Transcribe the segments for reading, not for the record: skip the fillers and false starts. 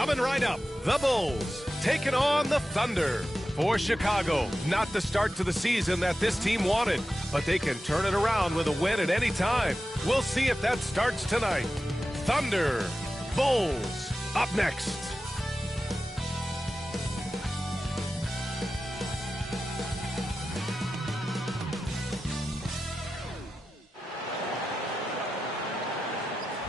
Coming right up, the Bulls taking on the Thunder. For Chicago, not the start to the season that this team wanted, but they can turn it around with a win at any time. We'll see if that starts tonight. Thunder, Bulls, up next.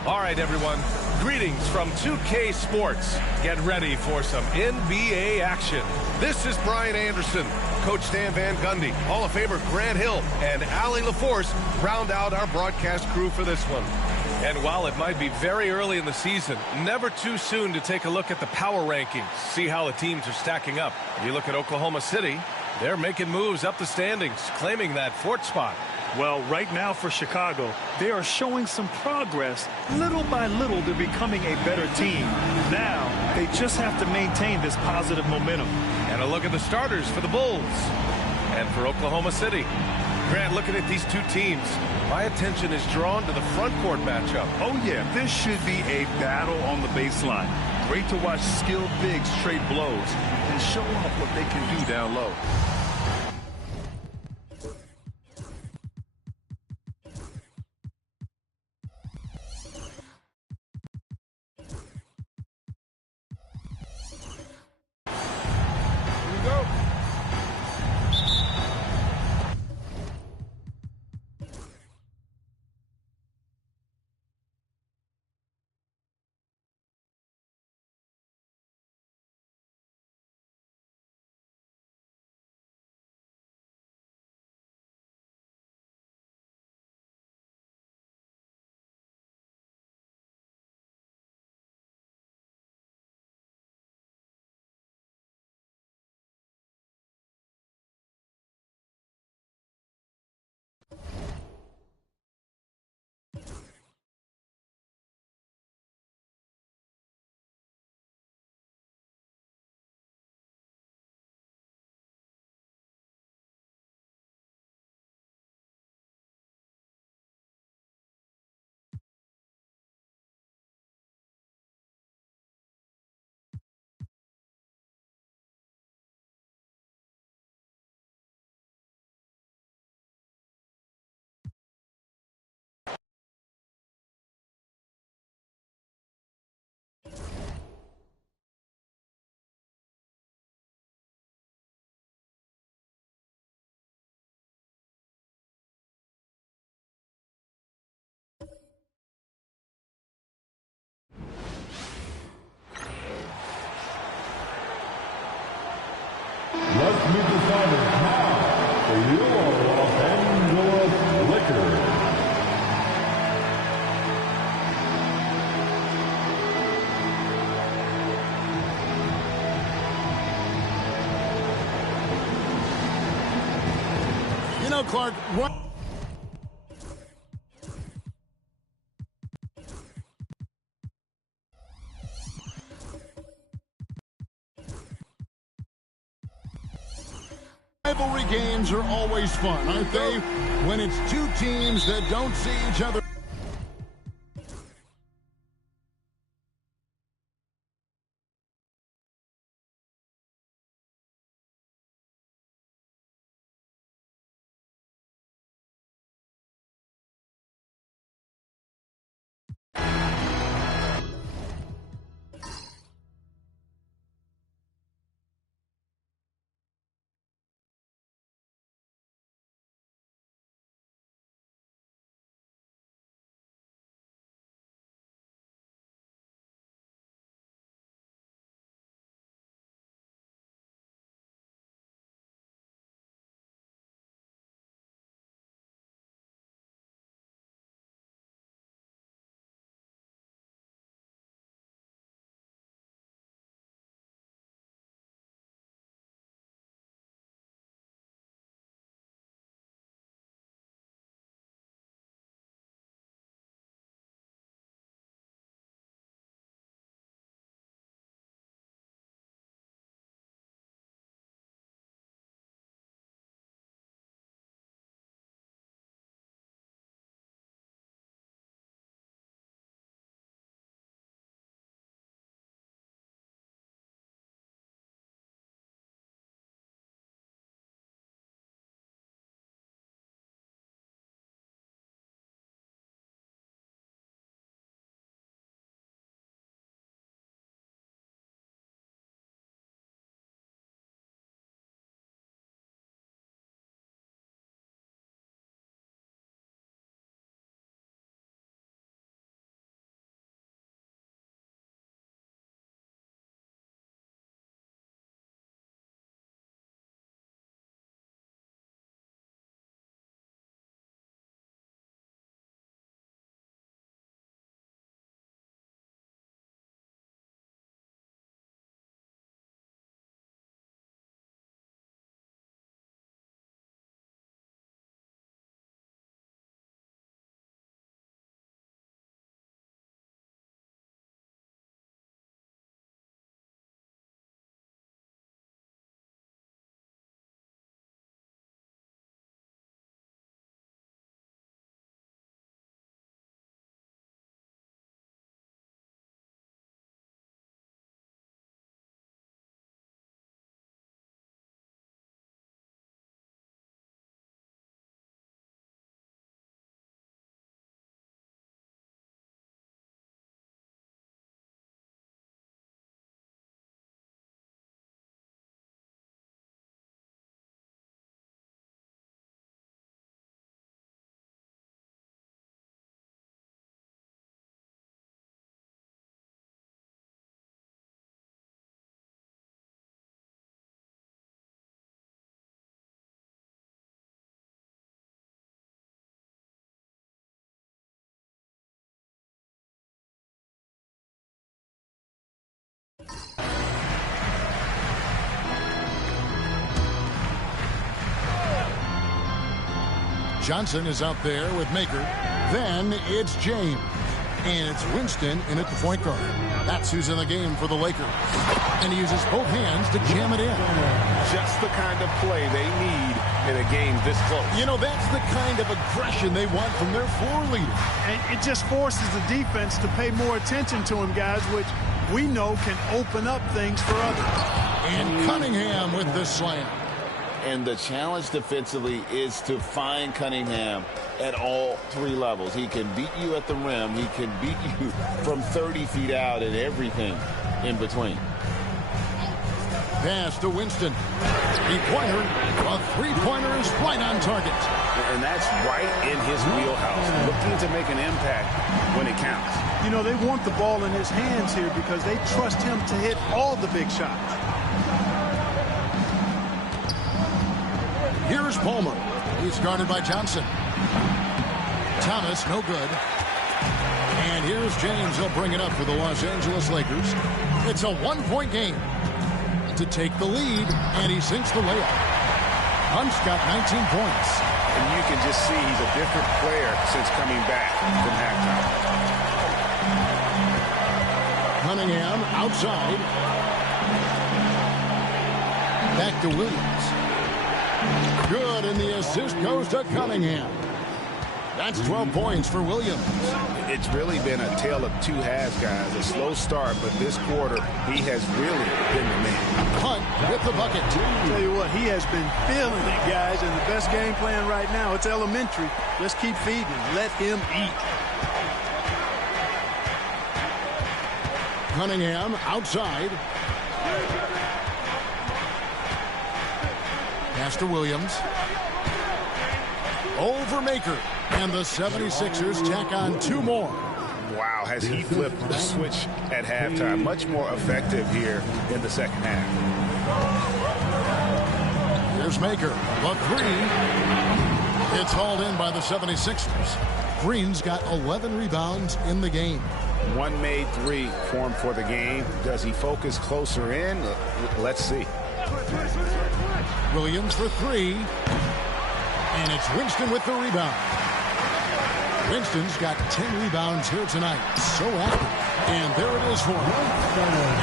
All right, everyone. Greetings from 2K Sports. Get ready for some NBA action. This is Brian Anderson. Coach Stan Van Gundy, Hall of Famer Grant Hill, and Allie LaForce round out our broadcast crew for this one. And while it might be very early in the season, never too soon to take a look at the power rankings, see how the teams are stacking up. You look at Oklahoma City, they're making moves up the standings, claiming that fourth spot. Well, right now for Chicago, they are showing some progress. Little by little, they're becoming a better team. Now, they just have to maintain this positive momentum. And a look at the starters for the Bulls and for Oklahoma City. Grant, looking at these two teams, my attention is drawn to the front court matchup. Oh, yeah, this should be a battle on the baseline. Great to watch skilled bigs trade blows and show off what they can do down low. Let's meet the starters now for your Los Angeles Lakers. You know, Clark, what? Rivalry games are always fun, aren't they? When it's two teams that don't see each other. Johnson is out there with Maker. Then it's James. And it's Winston in at the point guard. That's who's in the game for the Lakers. And he uses both hands to jam it in. Just the kind of play they need in a game this close. You know, that's the kind of aggression they want from their floor leader. And it just forces the defense to pay more attention to him, guys, which we know can open up things for others. And Cunningham with the slam. And the challenge defensively is to find Cunningham at all three levels. He can beat you at the rim. He can beat you from 30 feet out and everything in between. Pass to Winston. Three-pointer. A three-pointer is right on target. And that's right in his wheelhouse. Looking to make an impact when it counts. You know, they want the ball in his hands here because they trust him to hit all the big shots. Here's Palmer. He's guarded by Johnson. Thomas, no good. And here's James. He'll bring it up for the Los Angeles Lakers. It's a one-point game to take the lead, and he sinks the layup. Hunt's got 19 points. And you can just see he's a different player since coming back from halftime. Cunningham outside. Back to Williams. Good, and the assist goes to Cunningham. That's 12 points for Williams. It's really been a tale of two halves, guys. A slow start, but this quarter, he has really been the man. Hunt with the bucket. I'll tell you what, he has been feeling it, guys, and the best game plan right now, it's elementary. Just keep feeding him. Let him eat. Cunningham outside. Pass to Williams. Over Maker. And the 76ers tack on two more. Wow, has he flipped the switch at halftime. Much more effective here in the second half. Here's Maker. The three. It's hauled in by the 76ers. Green's got 11 rebounds in the game. One made three for him for the game. Does he focus closer in? Let's see. Williams for three. And it's Winston with the rebound. Winston's got 10 rebounds here tonight. So active. And there it is for him.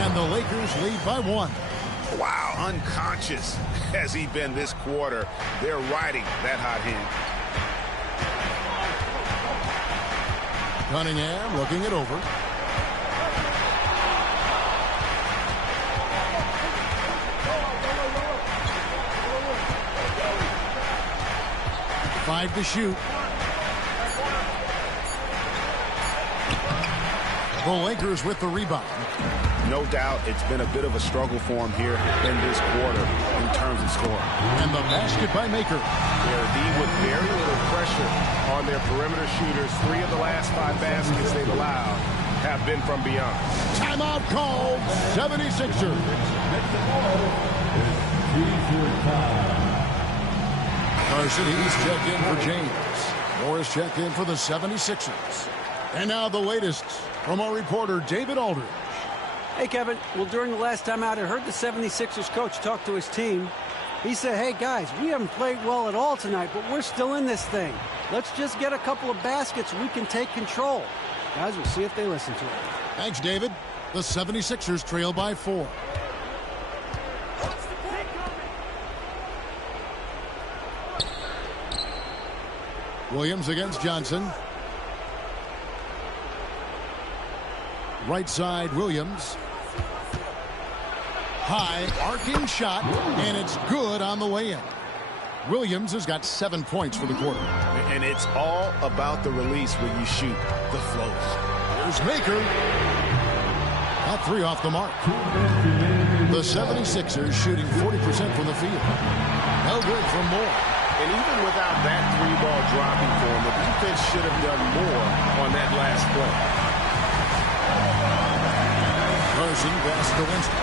And the Lakers lead by one. Wow, unconscious has he been this quarter. They're riding that hot hand. Cunningham looking it over. Five to shoot. The Lakers with the rebound. No doubt it's been a bit of a struggle for him here in this quarter in terms of scoring. And the basket by Maker. They're deep with very little pressure on their perimeter shooters. 3 of the last 5 baskets they've allowed have been from beyond. Timeout called. 76ers. Carson, he's checked in for James. Morris checked in for the 76ers. And now the latest from our reporter, David Aldridge. Hey, Kevin. Well, during the last time out, I heard the 76ers coach talk to his team. He said, hey, guys, we haven't played well at all tonight, but we're still in this thing. Let's just get a couple of baskets. We can take control. Guys, we'll see if they listen to it. Thanks, David. The 76ers trail by 4. Williams against Johnson. Right side, Williams. High, arcing shot, and it's good on the way in. Williams has got 7 points for the quarter. And it's all about the release when you shoot the floats. There's Maker. That 3 off the mark. The 76ers shooting 40% from the field. No good from Moore. And even without that 3-ball dropping for him, the defense should have done more on that last play. Carson pass to Winston.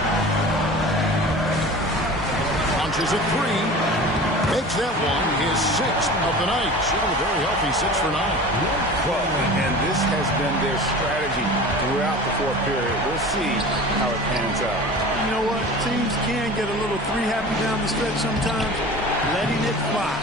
Launches a 3. Makes that one his 6th of the night. Shooting a very healthy 6 for 9. Well, and this has been their strategy throughout the fourth period. We'll see how it pans out. You know what? Teams can get a little 3 happy down the stretch sometimes. Letting it fly.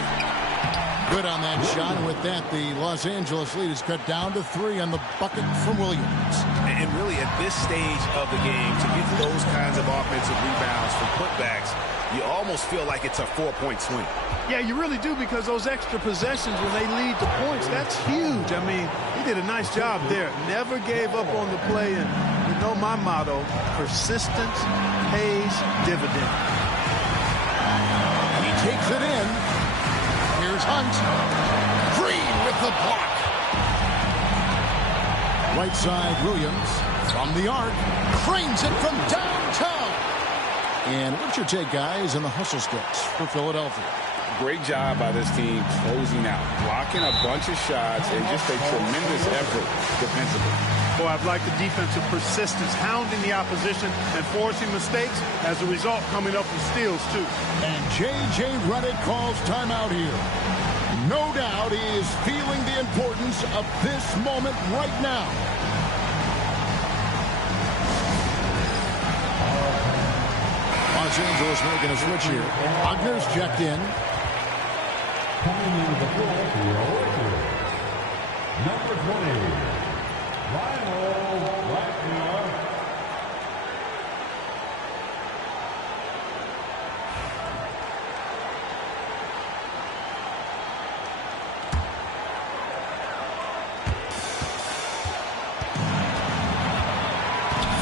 Good on that shot. And with that, the Los Angeles lead is cut down to 3 on the bucket from Williams. And really, at this stage of the game, to get those kinds of offensive rebounds from putbacks, you almost feel like it's a 4-point swing. Yeah, you really do, because those extra possessions when they lead to points, that's huge. I mean, he did a nice job there. Never gave up on the play. And you know my motto, persistence pays dividends. He takes it in. Here's Hunt. Green with the block. Right side, Williams from the arc. Cranes it from downtown. And what's your take, guys, in the hustle stretch for Philadelphia? Great job by this team closing out, blocking a bunch of shots, and just a tremendous effort defensively. Boy, I've liked the defensive persistence, hounding the opposition and forcing mistakes. As a result, coming up with steals, too. And J.J. Redick calls timeout here. No doubt he is feeling the importance of this moment right now. Los Angeles making a switch here. Wagner's checked in. Coming into the floor, number 20, Lionel Wagner.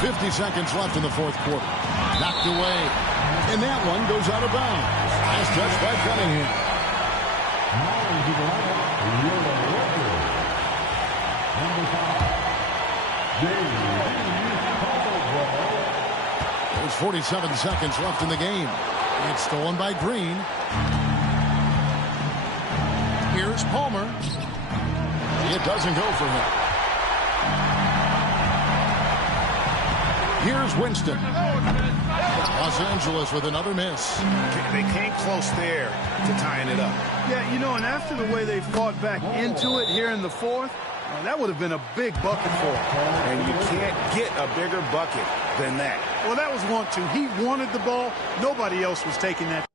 .50 seconds left in the fourth quarter. Knocked away. And that one goes out of bounds. Last touch by Cunningham. Now into the lineup, your record, number 5, There's 47 seconds left in the game. It's stolen by Green. Here's Palmer. It doesn't go for him. Here's Winston. Los Angeles with another miss. They came close there to tying it up. Yeah, you know, and after the way they fought back into it here in the fourth, that would have been a big bucket for him. And you can't get a bigger bucket than that. Well, that was 1-2. He wanted the ball. Nobody else was taking that.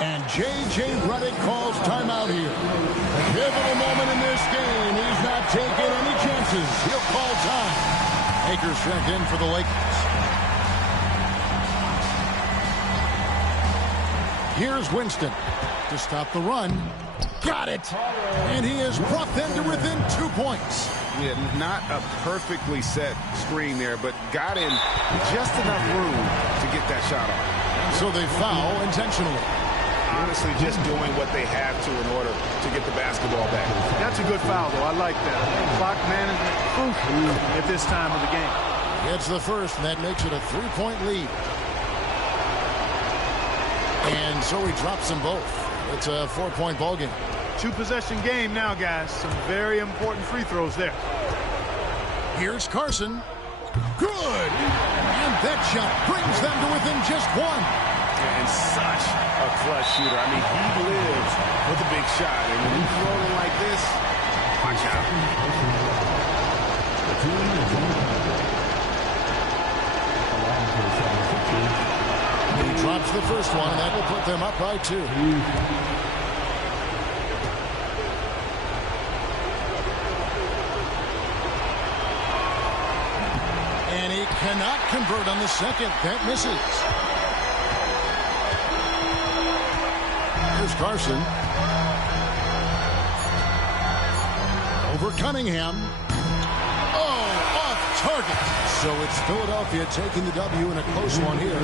And J.J. Redick calls timeout here. Pivotal moment in this game. He's not taking any chances. He'll call time. Akers checked in for the Lakers. Here's Winston to stop the run. Got it. And he has brought them to within 2 points. Yeah, not a perfectly set screen there, but got in just enough room to get that shot off. So they foul intentionally. Honestly, just doing what they have to in order to get the basketball back. That's a good foul, though. I like that. Clock management crucial at this time of the game. Gets the first, and that makes it a 3-point lead. And so he drops them both. It's a 4-point ball game. 2-possession game now, guys. Some very important free throws there. Here's Carson. Good. And that shot brings them to within just 1. And such a clutch shooter. I mean, he lives with a big shot. And when he's rolling like this, watch out. He drops the first one, and that will put them up by 2. And he cannot convert on the second. That misses. Here's Carson. Over Cunningham. Oh, off target. So it's Philadelphia taking the W in a close one here.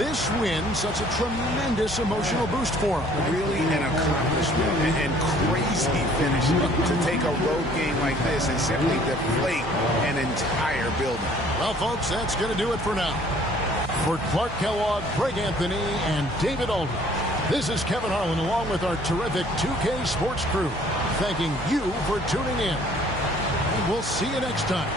this win such a tremendous emotional boost for him. Really an accomplishment and crazy finish to take a road game like this and simply deflate an entire building. Well, folks, that's going to do it for now. For Clark Kellogg, Greg Anthony, and David Aldridge, this is Kevin Harlan along with our terrific 2K Sports crew, thanking you for tuning in. And we'll see you next time.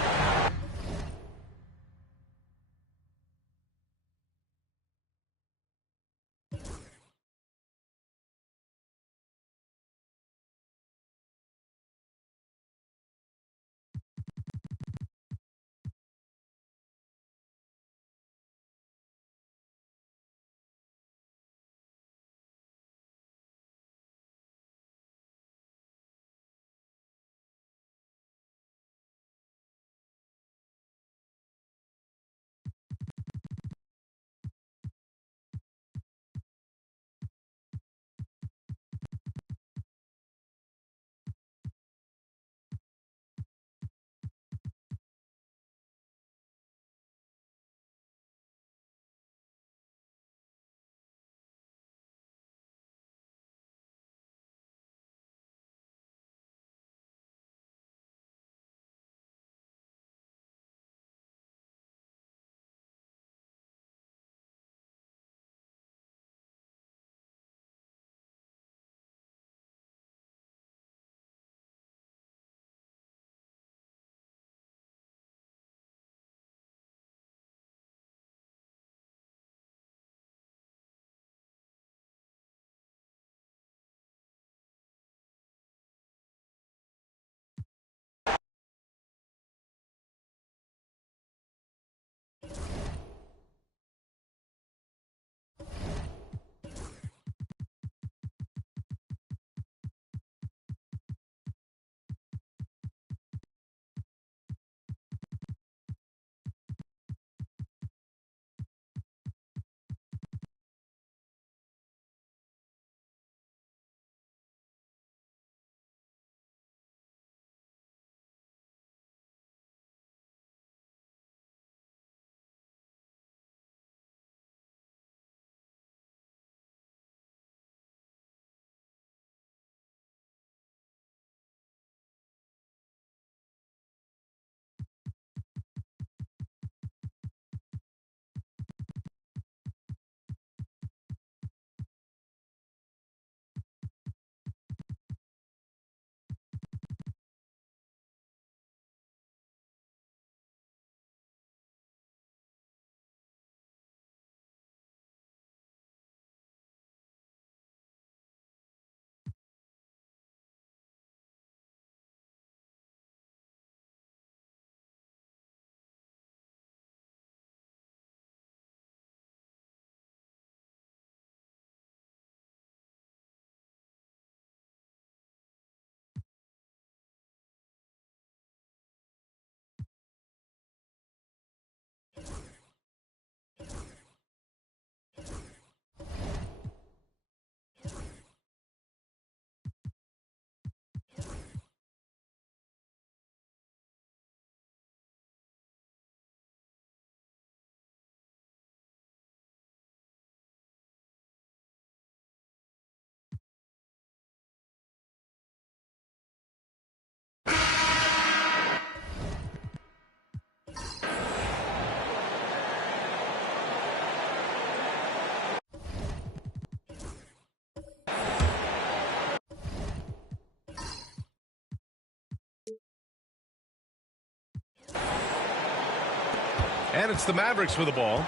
And it's the Mavericks with the ball.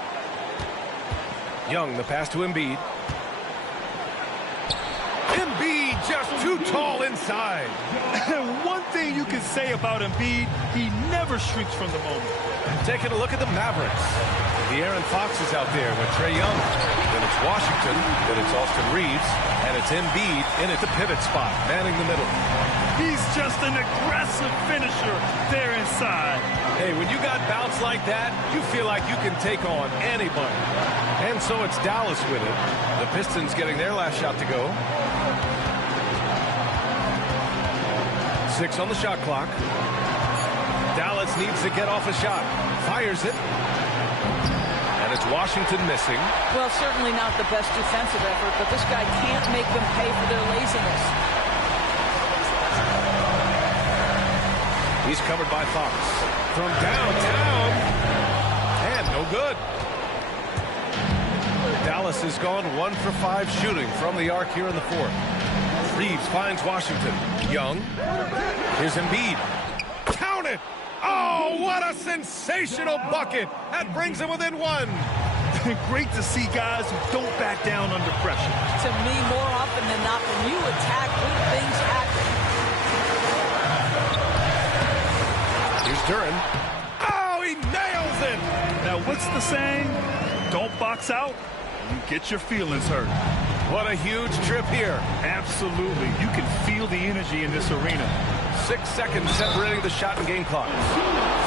Young, the pass to Embiid. Embiid just too tall inside. One thing you can say about Embiid, he never shrinks from the moment. Taking a look at the Mavericks. The Aaron Fox is out there with Trae Young. Then it's Washington. Then it's Austin Reeves. And it's Embiid in at the pivot spot, manning the middle. He's just an aggressive finisher there inside. Hey, when you got bounce like that, you feel like you can take on anybody. And so it's Dallas with it. The Pistons getting their last shot to go. 6 on the shot clock. Dallas needs to get off a shot. Fires it. And it's Washington missing. Well, certainly not the best defensive effort, but this guy can't make them pay for their laziness. He's covered by Fox. From downtown. And no good. Dallas has gone 1 for 5 shooting from the arc here in the fourth. Reeves finds Washington. Young. Here's Embiid. Count it! Oh, what a sensational bucket! That brings him within 1. Great to see guys who don't back down under pressure. To me, more often than not, when you attack, good things happen. Here's Duran. Oh, he nails it! Now, what's the saying? Don't box out, you get your feelings hurt. What a huge trip here. Absolutely. You can feel the energy in this arena. 6 seconds separating the shot and game clock.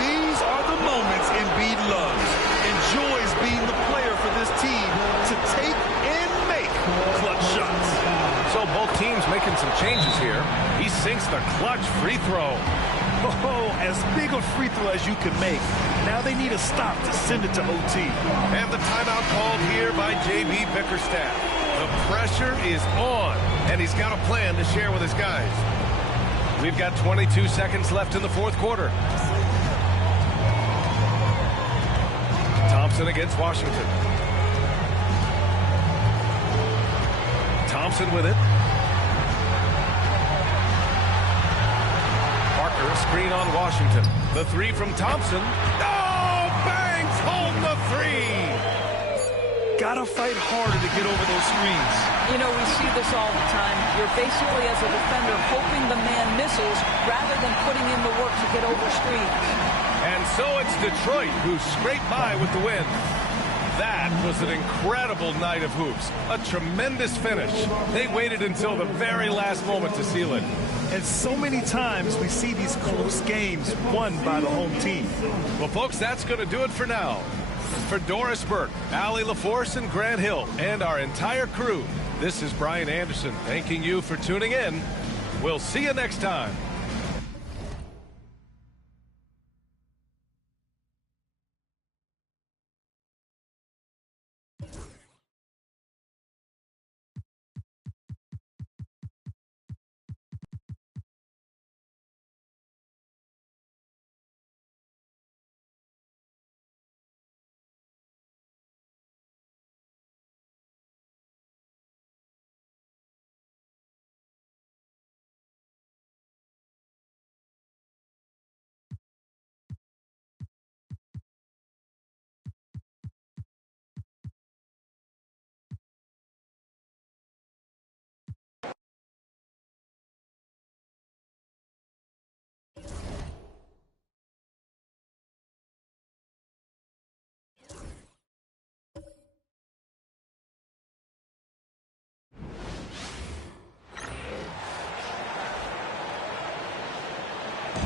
These are the moments Embiid loves. Enjoys being the player for this team to take and make clutch shots. So both teams making some changes here. He sinks the clutch free throw. Oh, as big a free throw as you can make. Now they need a stop to send it to OT. And the timeout called here by J.B. Bickerstaff. The pressure is on, and he's got a plan to share with his guys. We've got 22 seconds left in the fourth quarter. Thompson against Washington. Thompson with it. Parker, screen on Washington. The three from Thompson. Oh, bangs home the three. Gotta fight harder to get over those screens. You know, we see this all the time. You're basically, as a defender, hoping the man misses rather than putting in the work to get over screens. And so it's Detroit who scraped by with the win. That was an incredible night of hoops. A tremendous finish. They waited until the very last moment to seal it. And so many times we see these close games won by the home team. Well, folks, that's going to do it for now. For Doris Burke, Allie LaForce, and Grant Hill, and our entire crew, this is Brian Anderson thanking you for tuning in. We'll see you next time.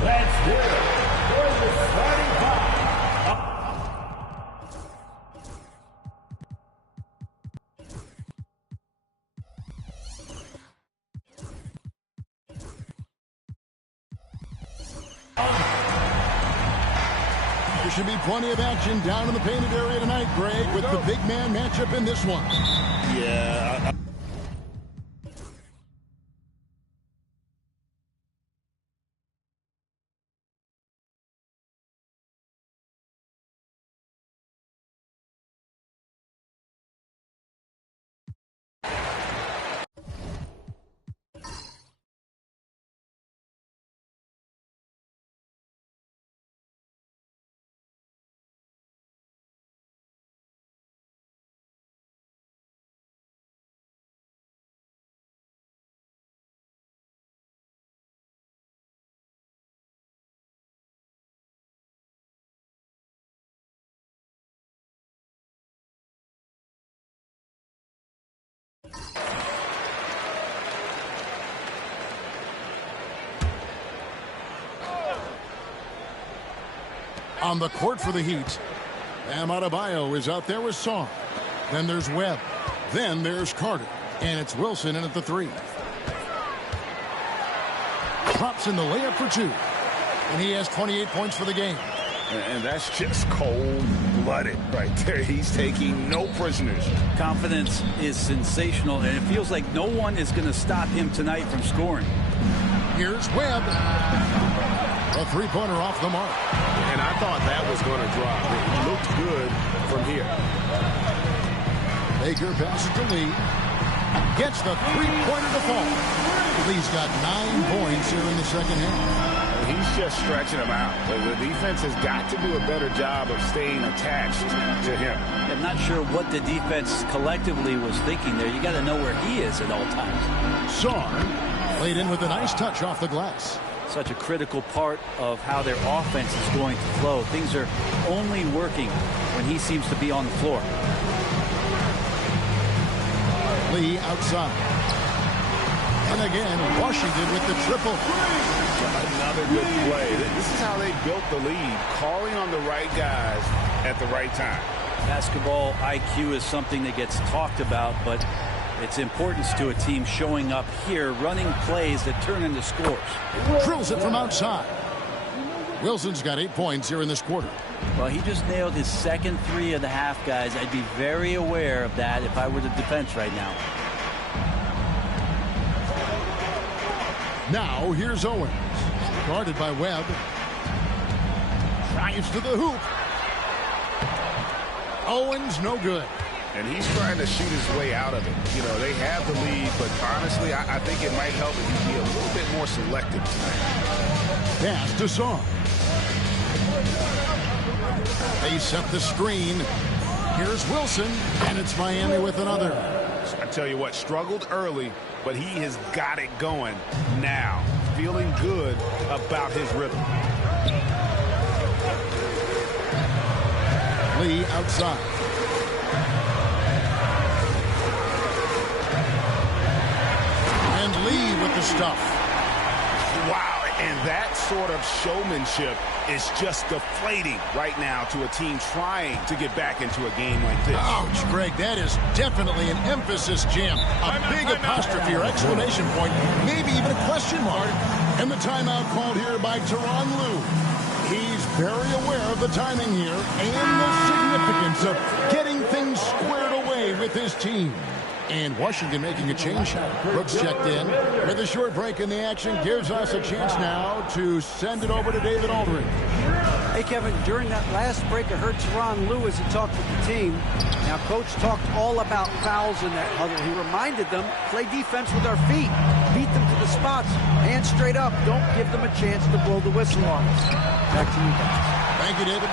Let's do it for the starting five. There should be plenty of action down in the painted area tonight, Greg, with the big man matchup in this one. Yeah. On the court for the Heat, Bam Adebayo is out there with Song. Then there's Webb. Then there's Carter. And it's Wilson in at the three. Drops in the layup for two. And he has 28 points for the game. And that's just cold cold-blooded right there. He's taking no prisoners. Confidence is sensational, and it feels like no one is going to stop him tonight from scoring. Here's Webb. A three-pointer off the mark. And I thought that was going to drop. It looked good from here. Baker passes to Lee. Gets the three-pointer to fall. Lee's got 9 points here in the second half. He's just stretching him out. The defense has got to do a better job of staying attached to him. I'm not sure what the defense collectively was thinking there. You got to know where he is at all times. Saar laid in with a nice touch off the glass. Such a critical part of how their offense is going to flow. Things are only working when he seems to be on the floor. Lee outside. And again, Washington with the triple. Another good play. This is how they built the lead, calling on the right guys at the right time. Basketball IQ is something that gets talked about, but its importance to a team showing up here, running plays that turn into scores. Drills it from outside. Wilson's got 8 points here in this quarter. Well, he just nailed his second three of the half, guys. I'd be very aware of that if I were the defense right now. Now here's Owens. Guarded by Webb. Drives to the hoop. Owens no good. And he's trying to shoot his way out of it. You know, they have the lead, but honestly, I think it might help if he be a little bit more selective tonight. Pass to Saar. They set the screen. Here's Wilson, and it's Miami with another. I tell you what, struggled early, but he has got it going now. Feeling good about his rhythm. Lee outside. And Lee with the stuff. Wow, and that sort of showmanship is just deflating right now to a team trying to get back into a game like this. Ouch, Greg, that is definitely an emphasis jam. A big apostrophe or exclamation point, maybe even a question mark. And the timeout called here by Tyronn Lue. He's very aware of the timing here and the significance of getting things squared away with his team. And Washington making a change shot. Brooks checked in with a short break in the action. Gives us a chance now to send it over to David Aldridge. Hey, Kevin, during that last break, I heard Tyronn Lue as he talked with the team. Now, Coach talked all about fouls in that huddle. He reminded them, play defense with our feet. Beat them to the spots. Hands straight up. Don't give them a chance to blow the whistle on us. Back to you guys. Thank you, David.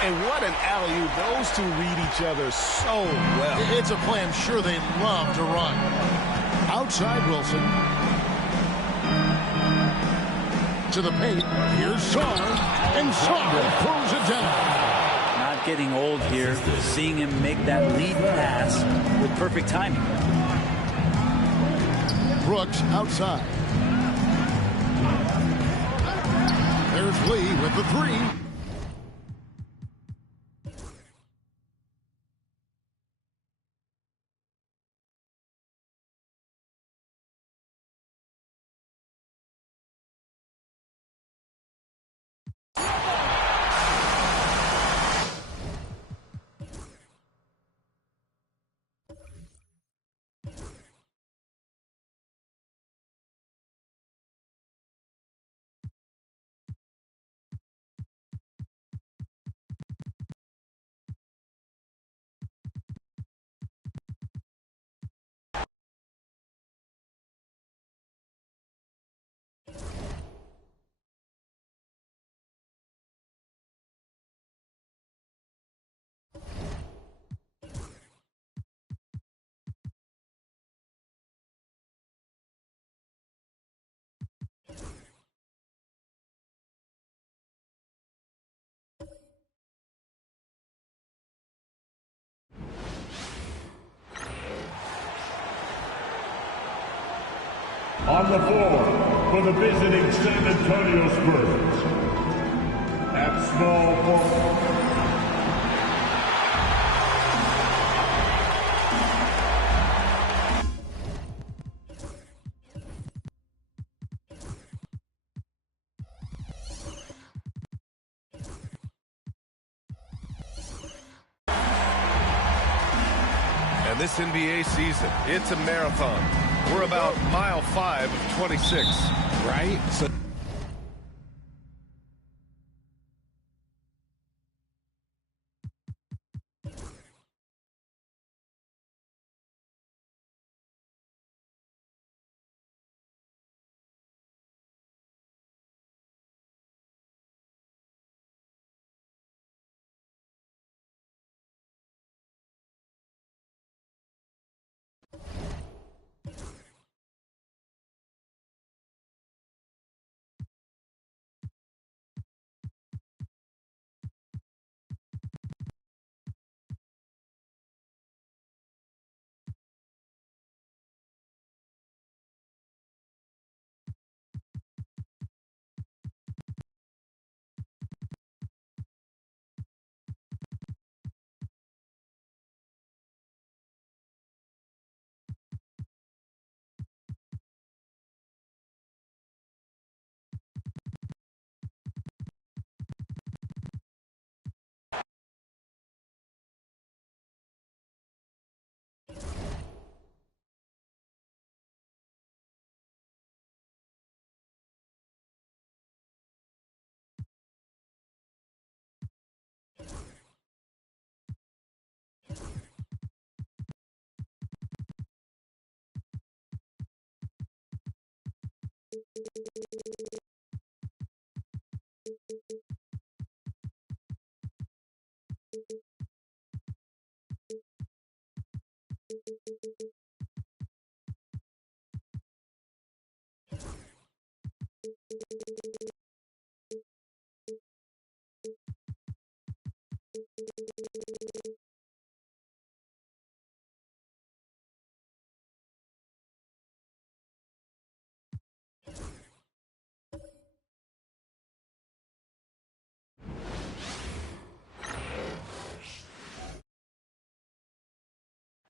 And what an alley-oop. Those two read each other so well. It's a play I'm sure they love to run. Outside Wilson. To the paint. Here's Saar. And Saar throws it down. Not getting old here. Seeing him make that lead pass with perfect timing. Brooks outside. There's Lee with the three. On the floor for the visiting San Antonio Spurs, at small forward, And this NBA season, it's a marathon. We're about mile 5 of 26. Right? So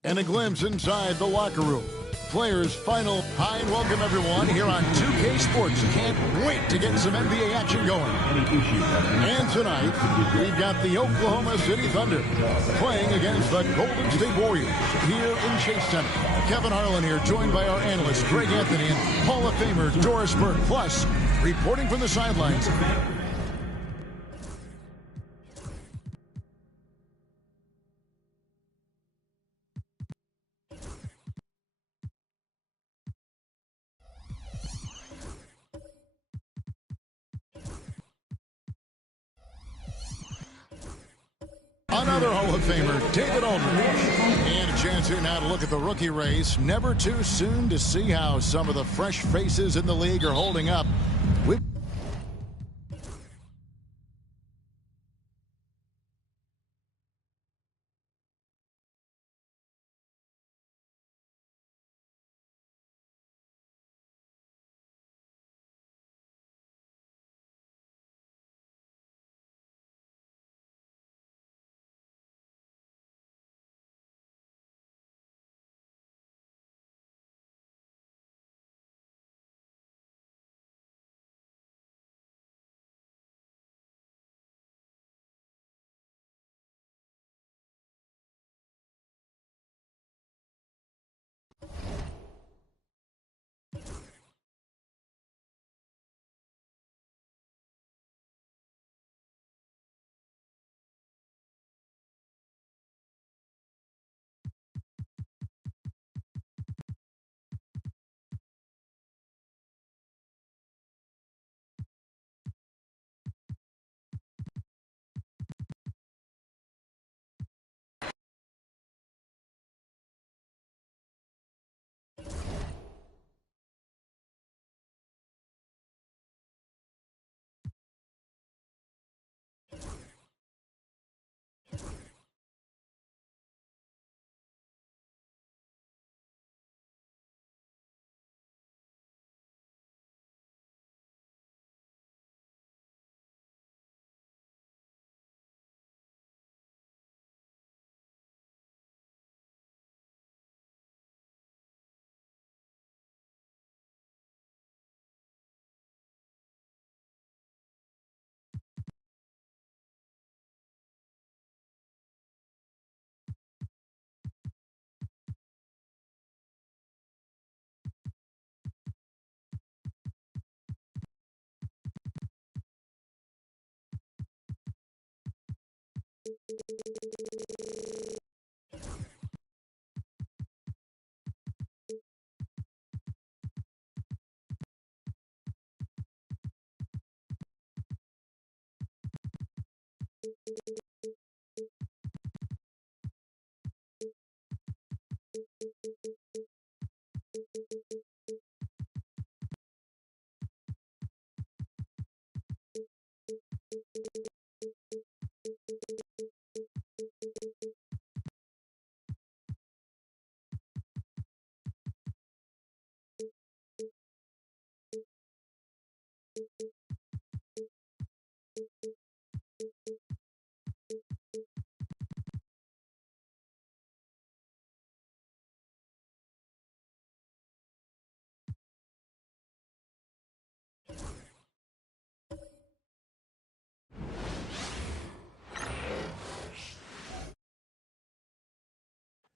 and a glimpse inside the locker room. Players' final. Hi and welcome everyone here on 2K Sports. Can't wait to get some NBA action going. And tonight, we've got the Oklahoma City Thunder playing against the Golden State Warriors here in Chase Center. Kevin Harlan here, joined by our analysts Greg Anthony and Hall of Famer Doris Burke. Plus, reporting from the sidelines, another Hall of Famer, David Aldridge. And a chance here now to look at the rookie race. Never too soon to see how some of the fresh faces in the league are holding up.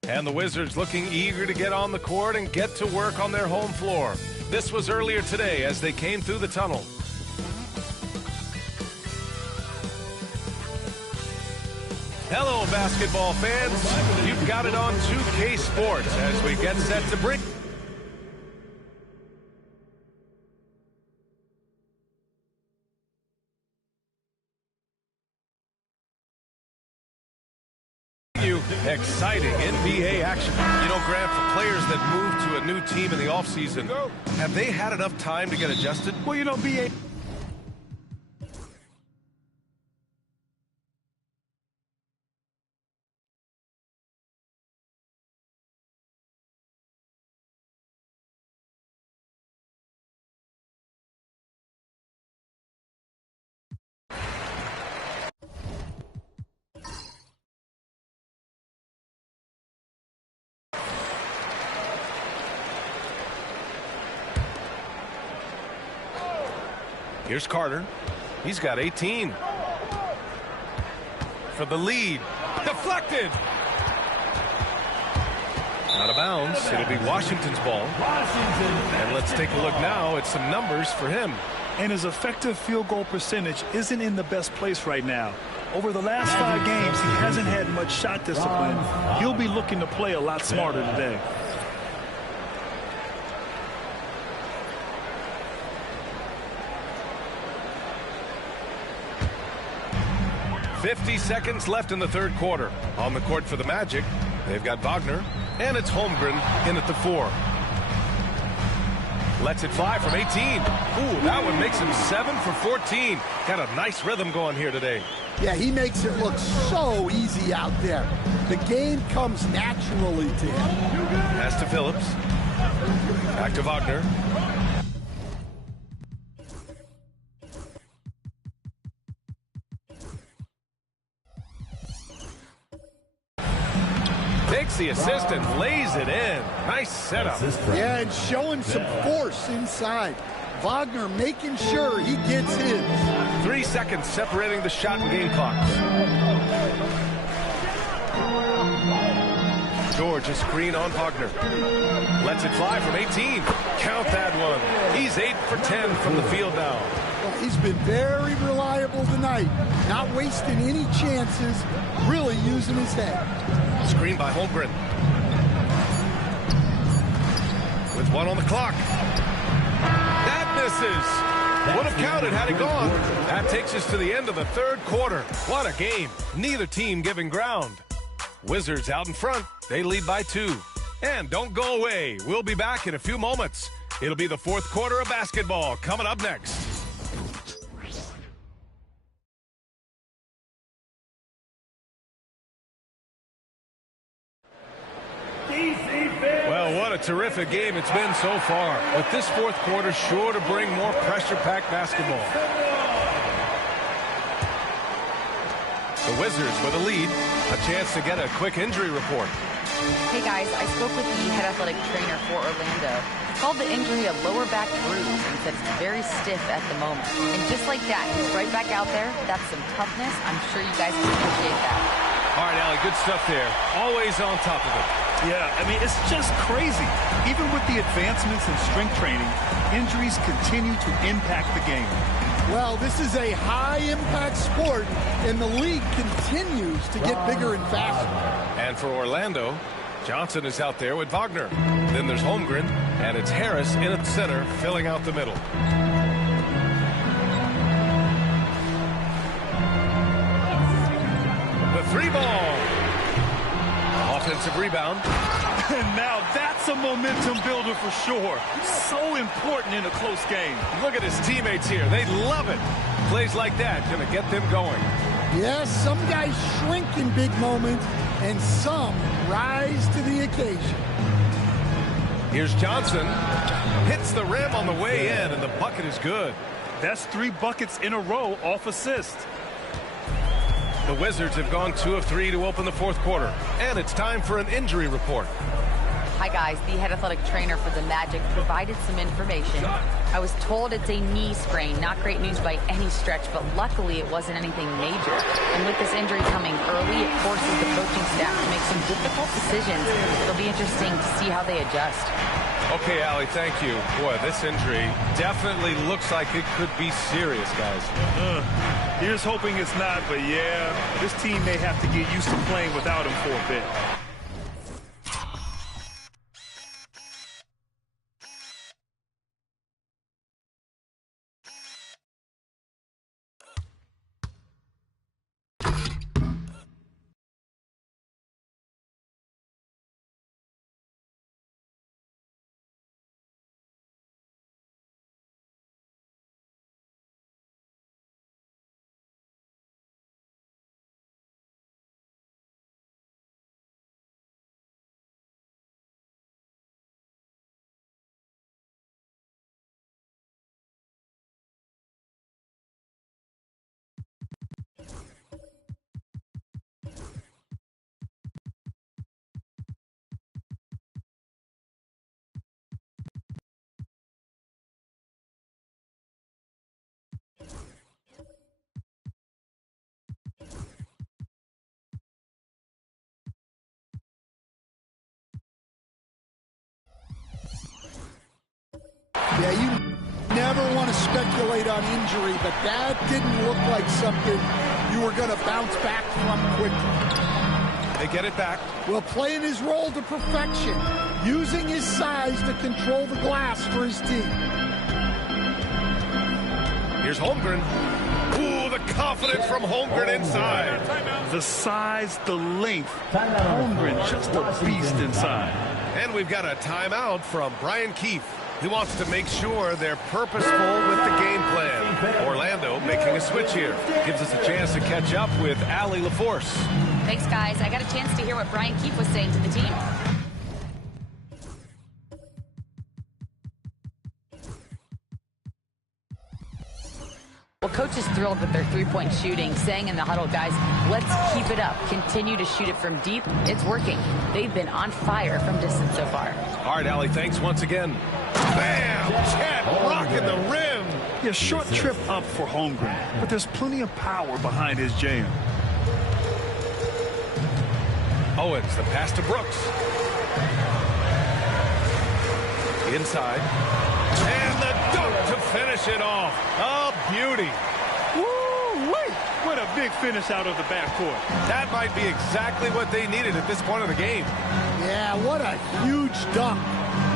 And the Wizards looking eager to get on the court and get to work on their home floor. This was earlier today as they came through the tunnel. Hello, basketball fans. You've got it on 2K Sports as we get set to bring you exciting NBA action. You know, Grant, for players that move to a new team in the offseason, have they had enough time to get adjusted? Well, you know, BA... Here's Carter. He's got 18. For the lead. Deflected. Out of bounds. It'll be Washington's ball. And let's take a look now at some numbers for him. And his effective field goal percentage isn't in the best place right now. Over the last 5 games, he hasn't had much shot discipline. He'll be looking to play a lot smarter today. 50 seconds left in the third quarter. On the court for the Magic, they've got Wagner, and it's Holmgren in at the 4. Lets it fly from 18. Ooh, that one makes him 7 for 14. Got a nice rhythm going here today. Yeah, he makes it look so easy out there. The game comes naturally to him. Pass to Phillips. Back to Wagner. Takes the assist and lays it in. Nice setup. Yeah, and showing some force inside. Wagner making sure he gets his. 3 seconds separating the shot and game clocks. George a screen on Wagner. Lets it fly from 18. Count that one. He's 8 for 10 from the field now. Well, he's been very reliable tonight. Not wasting any chances. Really using his head. Screen by Holmgren. With 1 on the clock. That misses. Would have counted had it gone. That takes us to the end of the third quarter. What a game. Neither team giving ground. Wizards out in front. They lead by 2. And don't go away. We'll be back in a few moments. It'll be the fourth quarter of basketball coming up next. Well, what a terrific game it's been so far. But this fourth quarter sure to bring more pressure-packed basketball. The Wizards with a lead. A chance to get a quick injury report. Hey guys, I spoke with the head athletic trainer for Orlando. He called the injury a lower back bruise and said it's very stiff at the moment. And just like that, he's right back out there. That's some toughness. I'm sure you guys can appreciate that. All right, Allie, good stuff there. Always on top of it. Yeah, I mean, it's just crazy. Even with the advancements in strength training, injuries continue to impact the game. Well, this is a high-impact sport, and the league continues to get bigger and faster. And for Orlando, Johnson is out there with Wagner. Then there's Holmgren, and it's Harris in at center, filling out the middle. The 3-ball. Offensive rebound. And now that's a momentum builder for sure. So important in a close game. Look at his teammates here. They love it. Plays like that going to get them going. Yes, some guys shrink in big moments, and some rise to the occasion. Here's Johnson. Hits the rim on the way in, and the bucket is good. That's 3 buckets in a row off assist. The Wizards have gone 2 of 3 to open the fourth quarter. And it's time for an injury report. Hi, guys. The head athletic trainer for the Magic provided some information. I was told it's a knee sprain. Not great news by any stretch, but luckily it wasn't anything major. And with this injury coming early, it forces the coaching staff to make some difficult decisions. It'll be interesting to see how they adjust. Okay, Allie, thank you. Boy, this injury definitely looks like it could be serious, guys. Here's hoping it's not, but yeah, this team may have to get used to playing without him for a bit. Yeah, you never want to speculate on injury, but that didn't look like something you were going to bounce back from quickly. They get it back. Well, playing his role to perfection, using his size to control the glass for his team. Here's Holmgren. Ooh, the confidence from Holmgren inside. The size, the length. Holmgren, just a beast inside. And we've got a timeout from Brian Keefe. He wants to make sure they're purposeful with the game plan. Orlando making a switch here. Gives us a chance to catch up with Allie LaForce. Thanks, guys. I got a chance to hear what Brian Keefe was saying to the team. Well, coach is thrilled with their three-point shooting, saying in the huddle, guys, let's keep it up. Continue to shoot it from deep. It's working. They've been on fire from distance so far. All right, Allie, thanks once again. Bam! Chad rocking the rim. Yeah, short trip up for Holmgren, but there's plenty of power behind his jam. Owens, the pass to Brooks. Inside. And the dunk to finish it off. A beauty. Woo-wee! What a big finish out of the backcourt. That might be exactly what they needed at this point of the game. Yeah, what a huge dunk.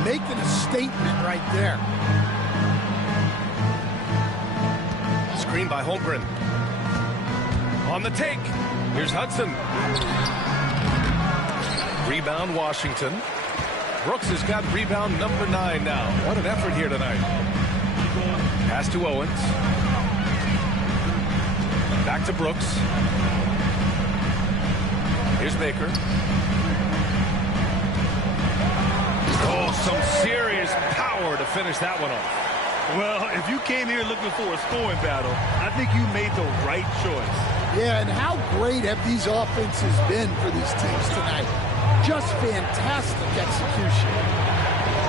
Making a statement right there. Screen by Holmgren. On the take. Here's Hudson. Rebound, Washington. Brooks has got rebound number 9 now. What an effort here tonight. Pass to Owens. Back to Brooks. Here's Baker. Oh, some serious power to finish that one off. Well, if you came here looking for a scoring battle, I think you made the right choice. Yeah, and how great have these offenses been for these teams tonight? Just fantastic execution.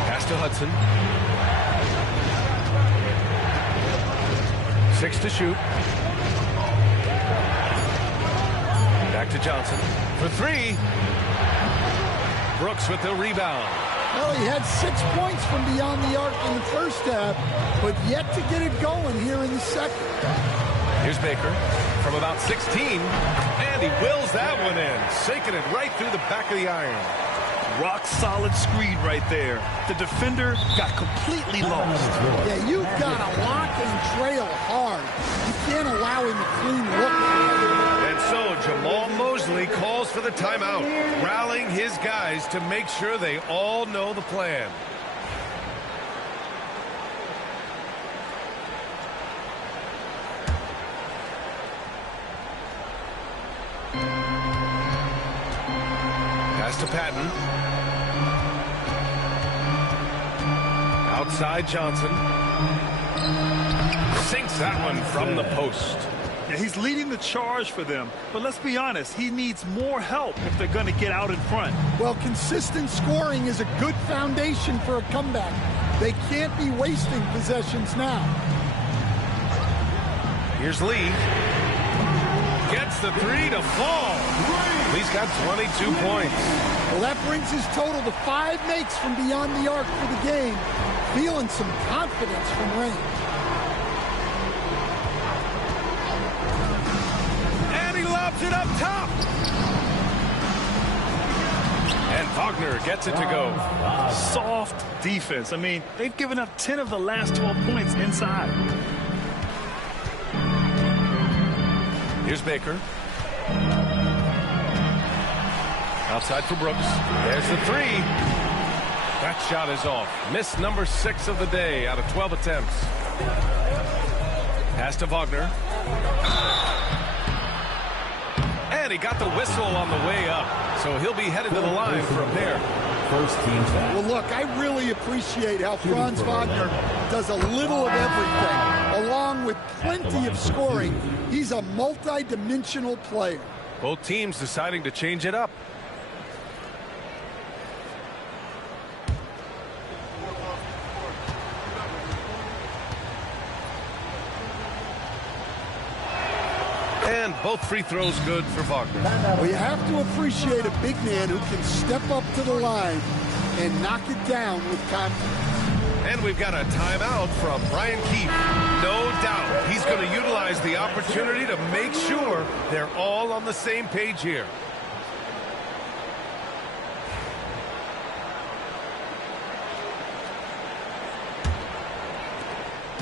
Pass to Hudson. 6 to shoot. Back to Johnson for 3. Brooks with the rebound. Well, he had 6 points from beyond the arc in the first half, but yet to get it going here in the second. Here's Baker from about 16, and he wills that one in, sinking it right through the back of the iron. Rock solid screen right there. The defender got completely lost. Yeah, you've got to lock and trail hard. You can't allow him a clean look. And so Jamal Mosley calls for the timeout, rallying his guys to make sure they all know the plan. Pass to Patton. Outside Johnson. Sinks that one from the post. Yeah, he's leading the charge for them, but let's be honest, he needs more help if they're going to get out in front. Well, consistent scoring is a good foundation for a comeback. They can't be wasting possessions now. Here's Lee. Gets the three to fall. Lee's got 22 points. Well, that brings his total to 5 makes from beyond the arc for the game. Feeling some confidence from range. And he lobs it up top. And Wagner gets it to go. Soft defense. I mean, they've given up 10 of the last 12 points inside. Here's Baker. Outside for Brooks. There's the three. That shot is off. Miss number 6 of the day out of 12 attempts. Pass to Wagner. And he got the whistle on the way up. So he'll be headed to the line for a pair. First team foul. Well, look, I really appreciate how Franz Wagner does a little of everything. Along with plenty of scoring, he's a multi-dimensional player. Both teams deciding to change it up. And both free throws good for Wagner. Well, you have to appreciate a big man who can step up to the line and knock it down with confidence. And we've got a timeout from Brian Keefe. No doubt he's going to utilize the opportunity to make sure they're all on the same page here.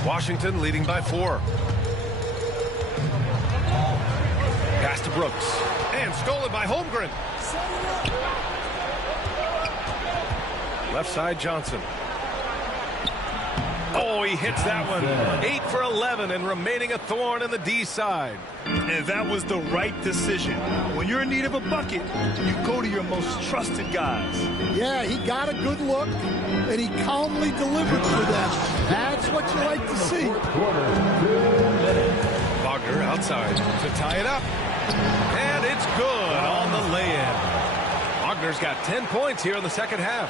Washington leading by 4. Pass to Brooks. And stolen by Holmgren. Left side Johnson. Oh, he hits that one. 8 for 11 and remaining a thorn in the D side. And that was the right decision. When you're in need of a bucket, you go to your most trusted guys. Yeah, he got a good look, and he calmly delivered for them. That's what you like to see. Wagner outside to tie it up. And it's good on the lay-in. Wagner's got 10 points here in the second half.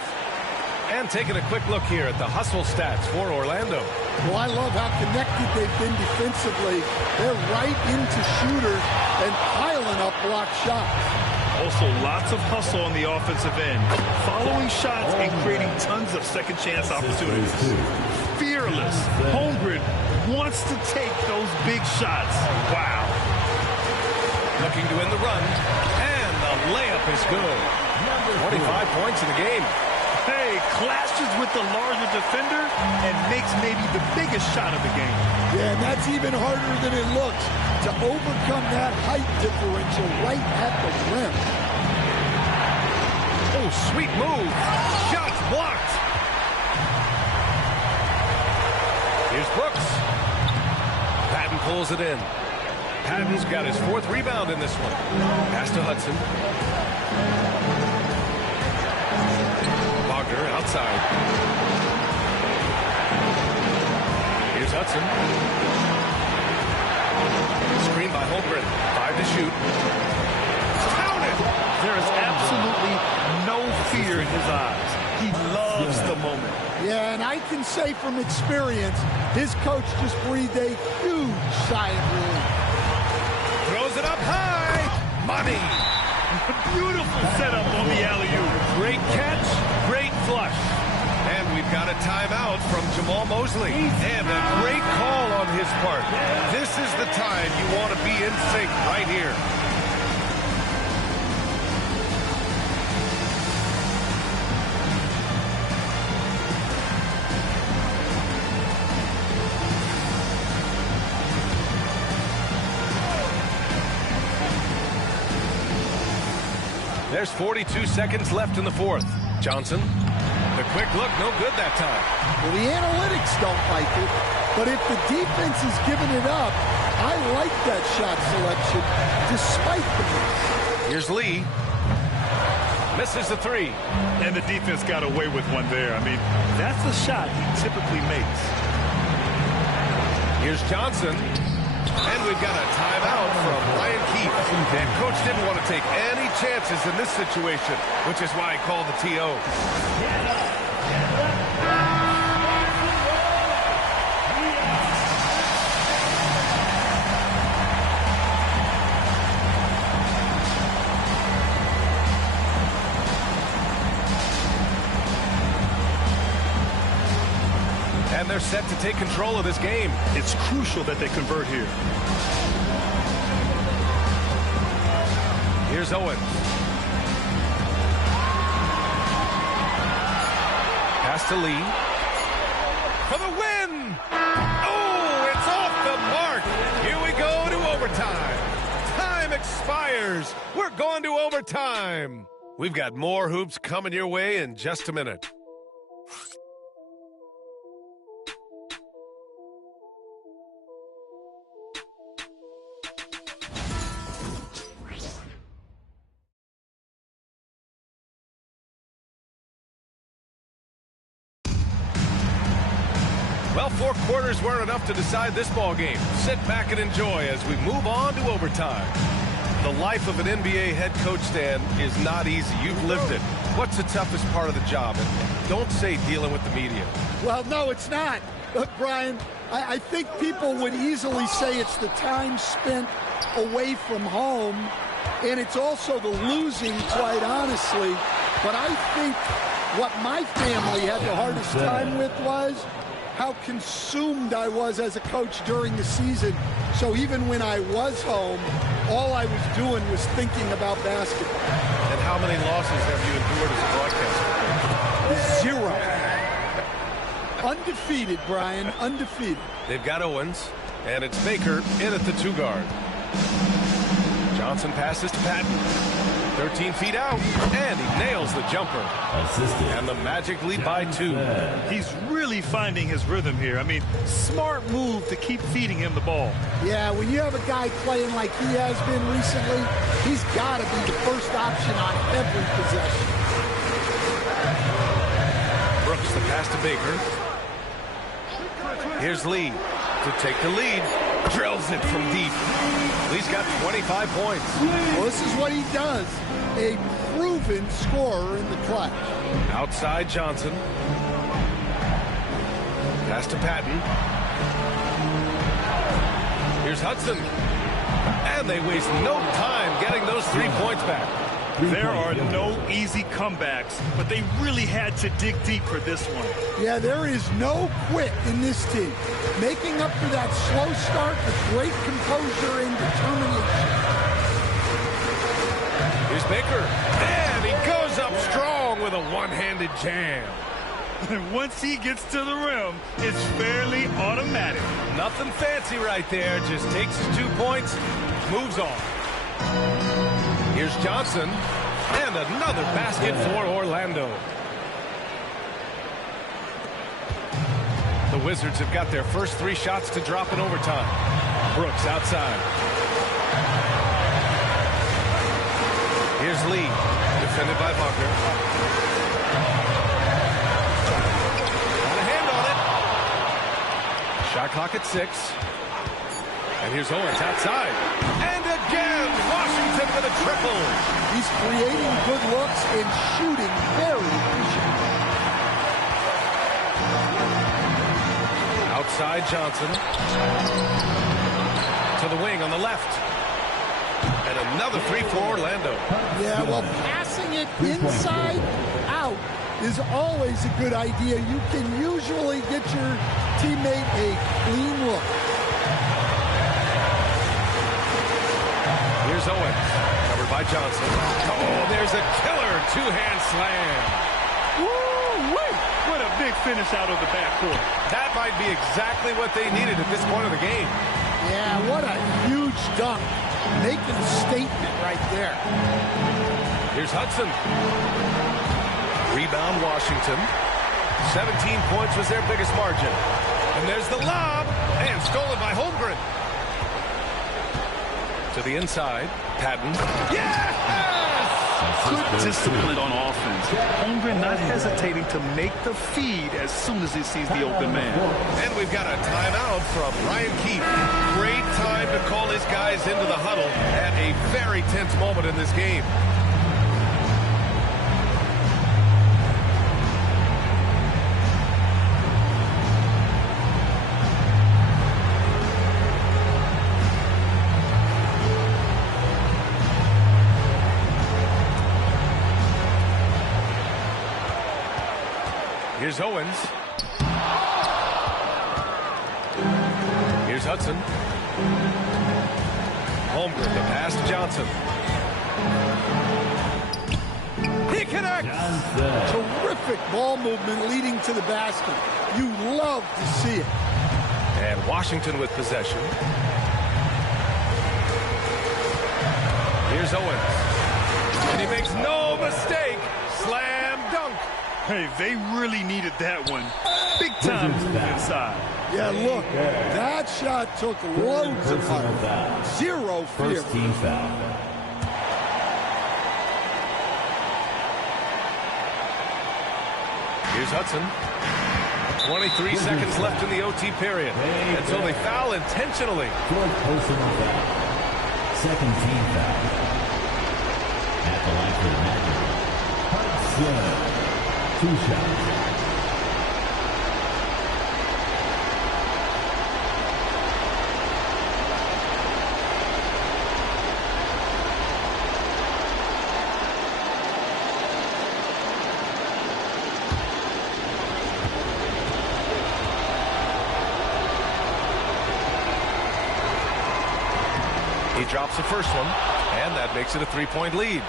And taking a quick look here at the hustle stats for Orlando. Well, I love how connected they've been defensively. They're right into shooters and piling up block shots. Also, lots of hustle on the offensive end. Following shots and creating tons of second chance opportunities. Fearless. Holmgren wants to take those big shots. Wow. Looking to win the run. And the layup is good. 25 points in the game. Hey, clashes with the larger defender and makes maybe the biggest shot of the game. Yeah, and that's even harder than it looks to overcome that height differential right at the rim. Oh, sweet move. Shots blocked. Here's Brooks. Patton pulls it in. Patton's got his 4th rebound in this one. Pass to Hudson. Wagner outside. Here's Hudson. Screen by Holmgren. 5 to shoot. Counted! There is absolutely no fear in his eyes. He loves the moment. Yeah, and I can say from experience, his coach just breathed a huge sigh of relief. Throws it up high. Money. Beautiful setup on the alley-oop. Great catch, great flush. rush. And we've got a timeout from Jamal Mosley. And a great call on his part. This is the time you want to be in sync right here. There's 42 seconds left in the fourth. Johnson, the quick look, no good that time. Well, the analytics don't like it, but if the defense is giving it up, I like that shot selection despite the miss. Here's Lee. Misses the three. And the defense got away with one there. I mean, that's the shot he typically makes. Here's Johnson. And we've got a timeout from Ryan Keefe. And coach didn't want to take any chances in this situation, which is why he called the TO. And they're set to take control of this game. It's crucial that they convert here. Here's Owens. Pass to Lee. For the win! Oh, it's off the mark. Here we go to overtime. Time expires. We're going to overtime. We've got more hoops coming your way in just a minute. Well, 4 quarters weren't enough to decide this ball game. Sit back and enjoy as we move on to overtime. The life of an NBA head coach, Stan, is not easy. You've lived it. What's the toughest part of the job? And don't say dealing with the media. Well, no, it's not. Brian, I think people would easily say it's the time spent away from home, and it's also the losing, quite honestly. But I think what my family had the hardest time with was how consumed I was as a coach during the season. So even when I was home, all I was doing was thinking about basketball. And how many losses have you endured as a broadcaster? 0. Undefeated, Brian, undefeated. They've got Owens, and it's Baker in at the 2 guard. Johnson passes to Patton. 13 feet out, and he nails the jumper. And the Magic lead by 2. He's really finding his rhythm here. I mean, smart move to keep feeding him the ball. Yeah, when you have a guy playing like he has been recently, he's got to be the first option on every possession. Brooks, the pass to Baker. Here's Lee to take the lead. Drills it from deep. Lee's got 25 points. Well, this is what he does. A proven scorer in the clutch. Outside Johnson. Pass to Patton. Here's Hudson. And they waste no time getting those 3 points back. There are no easy comebacks, but they really had to dig deep for this one. Yeah, there is no quit in this team. Making up for that slow start with great composure and determination. Here's Baker. And he goes up strong with a one-handed jam. And once he gets to the rim, it's fairly automatic. Nothing fancy right there. Just takes his 2 points, moves on. Here's Johnson, and another basket for Orlando. The Wizards have got their first 3 shots to drop in overtime. Brooks outside. Here's Lee, defended by Wagner. Got a hand on it. Shot clock at 6. And here's Owens outside. And again, Washington with a triple. He's creating good looks and shooting very efficient. Outside Johnson. To the wing on the left. And another 3 for Orlando. Yeah, well, passing it inside out is always a good idea. You can usually get your teammate a clean look. Here's Owens, covered by Johnson. Oh, there's a killer two-hand slam. Woo-wee! What a big finish out of the backcourt. That might be exactly what they needed at this point of the game. Yeah, what a huge dunk. Making a statement right there. Here's Hudson. Rebound, Washington. 17 points was their biggest margin. And there's the lob. And stolen by Holmgren. To the inside. Patton. Yes! Good discipline on offense. Holmgren not hesitating to make the feed as soon as he sees the open man. And we've got a timeout from Ryan Keefe. Great time to call his guys into the huddle at a very tense moment in this game. Here's Owens. Here's Hudson. Holmgren, the pass to Johnson. He connects! Terrific ball movement leading to the basket. You love to see it. And Washington with possession. Here's Owens. And he makes no mistake. Slam dunk. Hey, they really needed that one. Big time move inside. Yeah, look, that shot took loads of time. Zero fear. First team foul. Here's Hudson. 23 seconds left in the OT period. And so they foul intentionally. Fourth personal foul. Second team foul. At the line for the Magic. Hudson. 2 shots. He drops the first one, and that makes it a 3-point lead.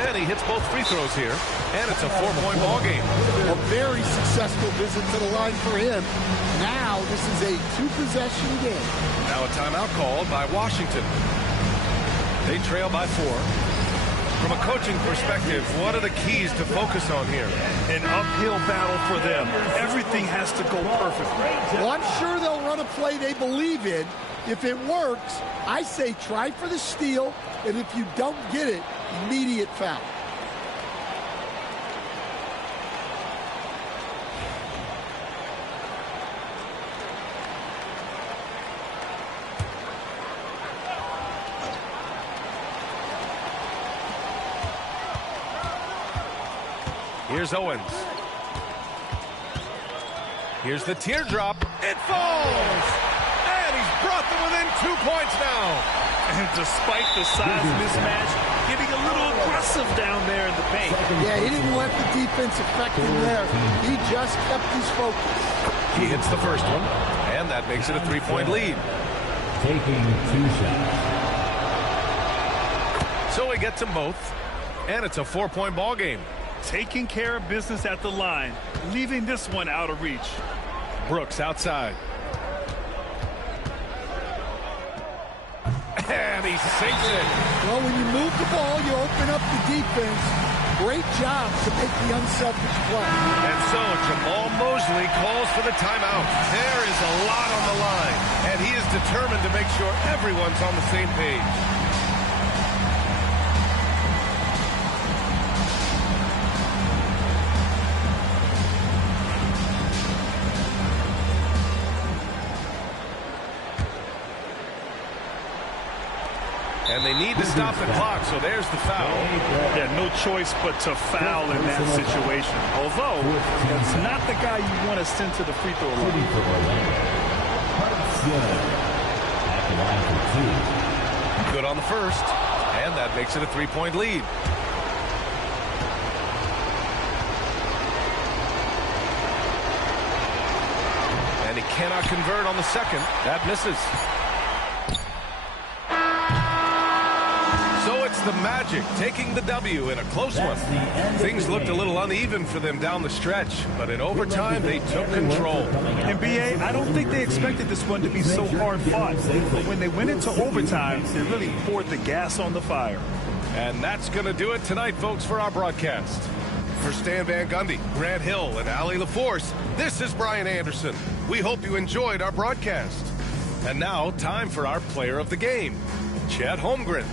And he hits both free throws here, and it's a 4-point ball game. A very successful visit to the line for him. Now this is a 2-possession game. Now a timeout called by Washington. They trail by 4. From a coaching perspective, what are the keys to focus on here? An uphill battle for them. Everything has to go perfectly. Well, I'm sure they'll run a play they believe in. If it works, I say try for the steal, and if you don't get it, immediate foul. Here's Owens. Here's the teardrop. It falls! And he's brought them within 2 points now. And despite the size mismatch, getting a little aggressive down there in the paint. Yeah, he didn't let the defense affect him there. He just kept his focus. He hits the first one, and that makes it a 3-point lead. Taking 2 shots. So he gets them both, and it's a 4-point ball game. Taking care of business at the line, leaving this one out of reach. Brooks outside. And he sinks it. Well, when you move the ball, you open up the defense. Great job to make the unselfish play. And so Jamal Mosley calls for the timeout. There is a lot on the line, and he is determined to make sure everyone's on the same page. And they need to stop the clock, so there's the foul. Yeah, no choice but to foul in that situation. Although, it's not the guy you want to send to the free throw line. At the line for good on the first, and that makes it a 3-point lead. And he cannot convert on the second. That misses. So it's the Magic taking the W in a close one. Things looked a little uneven for them down the stretch, but in overtime they took control. And BA, I don't think they expected this one to be so hard fought, but when they went into overtime, they really poured the gas on the fire. And that's going to do it tonight, folks, for our broadcast. For Stan Van Gundy, Grant Hill, and Allie LaForce, this is Brian Anderson. We hope you enjoyed our broadcast. And now, time for our player of the game, Chet Holmgren.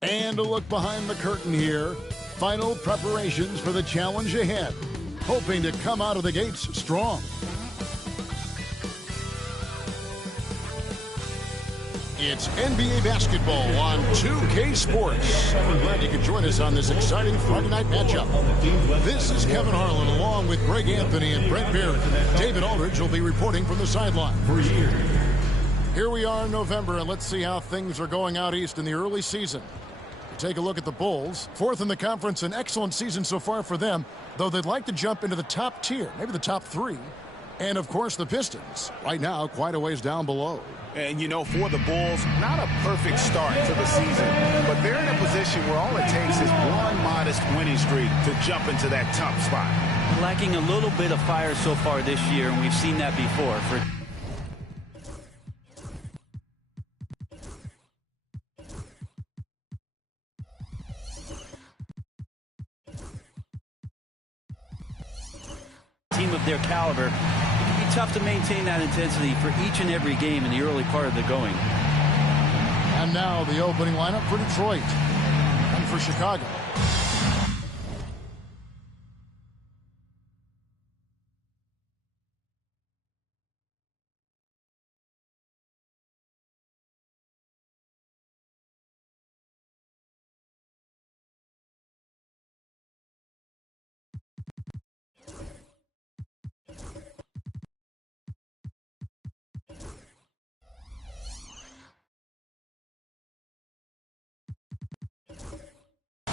And a look behind the curtain here. Final preparations for the challenge ahead. Hoping to come out of the gates strong. It's NBA basketball on 2K Sports. We're glad you could join us on this exciting Friday night matchup. This is Kevin Harlan along with Greg Anthony and Brent Barrett. David Aldridge will be reporting from the sideline. Here we are in November, and let's see how things are going out east in the early season. Take a look at the Bulls. Fourth in the conference, an excellent season so far for them, though they'd like to jump into the top tier, maybe the top three. And, of course, the Pistons, right now quite a ways down below. And, you know, for the Bulls, not a perfect start to the season, but they're in a position where all it takes is one modest winning streak to jump into that top spot. Lacking a little bit of fire so far this year, and we've seen that before. Team of their caliber, it can be tough to maintain that intensity for each and every game in the early part of the going. And now the opening lineup for Detroit and for Chicago.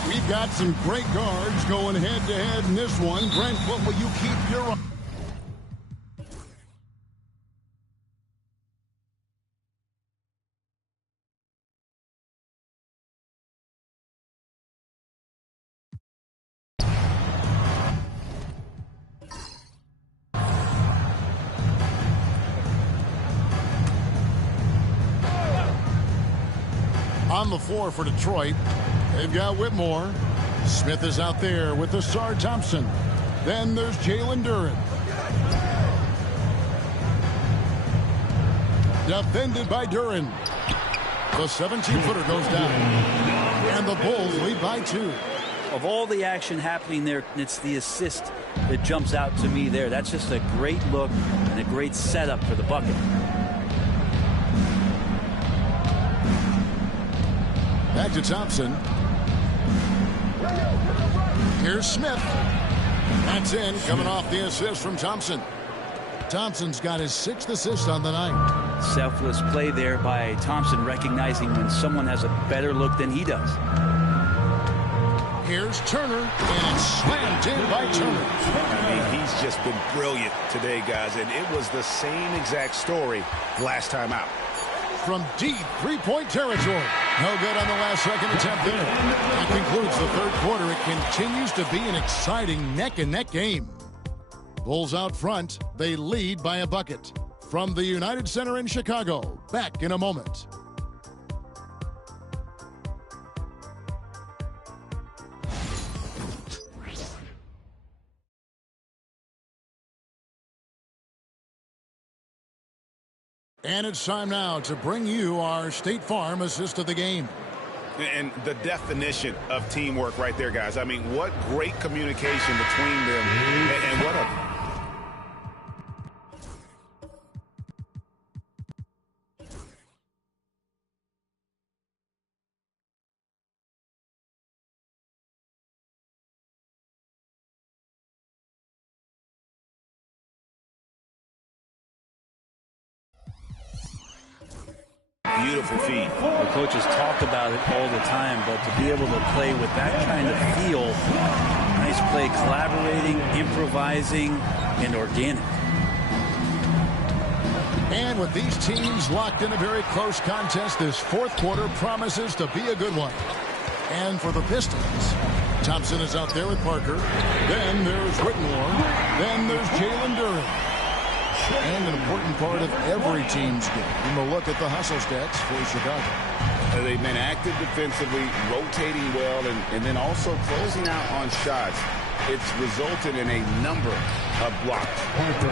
We've got some great guards going head-to-head in this one. Brent, what will you keep your eye? On the floor for Detroit, they've got Whitmore. Smith is out there with Asar Thompson. Then there's Jalen Duren. Defended by Duren. The 17-footer goes down. And the Bulls lead by 2. Of all the action happening there, it's the assist that jumps out to me there. That's just a great look and a great setup for the bucket. Back to Thompson. Here's Smith. That's in, coming off the assist from Thompson. Thompson's got his 6th assist on the night. Selfless play there by Thompson, recognizing when someone has a better look than he does. Here's Turner, and it's slammed in by Turner. I mean, he's just been brilliant today, guys, and it was the same exact story last time out. From deep three-point territory. No good on the last second attempt there. That concludes the third quarter. It continues to be an exciting neck-and-neck game. Bulls out front. They lead by a bucket. From the United Center in Chicago. Back in a moment. And it's time now to bring you our State Farm assist of the game. And the definition of teamwork right there, guys. I mean, what great communication between them, and what a... Beautiful feed. The coaches talk about it all the time, but to be able to play with that kind of feel, nice play, collaborating, improvising, and organic. And with these teams locked in a very close contest, this fourth quarter promises to be a good one. And for the Pistons, Thompson is out there with Parker. Then there's Whitmore. Then there's Jalen Duren. And an important part of every team's game. And we'll look at the hustle stats for Chicago. They've been active defensively, rotating well, and then also closing out on shots. It's resulted in a number of blocks.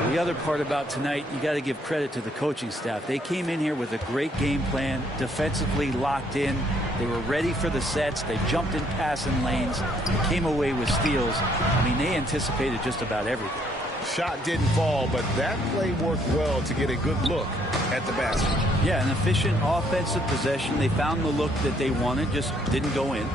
The other part about tonight, you got to give credit to the coaching staff. They came in here with a great game plan, defensively locked in. They were ready for the sets. They jumped in passing lanes. They came away with steals. I mean, they anticipated just about everything. Shot didn't fall, but that play worked well to get a good look at the basket. Yeah, an efficient offensive possession. They found the look that they wanted, just didn't go in.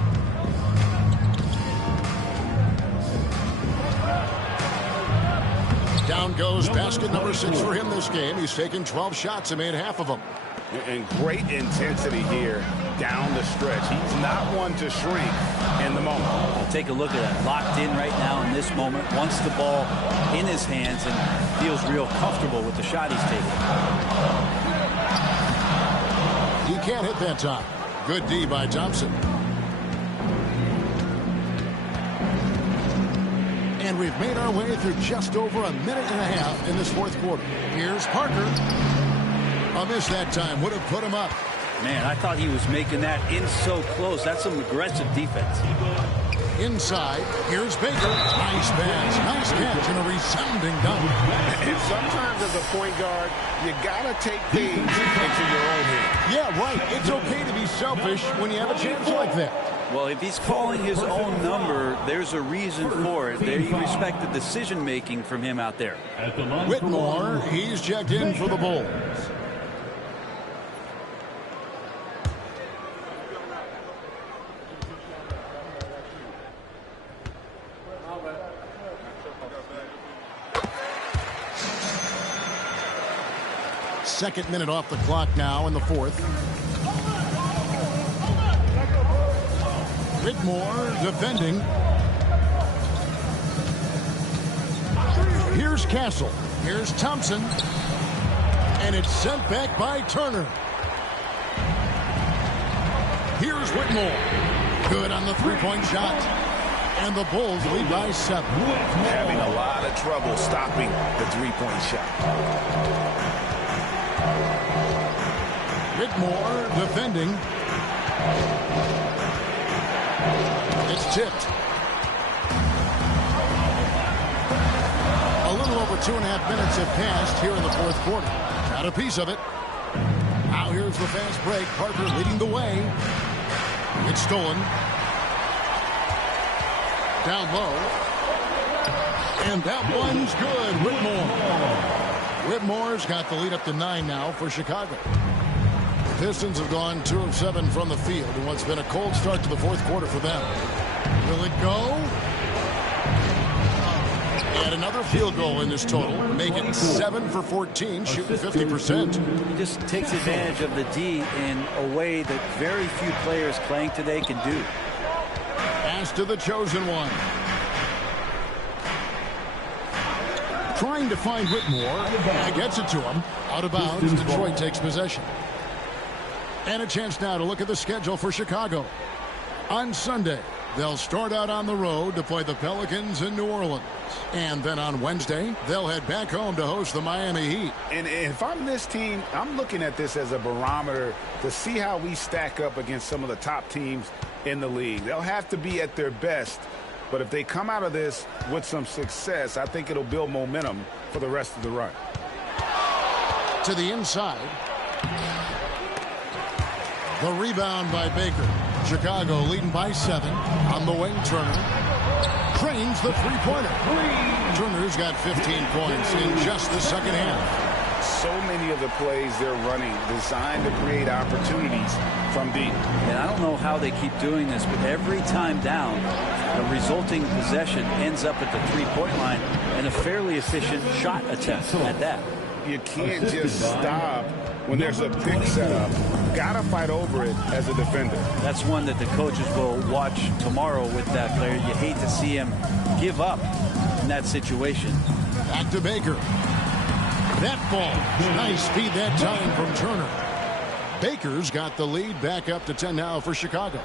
Down goes basket number 6 for him this game. He's taken 12 shots and made half of them. And great intensity here down the stretch. He's not one to shrink in the moment. Well, take a look at that. Locked in right now in this moment. Wants the ball in his hands and feels real comfortable with the shot he's taking. He can't hit that time. Good D by Thompson. And we've made our way through just over a minute and a half in this fourth quarter. Here's Parker. A miss that time would have put him up. Man, I thought he was making that in so close. That's some aggressive defense. Inside, here's Baker. Nice pass, nice catch, and a resounding dunk. And sometimes as a point guard, you gotta take things into your own hands. Yeah, right. It's okay to be selfish when you have a chance like that. Well, if he's calling his own number, there's a reason for it. They respect the decision-making from him out there. Whitmore, he's checked in for the Bulls. Second minute off the clock now in the fourth. Whitmore defending. Here's Castle. Here's Thompson. And it's sent back by Turner. Here's Whitmore. Good on the three-point shot. And the Bulls lead by 7. Having a lot of trouble stopping the three-point shot. Whitmore defending. It's tipped. A little over 2.5 minutes have passed here in the fourth quarter. Got a piece of it. Now here's the fast break. Parker leading the way. It's stolen. Down low. And that one's good. Whitmore. Whitmore's got the lead up to 9 now for Chicago. Pistons have gone 2 of 7 from the field in what's been a cold start to the fourth quarter for them. Will it go? And another field goal in this total, make it 7 for 14, shooting 50%. He just takes advantage of the D in a way that very few players playing today can do. Pass to the chosen one. Trying to find Whitmore. Gets it to him. Out of bounds. Detroit takes possession. And a chance now to look at the schedule for Chicago. On Sunday, they'll start out on the road to play the Pelicans in New Orleans. And then on Wednesday, they'll head back home to host the Miami Heat. And if I'm this team, I'm looking at this as a barometer to see how we stack up against some of the top teams in the league. They'll have to be at their best. But if they come out of this with some success, I think it'll build momentum for the rest of the run. To the inside. The rebound by Baker. Chicago leading by 7. On the wing, Turner. Cranes the three-pointer. Turner's got 15 points in just the second half. So many of the plays they're running designed to create opportunities from deep. And I don't know how they keep doing this, but every time down, the resulting possession ends up at the three-point line and a fairly efficient shot attempt at that. You can't just stop when there's a pick set up. Gotta fight over it as a defender. That's one that the coaches will watch tomorrow with that player. You hate to see him give up in that situation. Back to Baker. That ball. Nice speed that time from Turner. Baker's got the lead back up to 10 now for Chicago.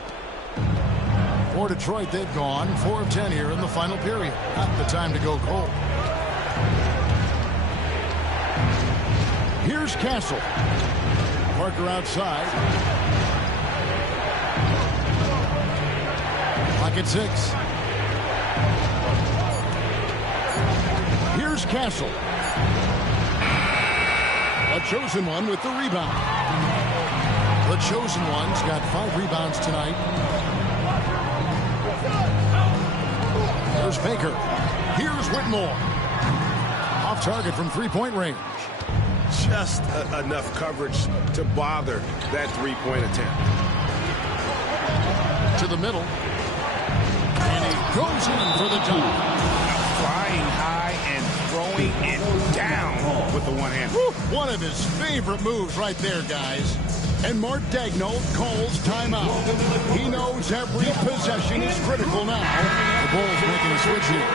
For Detroit, they've gone 4 of 10 here in the final period. Not the time to go cold. Here's Castle. Parker outside. Pocket 6. Here's Castle. A chosen one with the rebound. The chosen one's got 5 rebounds tonight. There's Baker. Here's Whitmore. Off target from three-point range. Just enough coverage to bother that three-point attempt. To the middle. And he goes in for the dunk. Flying high and throwing it down with the one hand. One of his favorite moves right there, guys. And Mark Daigneault calls timeout. He knows every possession is critical now. The Bulls making a switch here.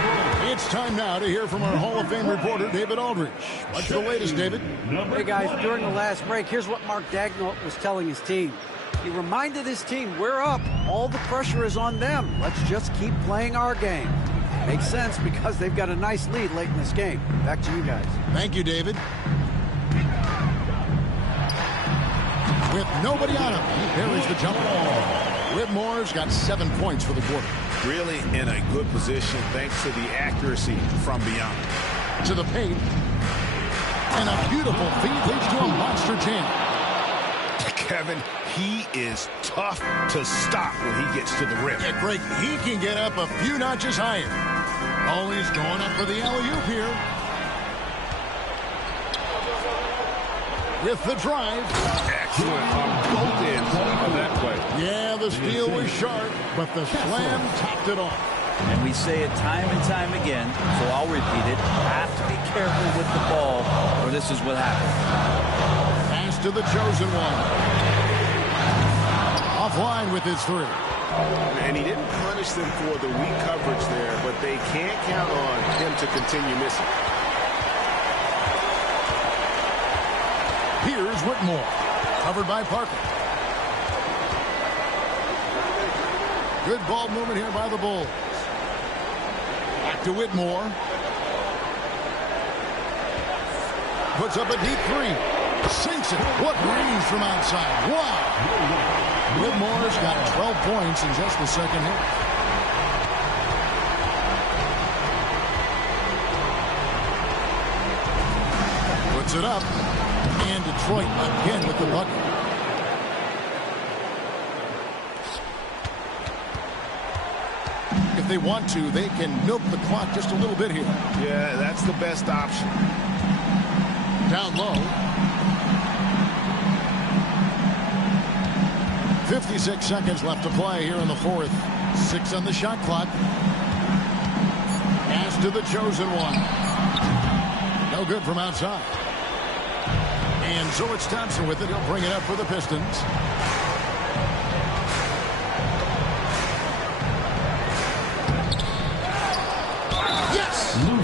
It's time now to hear from our Hall of Fame reporter, David Aldridge. What's the latest, David? Hey, guys, during the last break, here's what Mark Daigneault was telling his team. He reminded his team, we're up. All the pressure is on them. Let's just keep playing our game. Makes sense because they've got a nice lead late in this game. Back to you guys. Thank you, David. With nobody on him, he parries the jump ball. Whitmore's got 7 points for the quarter. Really in a good position thanks to the accuracy from beyond. To the paint. And a beautiful feed leads to a monster jam. Kevin, he is tough to stop when he gets to the rim. Yeah, Greg, he can get up a few notches higher. Oh, he's going up for the alley-oop here. With the drive. Excellent on both ends of that play. Yeah, the steal was sharp, but the slam topped it off. And we say it time and time again, so I'll repeat it. Have to be careful with the ball, or this is what happens. Pass to the chosen one. Offline with his 3. And he didn't punish them for the weak coverage there, but they can't count on him to continue missing. Here's Whitmore. Covered by Parker. Good ball movement here by the Bulls. Back to Whitmore. Puts up a deep 3. Sinks it. What range from outside. Wow. Whitmore's got 12 points in just the second half. Puts it up. And Detroit again with the bucket. If they want to, they can milk the clock just a little bit here. Yeah, that's the best option. Down low. 56 seconds left to play here in the fourth. 6 on the shot clock. Pass to the chosen one. No good from outside. And so it's Thompson with it. He'll bring it up for the Pistons.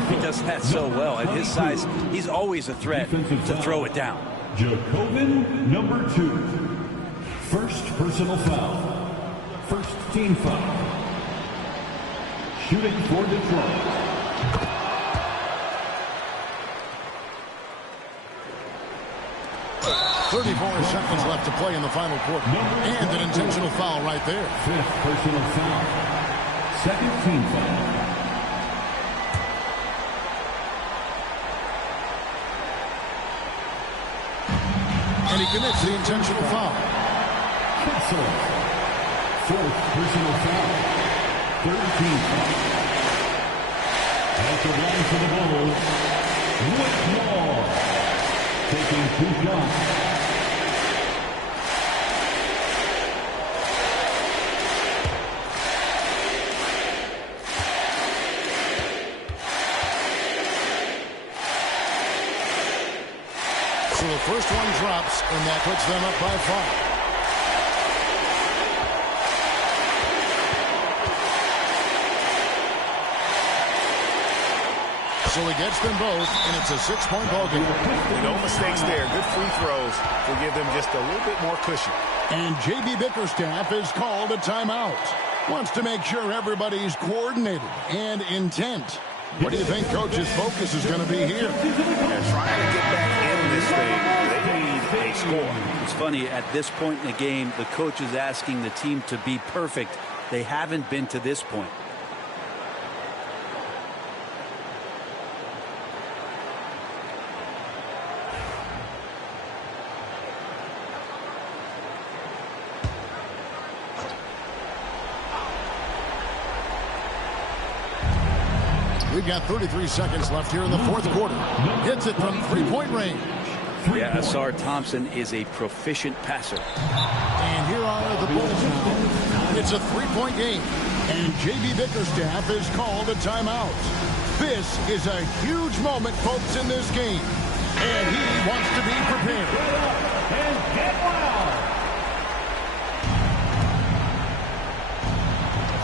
He does that so well. At his size, he's always a threat to throw it down. Jacobin, number 2. First personal foul. First team foul. Shooting for Detroit. Seconds left to play in the final quarter. And an intentional foul right there. 5th personal foul. Second team foul. And he commits the intentional foul. Kessler. 4th personal foul. 3rd team foul. At the line for the Bulls, Whitmore. Taking 2 shots. So the first one drops, and that puts them up by 5. So he gets them both, and it's a 6-point ball game. No mistakes there. Good free throws to give them just a little bit more cushion. And J.B. Bickerstaff is called a timeout. Wants to make sure everybody's coordinated and intent. What do you think Coach's focus is going to be here? They're trying to get back in this thing. They need a score. It's funny, at this point in the game, the coach is asking the team to be perfect. They haven't been to this point. We've got 33 seconds left here in the fourth quarter. Hits it from 3-point range. Yeah, Asar Thompson is a proficient passer. And here are the Bulls now. It's a 3-point game. And J.B. Bickerstaff is called a timeout. This is a huge moment, folks, in this game. And he wants to be prepared. And get wild.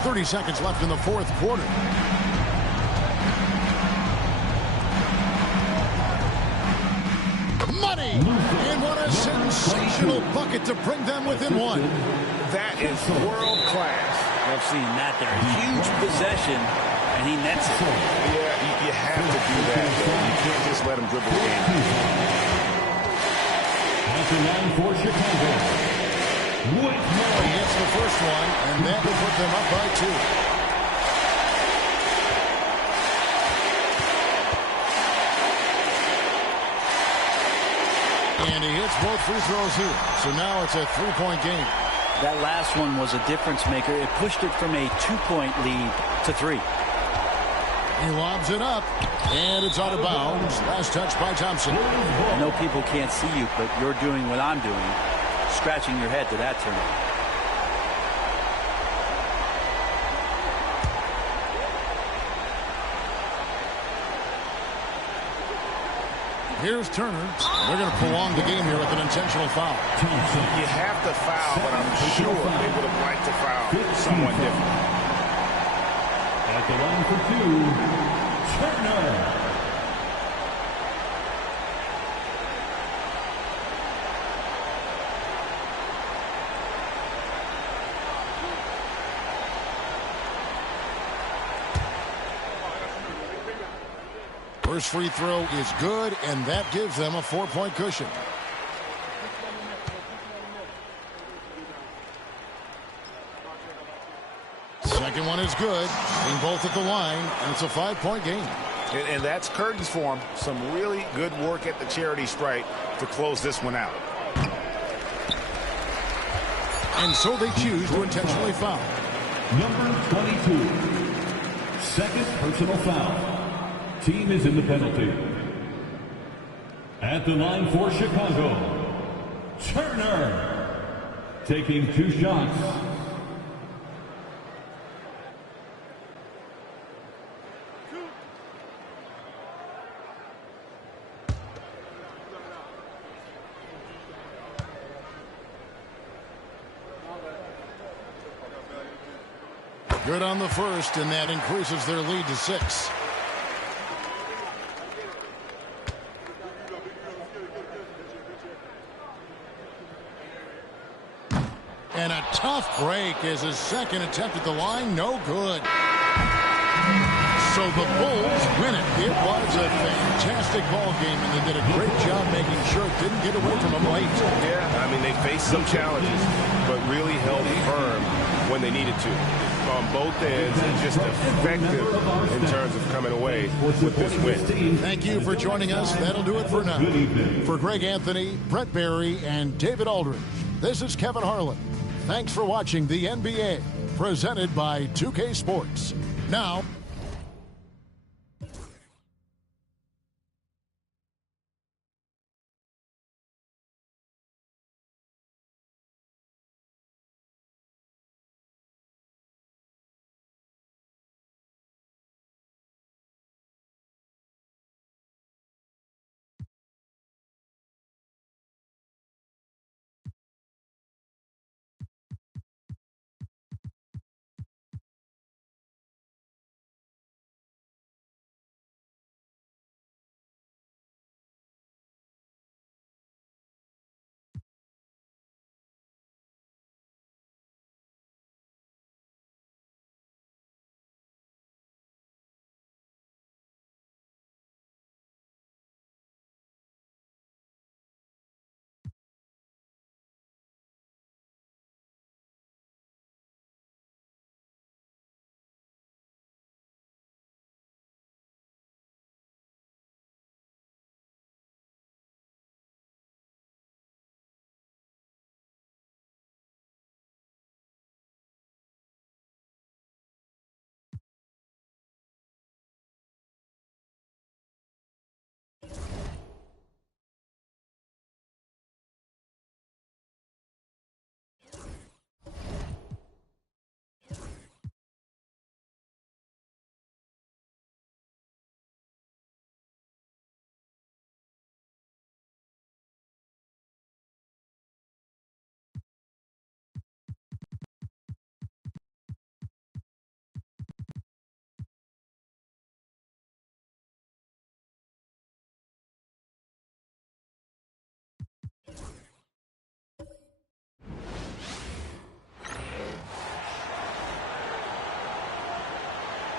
30 seconds left in the fourth quarter. Money! And what a sensational bucket to bring them within 1. That is world class. I've seen that there. Huge possession, and he nets it. Yeah, you have to do that. You can't just let him dribble the game. After 9 for Chicago. Whitmore. He gets the first one, and that will put them up by 2. And he hits both free throws here. So now it's a 3-point game. That last one was a difference maker. It pushed it from a 2-point lead to 3. He lobs it up, and it's out of bounds. Last touch by Thompson. I know people can't see you, but you're doing what I'm doing, scratching your head to that turnover. Here's Turner. They're going to prolong the game here with an intentional foul. You have to foul, but I'm sure they would have liked to foul someone different. At the line for 2, Turner. First free throw is good, and that gives them a 4-point cushion. Second one is good. Being both at the line, and it's a 5-point game. And that's curtains for him. Some really good work at the charity stripe to close this one out. And so they choose to intentionally foul. Number 22. Second personal foul. Team is in the penalty. At the line for Chicago, Turner. taking 2 shots. Good on the first, and that increases their lead to 6. And a tough break as his second attempt at the line, no good. So the Bulls win it. It was a fantastic ball game, and they did a great job making sure it didn't get away from them late. Yeah, I mean, they faced some challenges, but really held firm when they needed to. On both ends, and just effective in terms of coming away with this win. Thank you for joining us. That'll do it for now. For Greg Anthony, Brett Barry, and David Aldridge, this is Kevin Harlan. Thanks for watching the NBA, presented by 2K Sports. Now,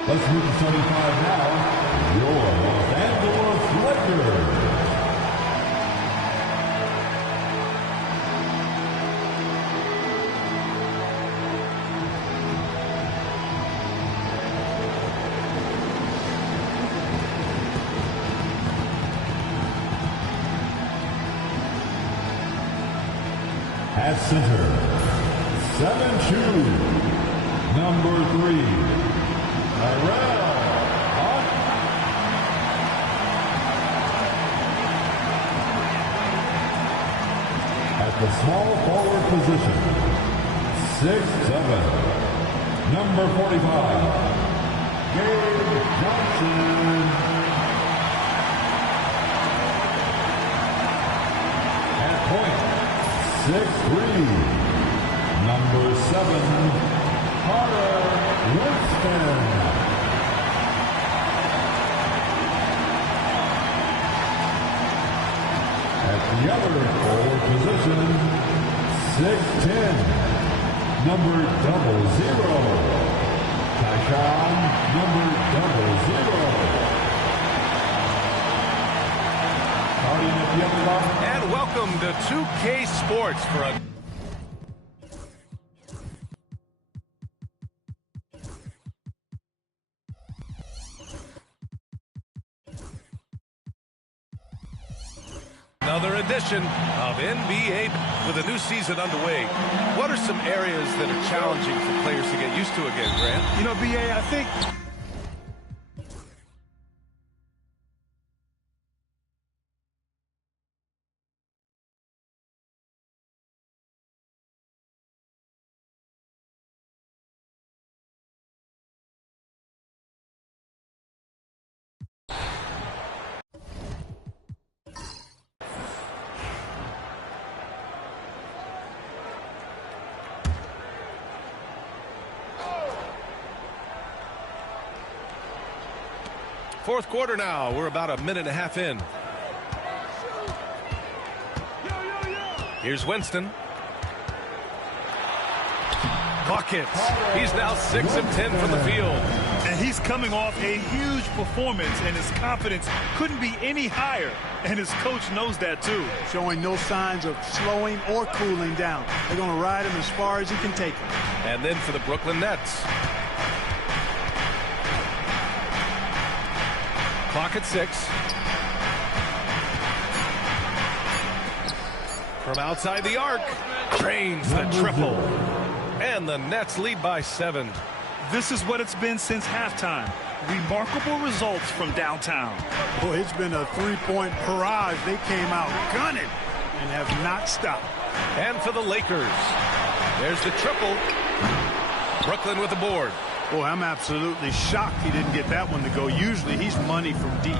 Let's move to 75 now. Your Los Angeles Lakers. At center, 7'2", number 3. At the small forward position, 6'7", number 45, Gabe Johnson. At point, 6'3", number 7, Carter Winston. At the other forward position, 6'10", number 00, Tyshawn, number 00. Starting at the other line. And welcome to 2K Sports for a another edition of NBA. With a new season underway, what are some areas that are challenging for players to get used to again, Grant? You know, BA, I think Fourth quarter now. We're about a minute and a half in. Here's Winston. Buckets. He's now 6 of 10 from the field. And he's coming off a huge performance, and his confidence couldn't be any higher. And his coach knows that, too. Showing no signs of slowing or cooling down. They're going to ride him as far as he can take him. And then for the Brooklyn Nets. Clock at 6. From outside the arc. Drains the triple. And the Nets lead by 7. This is what it's been since halftime. Remarkable results from downtown. Boy, it's been a three-point barrage. They came out gunning and have not stopped. And for the Lakers, there's the triple. Brooklyn with the board. Boy, I'm absolutely shocked he didn't get that one to go. Usually he's money from deep.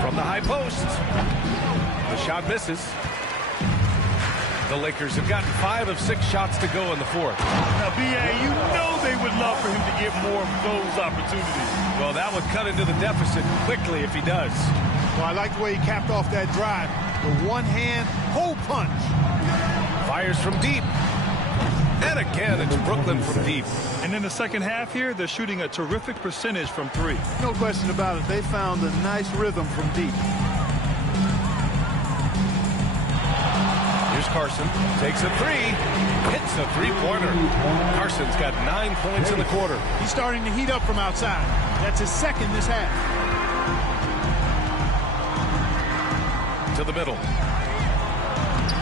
From the high post. The shot misses. The Lakers have gotten 5 of 6 shots to go in the fourth. Now, B.A., you know they would love for him to get more of those opportunities. Well, that would cut into the deficit quickly if he does. Well, I like the way he capped off that drive. The one-hand hole punch. Fires from deep. And again, it's Brooklyn from deep. And in the second half here, they're shooting a terrific percentage from 3. No question about it. They found a nice rhythm from deep. Here's Carson. Takes a 3. Hits a three-pointer. Carson's got 9 points in the quarter. He's starting to heat up from outside. That's his second this half. To the middle.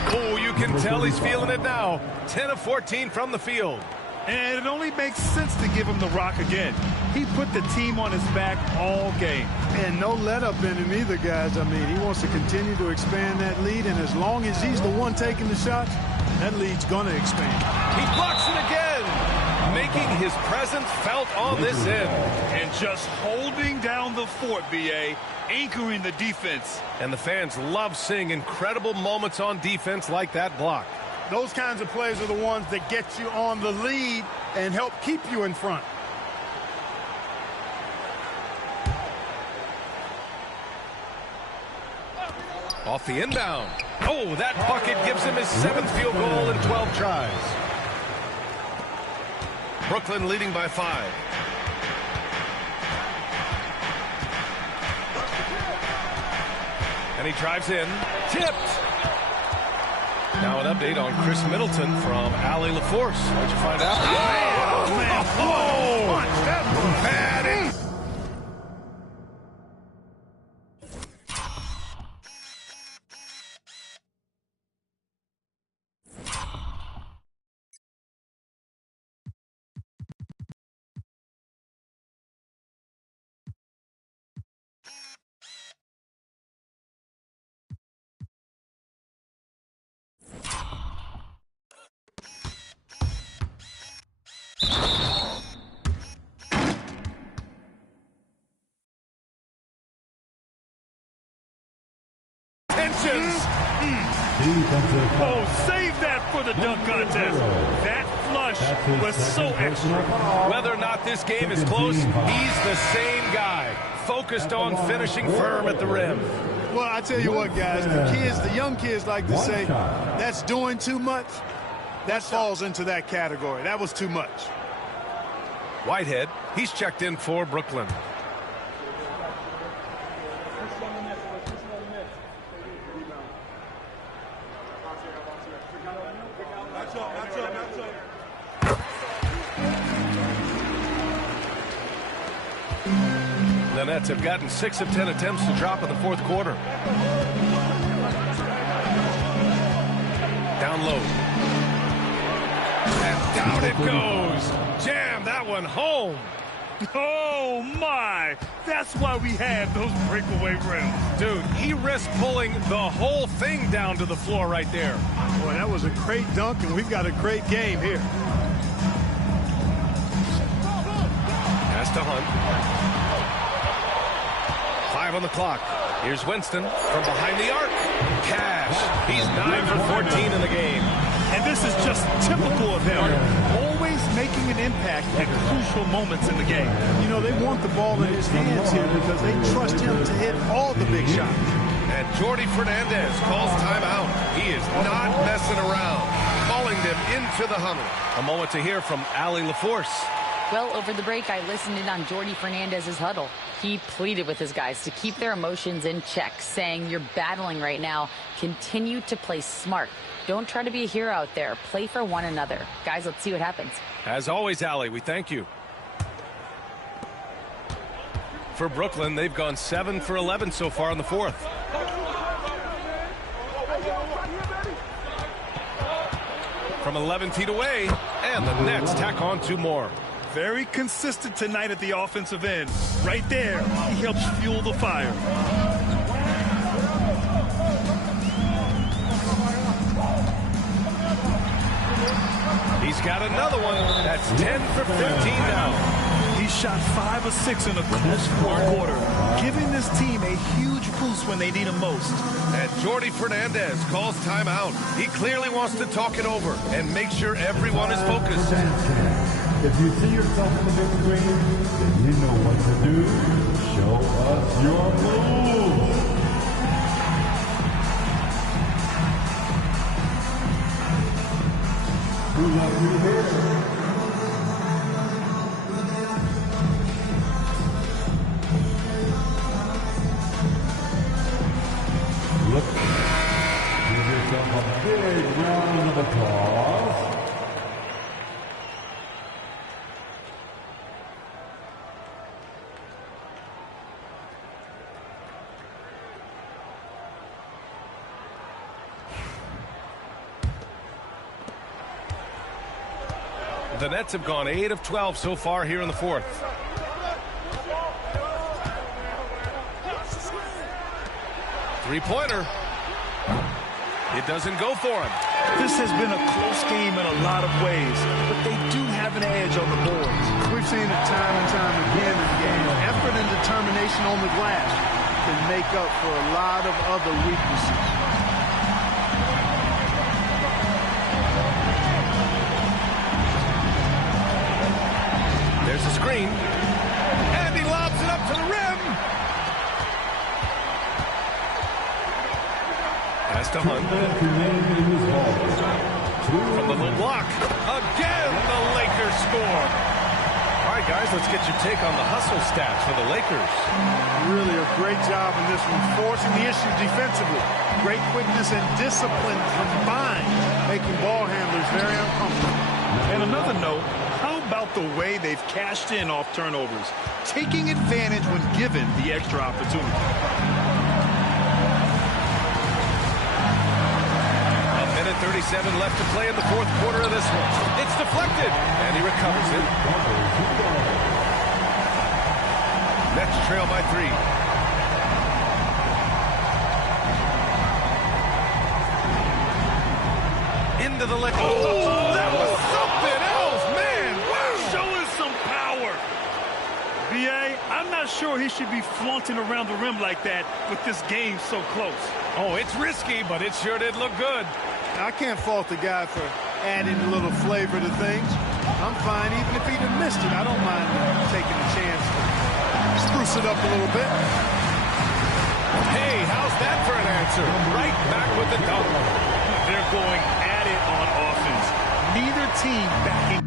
Oh, you can tell he's feeling it now. 10 of 14 from the field. And it only makes sense to give him the rock again. He put the team on his back all game. And no let-up in him either, guys. I mean, he wants to continue to expand that lead, and as long as he's the one taking the shots, that lead's going to expand. He blocks it again, making his presence felt on this end. And just holding down the fort, B.A., anchoring the defense. And the fans love seeing incredible moments on defense like that block. Those kinds of plays are the ones that get you on the lead and help keep you in front. Off the inbound. Oh, that bucket gives him his 7th field goal in 12 tries. Brooklyn leading by 5. And he drives in. Tipped. Now an update on Chris Middleton from Allie LaForce. What'd you find out? Oh, man. Oh, bad. Oh, save that for the dunk contest. That flush was so extra. Whether or not this game is close, he's the same guy, focused on finishing firm at the rim. Well, I tell you what, guys, the young kids like to say, that's doing too much. That falls into that category. That was too much. Whitehead, he's checked in for Brooklyn. The Nets have gotten 6 of 10 attempts to drop in the fourth quarter. Down low. And down it goes. Jam that one home. Oh, my. That's why we have those breakaway rims. Dude, he risked pulling the whole thing down to the floor right there. Boy, that was a great dunk, and we've got a great game here. Pass to Hunt. 5 on the clock. Here's Winston from behind the arc. Cash. He's 9 for 14 in the game. This is just typical of him. Always making an impact at crucial moments in the game. You know, they want the ball in his hands here because they trust him to hit all the big shots. And Jordy Fernandez calls timeout. He is not messing around, calling them into the huddle. A moment to hear from Allie LaForce. Well, over the break, I listened in on Jordy Fernandez's huddle. He pleaded with his guys to keep their emotions in check, saying, you're battling right now. Continue to play smart. Don't try to be a hero out there. Play for one another. Guys, let's see what happens. As always, Allie, we thank you. For Brooklyn, they've gone 7 for 11 so far in the fourth. From 11 feet away, and the Nets tack on 2 more. Very consistent tonight at the offensive end. Right there, he helps fuel the fire. He's got another one. That's 10 for 15 now. He shot 5 of 6 in a close fourth quarter, giving this team a huge boost when they need him most. And Jordy Fernandez calls timeout. He clearly wants to talk it over and make sure everyone is focused. If you see yourself in the big screen, then you know what to do. Show us your moves. Who left you here? Look, give yourself a big round of applause. The Nets have gone 8 of 12 so far here in the fourth. Three-pointer. It doesn't go for him. This has been a close game in a lot of ways, but they do have an edge on the boards. We've seen it time and time again in the game. Effort and determination on the glass can make up for a lot of other weaknesses. There's a screen. And he lobs it up to the rim. Pass to Hunt. From the low block. Again, the Lakers score. All right, guys, let's get your take on the hustle stats for the Lakers. Really a great job in this one, forcing the issue defensively. Great quickness and discipline combined, making ball handlers very uncomfortable. And another note, how about the way they've cashed in off turnovers, taking advantage when given the extra opportunity. A minute 37 left to play in the fourth quarter of this one. It's deflected, and he recovers it. Nets trail by 3. Into the leg. Oh, that was something else, man. Wow. Showing some power. B.A., I'm not sure he should be flaunting around the rim like that with this game so close. Oh, it's risky, but it sure did look good. I can't fault the guy for adding a little flavor to things. I'm fine even if he'd have missed it. I don't mind taking a chance to spruce it up a little bit. Hey, how's that for an answer? Right back with the dunk. They're going at it on offense. Neither team backing.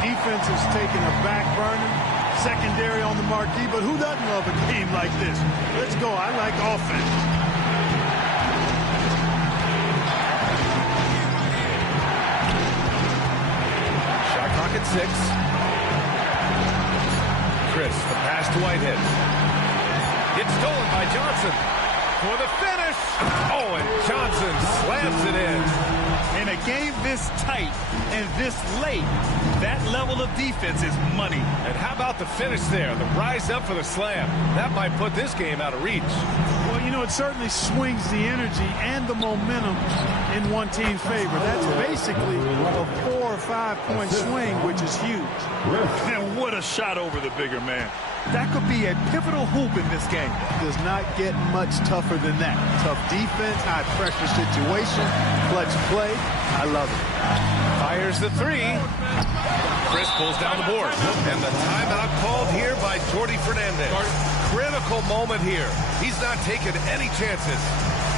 Defense has taken a back burner, secondary on the marquee, but who doesn't love a game like this? Let's go. I like offense. Shot clock at 6. Chris, the pass to Whitehead. It's stolen by Johnson for the finish. Oh, and Johnson slams it in. In a game this tight and this late, that level of defense is money. And how about the finish there, the rise up for the slam. That might put this game out of reach. Well, you know, it certainly swings the energy and the momentum in one team's favor. That's basically a 4 or 5 point swing, which is huge. And what a shot over the bigger man. That could be a pivotal hoop in this game. Does not get much tougher than that. Tough defense, high pressure situation, clutch play. I love it. Fires the three. Chris pulls down the board. And the timeout called here by Jordi Fernandez. Critical moment here. He's not taking any chances.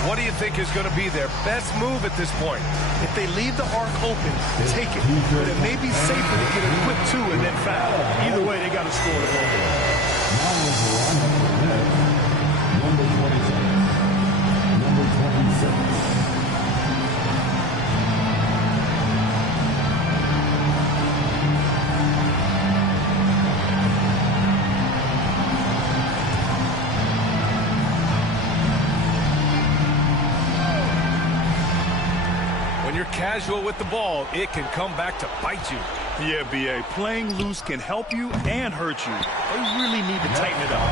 What do you think is going to be their best move at this point? If they leave the arc open, take it. But it may be safer to get a quick 2 and then foul. Either way, they got to score the ball. Number 26. Number 26. When you're casual with the ball, it can come back to bite you. Yeah, B.A. Playing loose can help you and hurt you. They really need to tighten it up.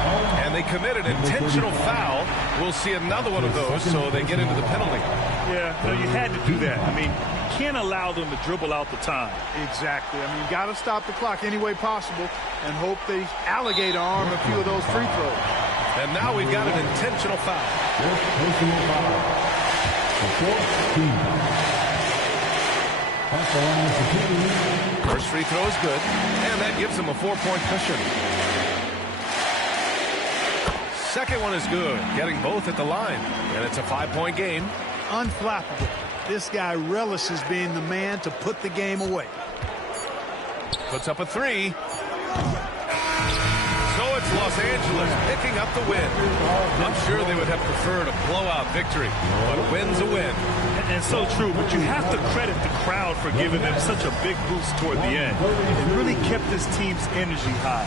And they committed an intentional foul. We'll see another one of those, so they get into the penalty. Yeah, no, you had to do that. I mean, you can't allow them to dribble out the time. Exactly. I mean, got to stop the clock any way possible and hope they alligator arm a few of those free throws. And now we've got an intentional foul. Personal foul. The fourth team. That's the line for two. First free throw is good, and that gives them a 4-point cushion. Second one is good, getting both at the line, and it's a 5-point game. Unflappable. This guy relishes being the man to put the game away. Puts up a three. So it's Los Angeles picking up the win. I'm sure they would have preferred a blowout victory, but a win's a win. And so true, but you have to credit the crowd for giving them such a big boost toward the end. It really kept this team's energy high.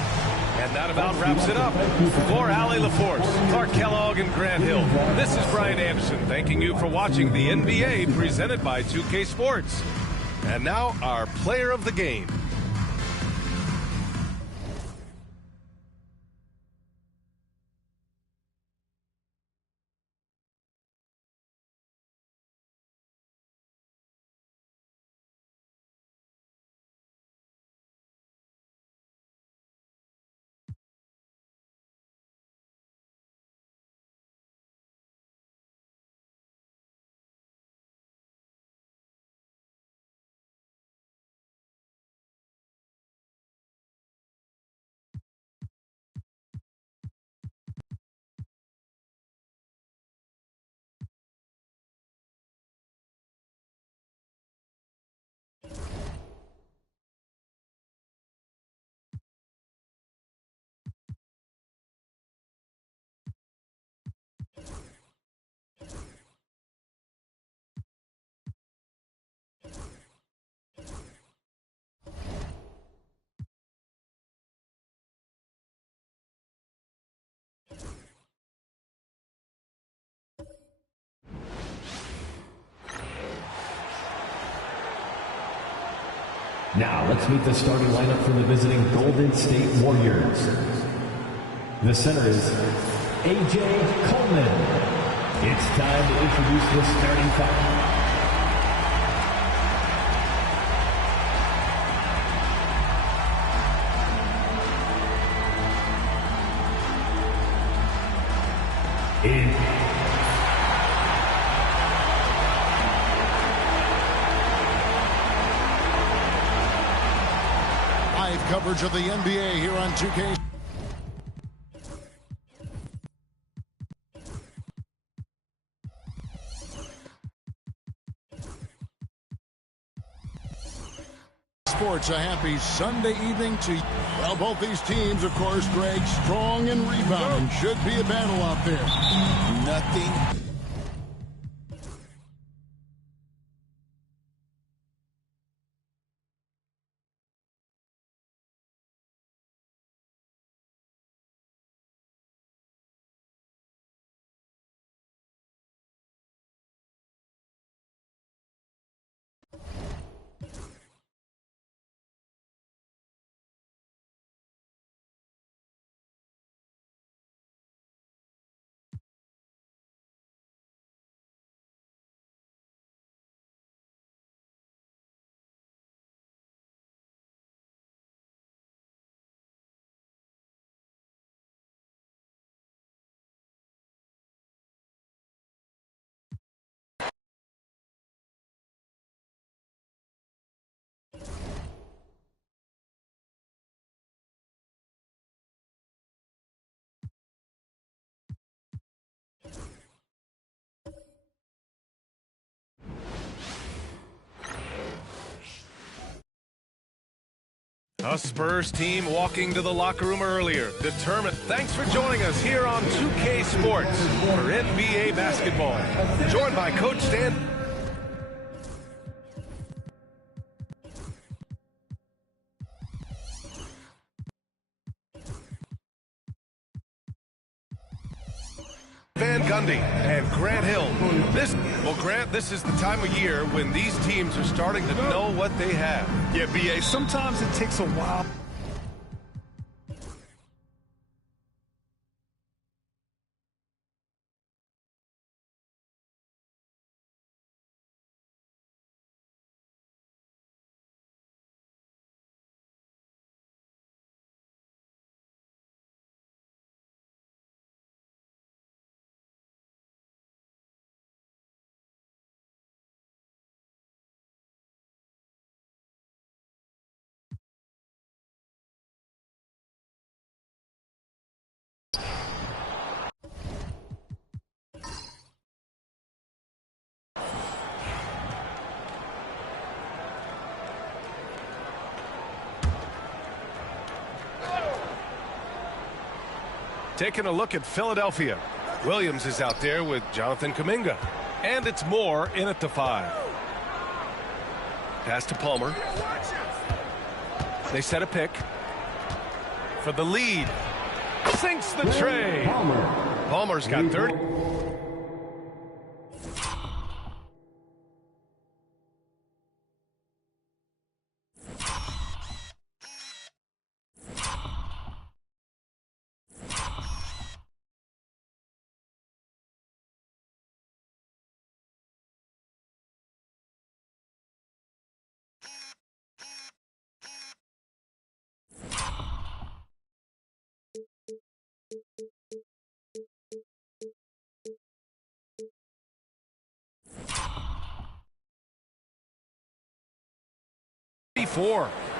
And that about wraps it up. For Allie LaForce, Clark Kellogg, and Grant Hill, this is Brian Anderson thanking you for watching the NBA presented by 2K Sports. And now our player of the game. Now, let's meet the starting lineup for the visiting Golden State Warriors. The center is A.J. Coleman. It's time to introduce the starting five. Live coverage of the NBA here on 2K. Sports, a happy Sunday evening to you. Well, both these teams, of course, Greg, strong and rebounding. Should be a battle out there. Nothing A Spurs team walking to the locker room earlier, determined. Thanks for joining us here on 2K Sports for NBA basketball. Joined by Coach Stan. Van Gundy and Grant Hill. Grant, this is the time of year when these teams are starting to know what they have. Yeah, B.A., sometimes it takes a while. Taking a look at Philadelphia. Williams is out there with Jonathan Kuminga. And it's Moore in at the 5. Pass to Palmer. They set a pick. For the lead. Sinks the tray. Palmer's got 30.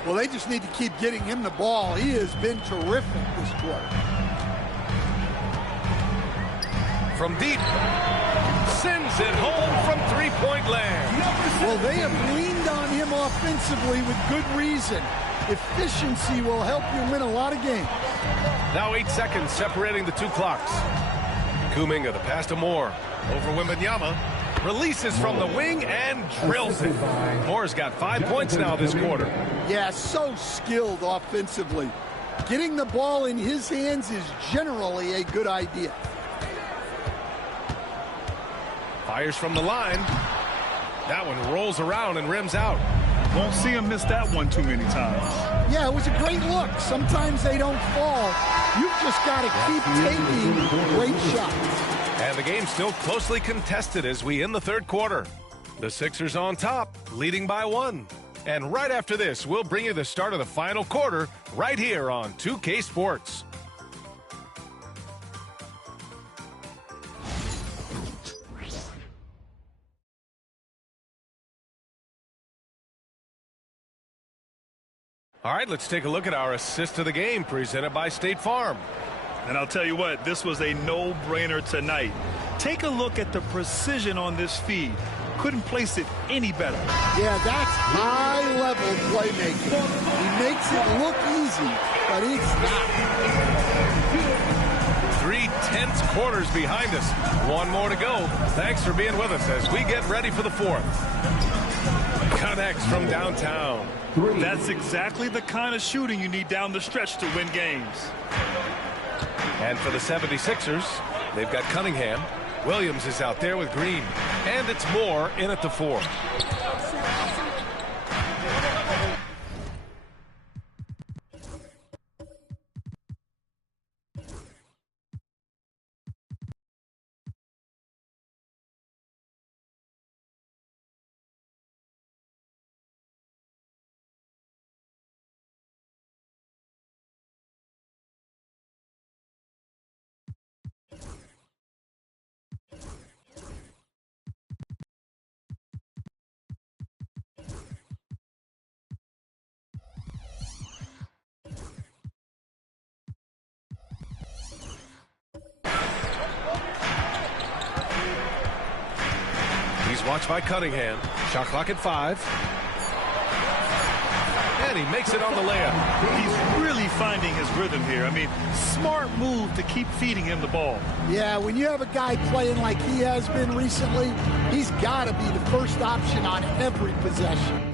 Well, they just need to keep getting him the ball. He has been terrific this quarter. From deep. Sends it home from three-point land. Well, they have leaned on him offensively with good reason. Efficiency will help you win a lot of games. Now 8 seconds separating the two clocks. Kuminga, the pass to Moore. Over Wembanyama. Releases from the wing and drills it. Moore's got 5 points now this quarter. Yeah, so skilled offensively. Getting the ball in his hands is generally a good idea. Fires from the line. That one rolls around and rims out. Won't see him miss that one too many times. Yeah, it was a great look. Sometimes they don't fall. You've just got to keep taking great shots. And the game's still closely contested as we end the third quarter. The Sixers on top, leading by 1. And right after this, we'll bring you the start of the final quarter right here on 2K Sports. All right, let's take a look at our assist of the game presented by State Farm. And I'll tell you what, this was a no-brainer tonight. Take a look at the precision on this feed. Couldn't place it any better. Yeah, that's high-level playmaking. He makes it look easy, but it's not. 3 tense quarters behind us. One more to go. Thanks for being with us as we get ready for the fourth. Connects from downtown. That's exactly the kind of shooting you need down the stretch to win games. And for the 76ers, they've got Cunningham. Williams is out there with Green. And it's Moore in at the 4. Watched by Cunningham. Shot clock at 5. And he makes it on the layup. He's really finding his rhythm here. I mean, smart move to keep feeding him the ball. Yeah, when you have a guy playing like he has been recently, he's got to be the first option on every possession.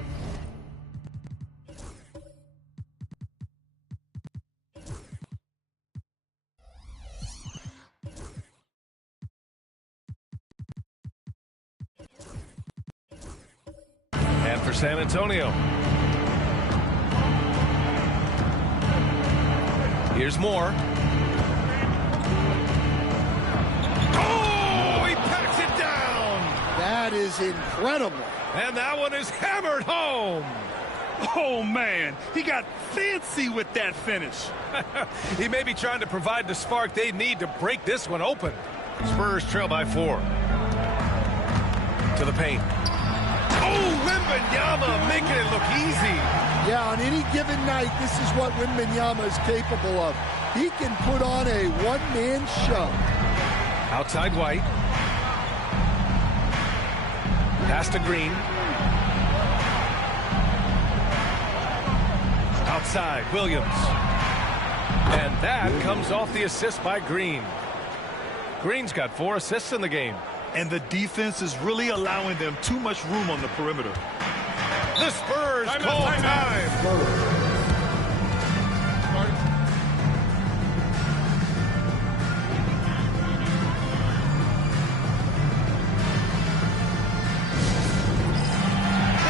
And for San Antonio, here's Moore. Oh, he packs it down. That is incredible. And that one is hammered home. Oh, man, he got fancy with that finish. He may be trying to provide the spark they need to break this one open. Spurs trail by 4. To the paint. Oh, Wembanyama making it look easy. Yeah, on any given night, this is what Wembanyama is capable of. He can put on a one-man show. Outside White. Pass to Green. Outside Williams. And that comes off the assist by Green. Green's got 4 assists in the game. And the defense is really allowing them too much room on the perimeter. The Spurs call time.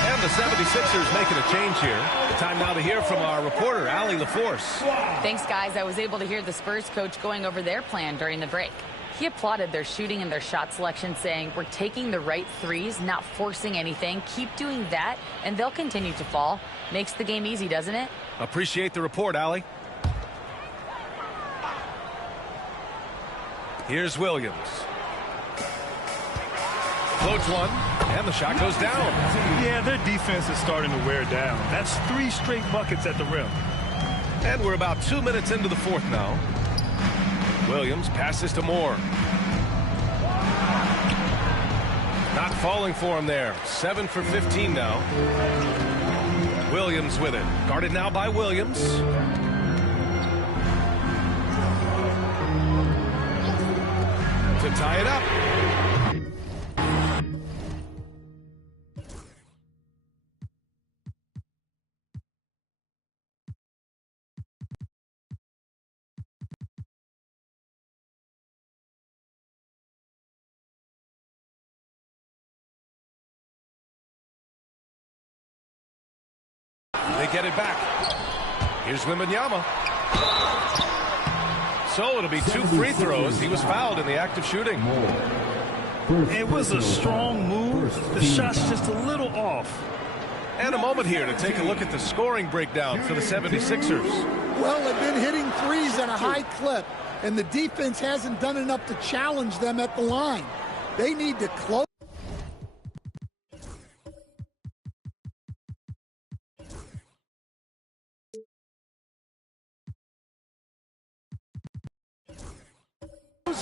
And the 76ers making a change here. Time now to hear from our reporter, Allie LaForce. Thanks, guys. I was able to hear the Spurs coach going over their plan during the break. He applauded their shooting and their shot selection, saying, we're taking the right threes, not forcing anything. Keep doing that, and they'll continue to fall. Makes the game easy, doesn't it? Appreciate the report, Allie. Here's Williams. Floats one, and the shot goes down. Yeah, their defense is starting to wear down. That's 3 straight buckets at the rim. And we're about 2 minutes into the 4th now. Williams passes to Moore. Not falling for him there. 7 for 15 now. Williams with it. Guarded now by Williams. To tie it up. They get it back. Here's Wembanyama. So it'll be 2 free throws. He was fouled in the act of shooting. It was a strong move. The shot's just a little off. And a moment here to take a look at the scoring breakdown for the 76ers. Well, they've been hitting threes at a high clip, and the defense hasn't done enough to challenge them at the line. They need to close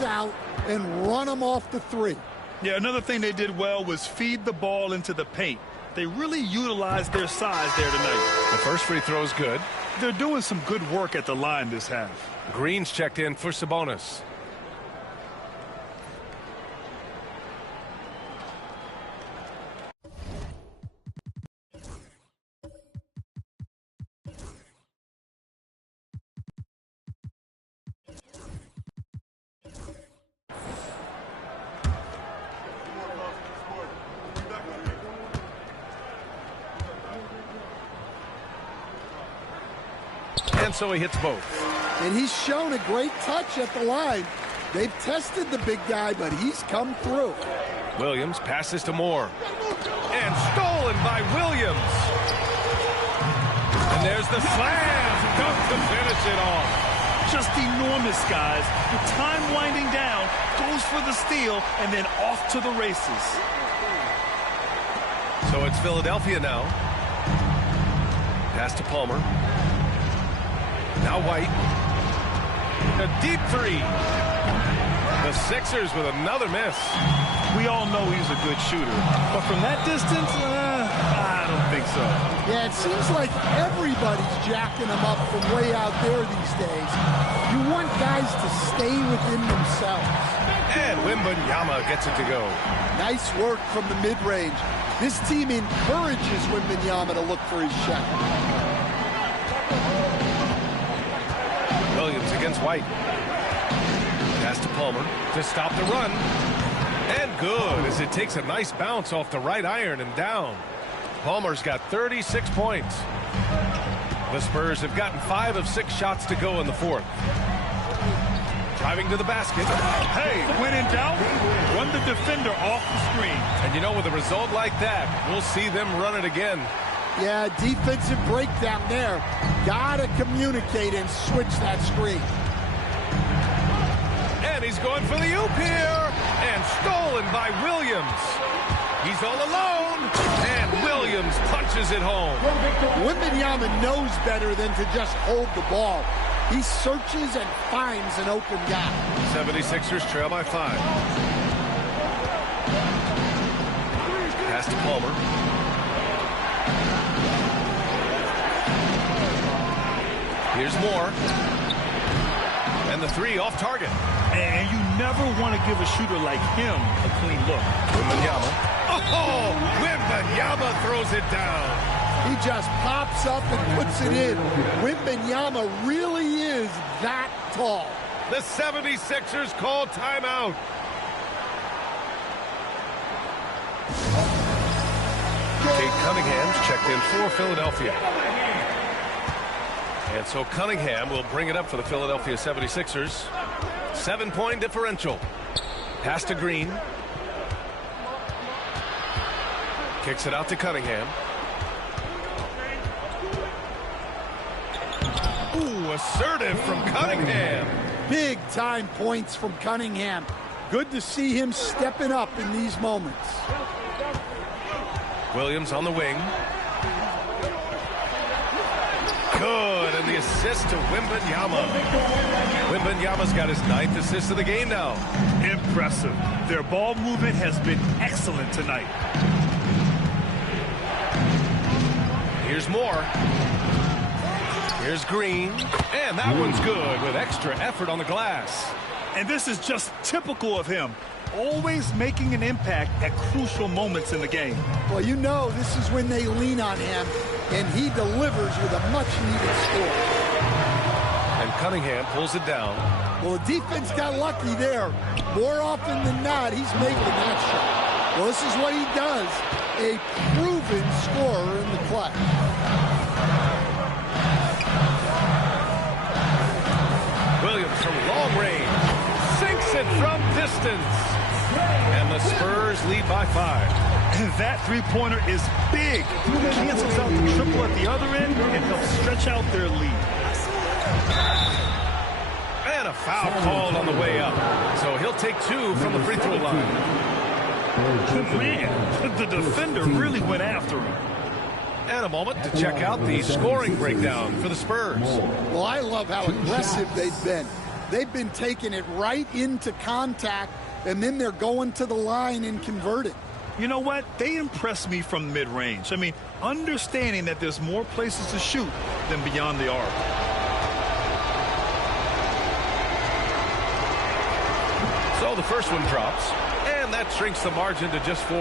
out and run them off the 3. Yeah, another thing they did well was feed the ball into the paint. They really utilized their size there tonight. The first free throw is good. They're doing some good work at the line this half. Green's checked in for Sabonis. And so he hits both. And he's shown a great touch at the line. They've tested the big guy, but he's come through. Williams passes to Moore. And stolen by Williams. And there's the slam dunk to finish it off. Just enormous, guys. With time winding down, goes for the steal, and then off to the races. So it's Philadelphia now. Pass to Palmer. Now White. A deep 3. The Sixers with another miss. We all know he's a good shooter. But from that distance, I don't think so. Yeah, it seems like everybody's jacking them up from way out there these days. You want guys to stay within themselves. And Wembanyama gets it to go. Nice work from the mid-range. This team encourages Wembanyama to look for his shot. Williams against White. Pass to Palmer to stop the run. And good, as it takes a nice bounce off the right iron and down. Palmer's got 36 points. The Spurs have gotten 5 of 6 shots to go in the fourth. Driving to the basket. Hey, when in doubt, run the defender off the screen. And you know, with a result like that, we'll see them run it again. Yeah, defensive breakdown there. Gotta communicate and switch that screen. And he's going for the oop here. And stolen by Williams. He's all alone. And Williams punches it home. Wembanyama knows better than to just hold the ball. He searches and finds an open guy. 76ers trail by 5. Pass to Palmer. Here's Moore. And the 3 off target. And you never want to give a shooter like him a clean look. Wembanyama. Oh, Wembanyama throws it down. He just pops up and puts it in. Wembanyama really is that tall. The 76ers call timeout. Kate Cunningham's checked in for Philadelphia. And so Cunningham will bring it up for the Philadelphia 76ers. 7-point differential. Pass to Green. Kicks it out to Cunningham. Ooh, assertive from Cunningham. Big time points from Cunningham. Good to see him stepping up in these moments. Williams on the wing. Good, and the assist to Wembanyama. Wembanyama's got his 9th assist of the game now. Impressive. Their ball movement has been excellent tonight. Here's Moore. Here's Green. And that one's good with extra effort on the glass. And this is just typical of him. Always making an impact at crucial moments in the game. Well, you know this is when they lean on him, and he delivers with a much-needed score. And Cunningham pulls it down. Well, the defense got lucky there. More often than not, he's making that shot. Well, this is what he does. A proven scorer in the clutch. Williams from long range. Sinks it from distance. And the Spurs lead by 5. And that three-pointer is big. Cancels out the triple at the other end and helps stretch out their lead. And a foul called on the way up. So he'll take 2 from the free throw line. Man, the defender really went after him. And a moment to check out the scoring breakdown for the Spurs. Well, I love how aggressive they've been. They've been taking it right into contact, and then they're going to the line and converting. You know what? They impress me from mid-range. I mean, understanding that there's more places to shoot than beyond the arc. So the first one drops, and that shrinks the margin to just 4.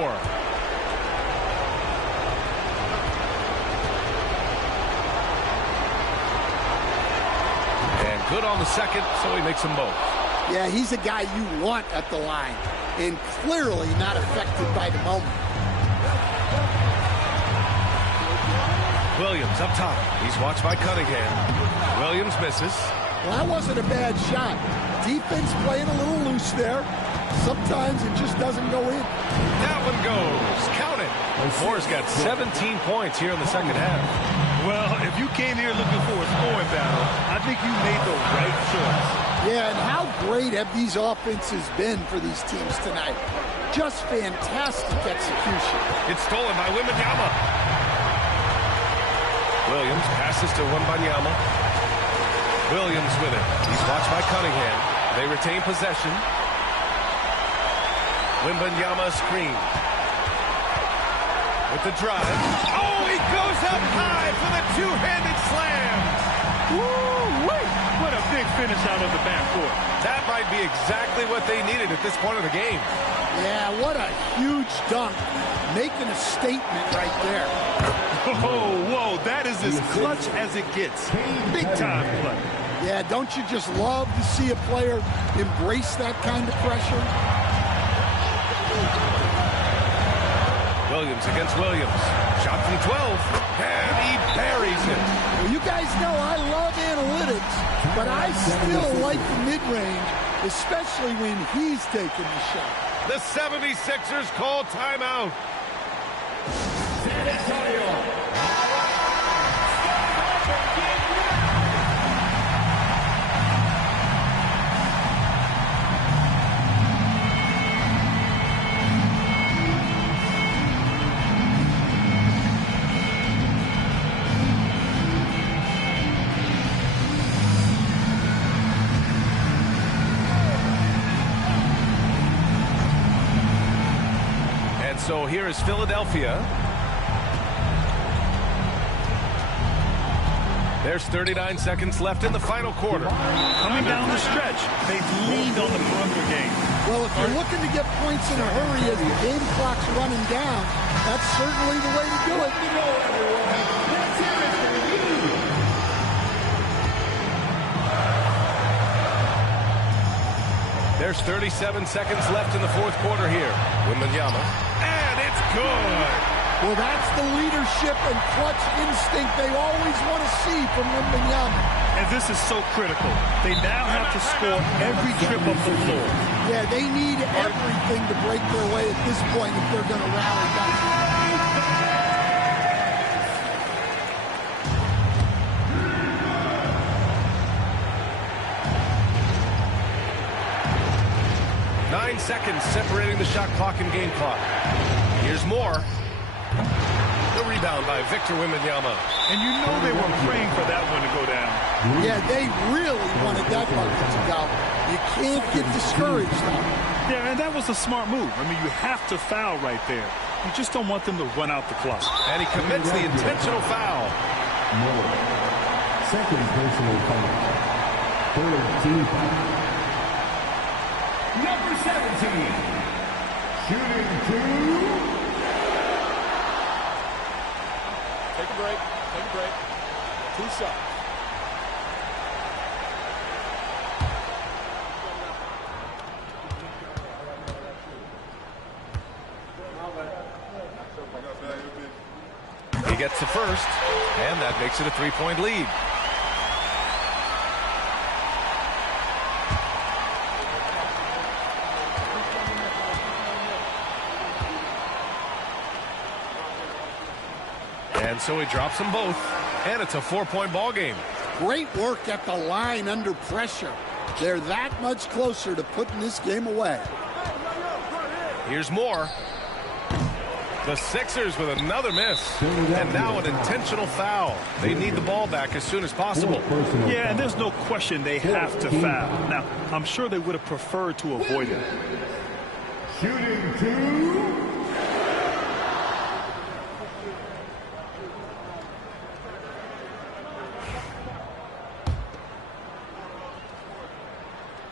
And good on the second, so he makes them both. Yeah, he's a guy you want at the line, and clearly not affected by the moment. Williams up top. He's watched by Cunningham. Williams misses. Well, that wasn't a bad shot. Defense playing a little loose there. Sometimes it just doesn't go in. That one goes. Count it. Moore's got 17 points here in the second half. Well, if you came here looking for a scoring battle, I think you made the right choice. Yeah, and how great have these offenses been for these teams tonight? Just fantastic execution. It's stolen by Wembanyama. Williams passes to Wembanyama. Williams with it. He's watched by Cunningham. They retain possession. Wembanyama screen. with the drive. Oh, he goes up high for the two-handed slam. Woo-wee! What a big finish out of the backcourt. That might be exactly what they needed at this point of the game. Yeah, what a huge dunk. Making a statement right there. Whoa, that is as clutch as it gets. Big time play. Yeah, don't you just love to see a player embrace that kind of pressure? Williams against Williams. Shot from 12. And he buries it. Well, you guys know I love analytics, but I still like the mid-range, especially when he's taking the shot. The 76ers call timeout. San Antonio. So here is Philadelphia. There's 39 seconds left in the final quarter. Coming down the stretch, they've leaned on the perimeter game. Well, if you're looking to get points in a hurry as the game clock's running down, that's certainly the way to do it. There's 37 seconds left in the fourth quarter here. Wembanyama. And it's good. Well, that's the leadership and clutch instinct they always want to see from Wembanyama. And this is so critical. They now have to score every trip up the floor. Yeah, they need everything to break their way at this point if they're going to rally back. 9 seconds separating the shot clock and game clock. Here's more. The rebound by Victor Wembanyama. And you know they were praying for that one to go down. Yeah, they really wanted that bucket to go. You can't get discouraged, though. Yeah, and that was a smart move. I mean, you have to foul right there. You just don't want them to run out the clock. And he commits the intentional foul. Second personal foul. Third team foul. Number 17. Shooting two. Take a break. Take a break. 2 shots. He gets the first, and that makes it a 3-point lead. And so he drops them both, and it's a 4-point ball game. Great work at the line under pressure. They're that much closer to putting this game away. Here's more. The Sixers with another miss. And now an intentional foul. They need the ball back as soon as possible. Yeah, and there's no question they have to foul. Now, I'm sure they would have preferred to avoid it. Shooting two.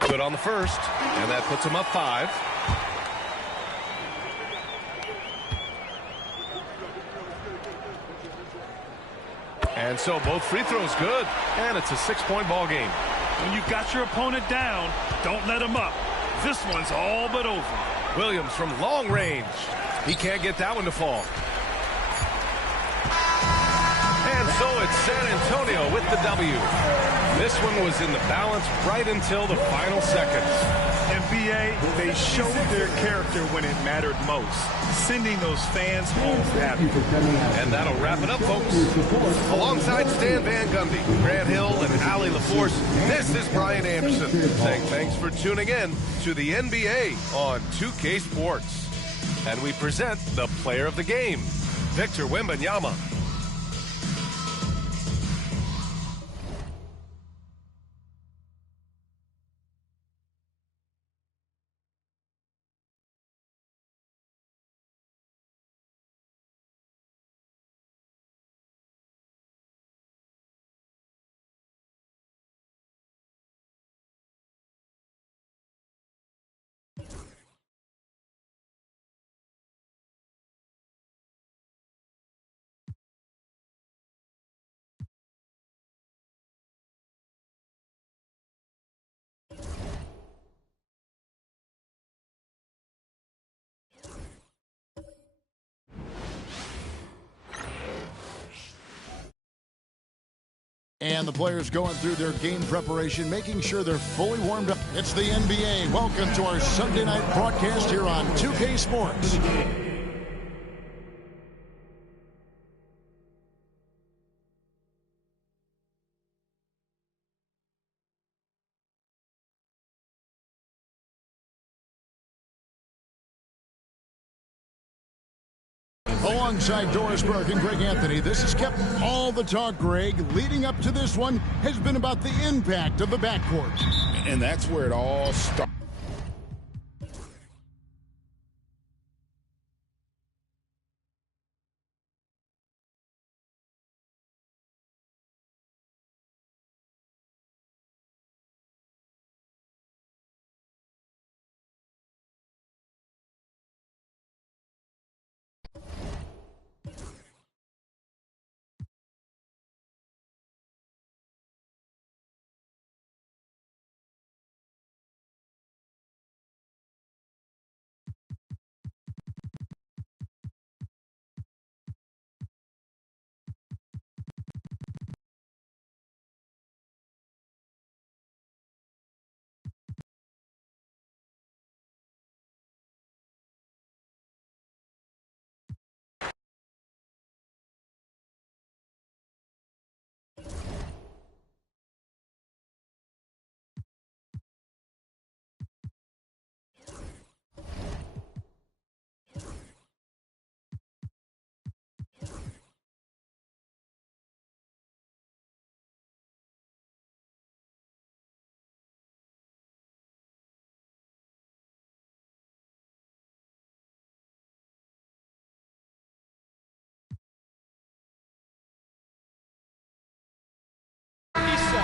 Good on the first, and that puts him up 5. And so both free throws good, and it's a 6-point ball game. When you got your opponent down, don't let him up. This one's all but over. Williams from long range. He can't get that one to fall. And so it's San Antonio with the W. This one was in the balance right until the final seconds. NBA, they showed their character when it mattered most, sending those fans home happy. And that'll wrap it up, folks. Alongside Stan Van Gundy, Grant Hill, and Allie LaForce, this is Brian Anderson saying thanks for tuning in to the NBA on 2K Sports. And we present the player of the game, Victor Wembanyama. And the players going through their game preparation, making sure they're fully warmed up. It's the NBA. Welcome to our Sunday night broadcast here on 2K Sports. Alongside Doris Burke and Greg Anthony, this is kept all the talk, Greg, leading up to this one has been about the impact of the backcourt. And that's where it all starts.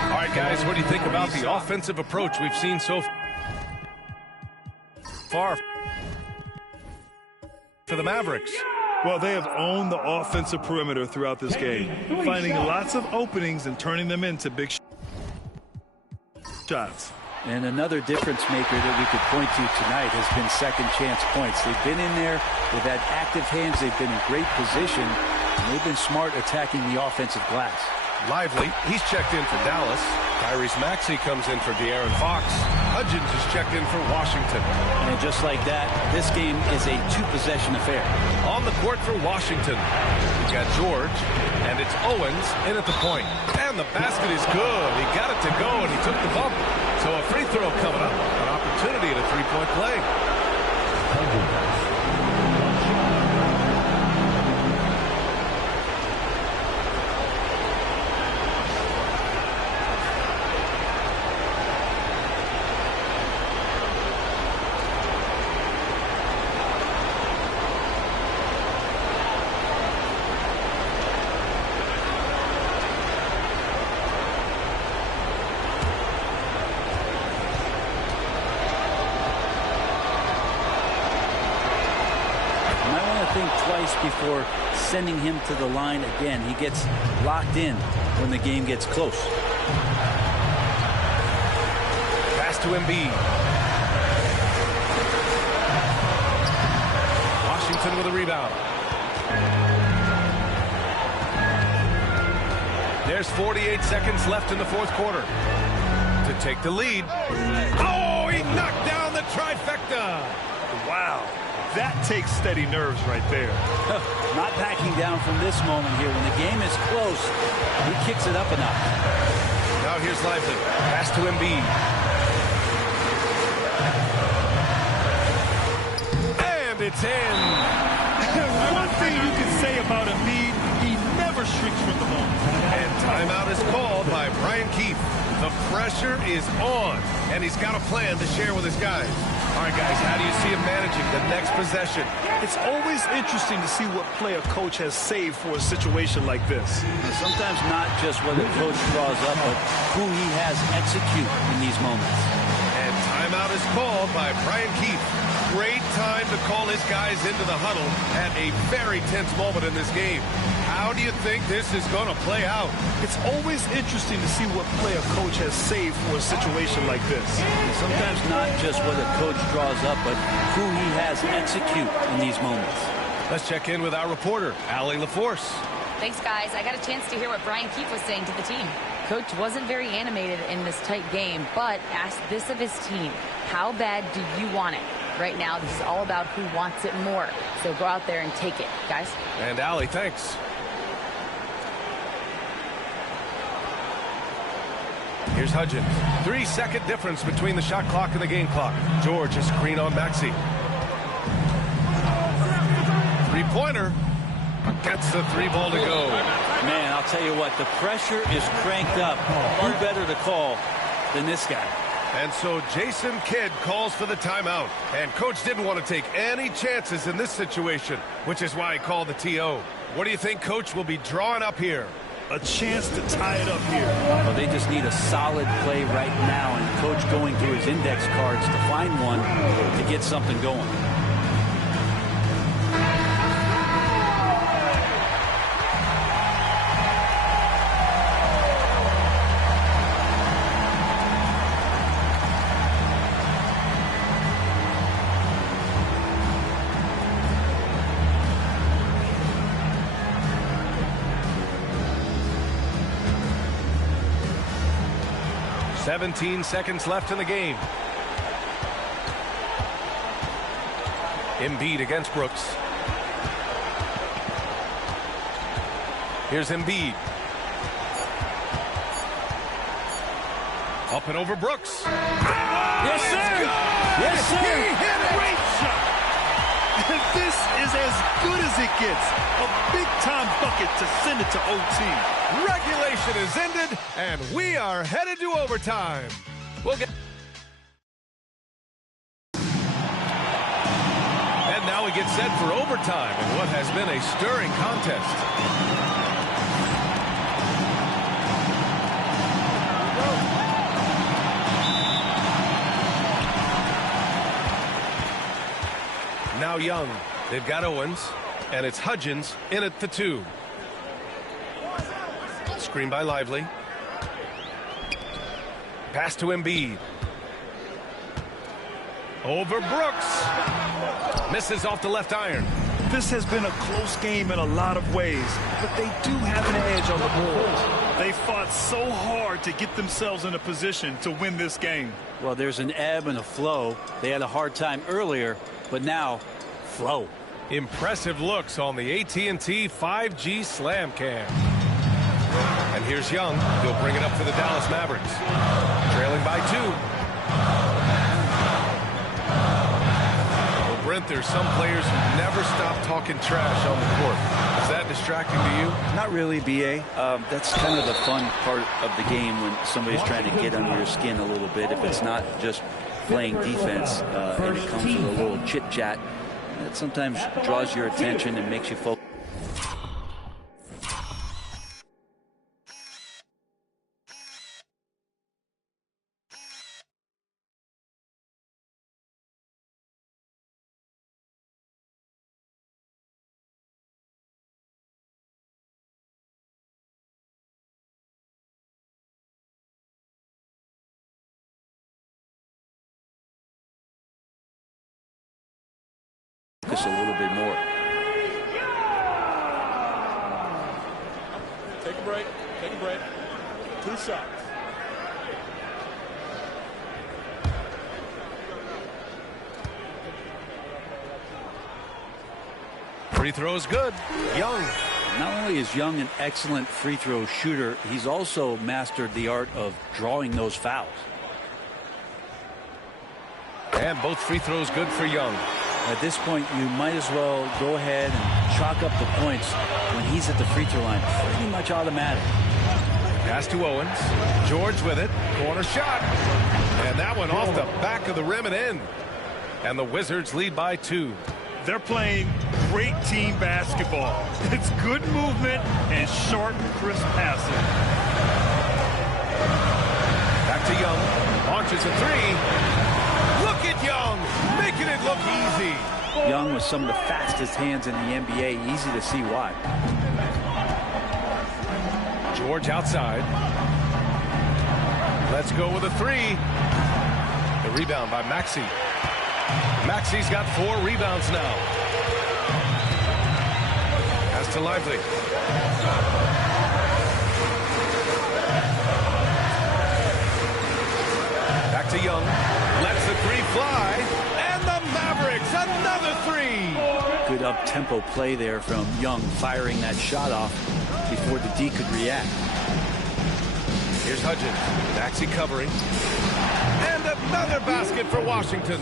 All right, guys, what do you think about the offensive approach we've seen so far for the Mavericks? Well, they have owned the offensive perimeter throughout this game, finding lots of openings and turning them into big shots. And another difference maker that we could point to tonight has been second chance points. They've been in there, they've had active hands, they've been in great position, and they've been smart attacking the offensive glass. Lively, he's checked in for Dallas. Tyrese Maxey comes in for De'Aaron Fox. Hudgens is checked in for Washington. And just like that, this game is a two-possession affair. On the court for Washington, we've got George, and it's Owens in at the point. And the basket is good. He got it to go, and he took the bump. So a free throw coming up, an opportunity at a three-point play. Before sending him to the line again. He gets locked in when the game gets close. Pass to Embiid. Washington with a rebound. There's 48 seconds left in the fourth quarter to take the lead. Oh, he knocked down the trifecta. Wow. That takes steady nerves right there. Not backing down from this moment here. When the game is close, he kicks it up a notch. Now here's Lively. Pass to Embiid. And it's in. One thing you can say about Embiid, he never shrinks from the moment. And timeout is called by Brian Keefe. The pressure is on, and he's got a plan to share with his guys. All right, guys, how do you see him managing the next possession? It's always interesting to see what play a coach has saved for a situation like this. Sometimes not just what the coach draws up, but who he has execute in these moments. And timeout is called by Brian Keefe. Great time to call his guys into the huddle at a very tense moment in this game. How do you think this is going to play out? It's always interesting to see what play a coach has saved for a situation like this. Sometimes not just what a coach draws up, but who he has execute in these moments. Let's check in with our reporter, Allie LaForce. Thanks, guys. I got a chance to hear what Brian Keefe was saying to the team. Coach wasn't very animated in this tight game, but asked this of his team. How bad do you want it? Right now, this is all about who wants it more. So go out there and take it, guys. And Allie, thanks. Here's Hudgens. 3-second difference between the shot clock and the game clock. George, a screen on Maxey. Three-pointer. Gets the three ball to go. Man, I'll tell you what, the pressure is cranked up. Who better to call than this guy? And so Jason Kidd calls for the timeout. And Coach didn't want to take any chances in this situation, which is why he called the TO. What do you think Coach will be drawing up here? A chance to tie it up here. Well, they just need a solid play right now, and Coach going through his index cards to find one to get something going. Seventeen seconds left in the game. Embiid against Brooks. Here's Embiid. Up and over Brooks. Yes, sir. Yes, sir. He hit it. Great shot. And this is as good as it gets. A big-time bucket to send it to OT. Regulation is ended, and we are headed to overtime. We'll get. And now we get set for overtime in what has been a stirring contest. Now Young. They've got Owens, and it's Hudgens in at the 2. Screen by Lively. Pass to Embiid. Over Brooks. Misses off the left iron. This has been a close game in a lot of ways, but they do have an edge on the boards. They fought so hard to get themselves in a position to win this game. Well, there's an ebb and a flow. They had a hard time earlier, but now, flow. Impressive looks on the AT&T 5G Slam Cam. And here's Young. He'll bring it up for the Dallas Mavericks. Trailing by 2. Well, Brent, there's some players who never stop talking trash on the court. Is that distracting to you? Not really, B.A. That's kind of the fun part of the game when somebody's trying to get under your skin a little bit. If it's not just playing defense and it comes with a little chit-chat, it sometimes draws your attention and makes you focus. A little bit more. Take a break. Take a break. 2 shots. Free throw is good. Young. Not only is Young an excellent free throw shooter, he's also mastered the art of drawing those fouls. And both free throws good for Young. At this point, you might as well go ahead and chalk up the points when he's at the free throw line. Pretty much automatic. Pass to Owens. George with it. Corner shot. And that one off the back of the rim and in. And the Wizards lead by 2. They're playing great team basketball. It's good movement and sharp, crisp passing. Back to Young. Launches a 3. Look at Young, making it look easy. Young with some of the fastest hands in the NBA. Easy to see why. George outside. Let's go with a 3. The rebound by Maxey. Maxey's got 4 rebounds now. Pass to Lively. to Young. Lets the three fly. And the Mavericks, another three. Good up-tempo play there from Young, firing that shot off before the D could react. Here's Hudgens. Maxey covering. And another basket for Washington.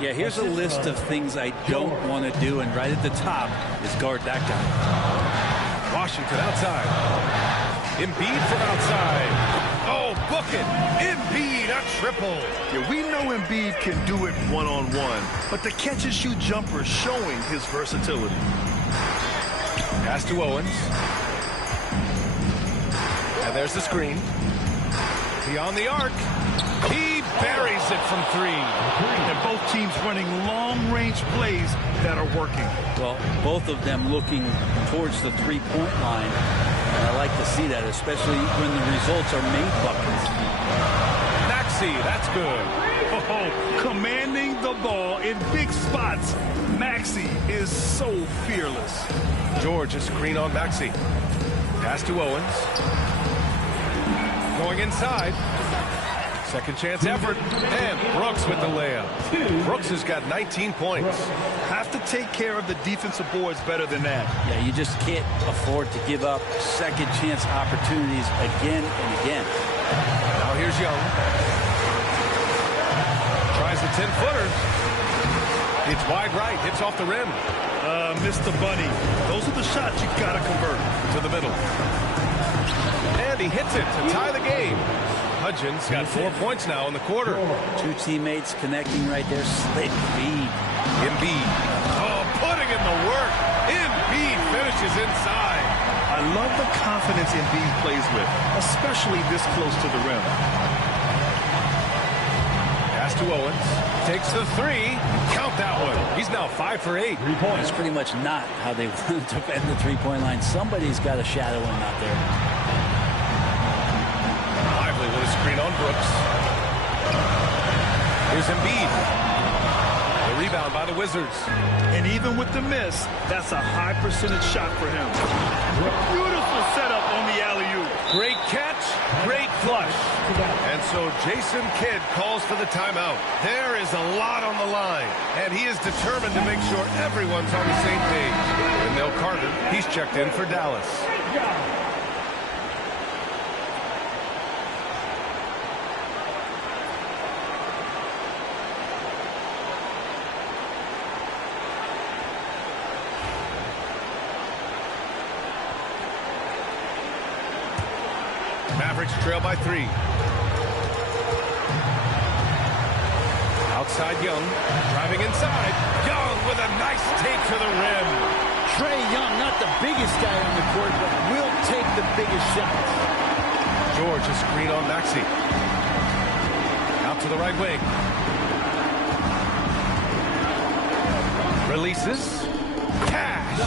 Yeah, here's a list of things I don't want to do, and right at the top is guard that guy. Washington outside. Embiid from outside. Oh, book it. Embiid, a triple. Yeah, we know Embiid can do it one-on-one, but the catch-and-shoot jumper is showing his versatility. Pass to Owens. And there's the screen. Beyond the arc. He buries it from three. And both teams running long-range plays that are working. Well, both of them looking towards the three-point line. And I like to see that, especially when the results are made buckets. Maxey, that's good. Oh, commanding the ball in big spots. Maxey is so fearless. George, a screen on Maxey. Pass to Owens. Going inside. Second chance effort. And Brooks with the layup. Brooks has got 19 points. Have to take care of the defensive boards better than that. Yeah, you just can't afford to give up second chance opportunities again and again. Now here's Young. Tries the 10-footer. It's wide right. Hits off the rim. Mr. Bunny. Those are the shots you've got to convert. To the middle. And he hits it to tie the game. Hudgens got 4 points now in the quarter. Two teammates connecting right there. Slick feed. Embiid. Oh, putting in the work. Embiid finishes inside. I love the confidence Embiid plays with, especially this close to the rim. Pass to Owens. Takes the three. Count that one. He's now 5 for 8. That's pretty much not how they want to defend the three-point line. Somebody's got to shadow him out there. Lively with a screen on Brooks. Here's Embiid. The rebound by the Wizards. And even with the miss, that's a high percentage shot for him. Beautiful setup on the alley-oop. Great catch, great flush. And so Jason Kidd calls for the timeout. There is a lot on the line, and he is determined to make sure everyone's on the same page. And Nell Carter, he's checked in for Dallas. Mavericks trail by 3. Outside Young, driving inside. Young with a nice take to the rim. Trae Young, not the biggest guy on the court, but will take the biggest shots. George, a screen on Maxey. Out to the right wing. Releases. Cash.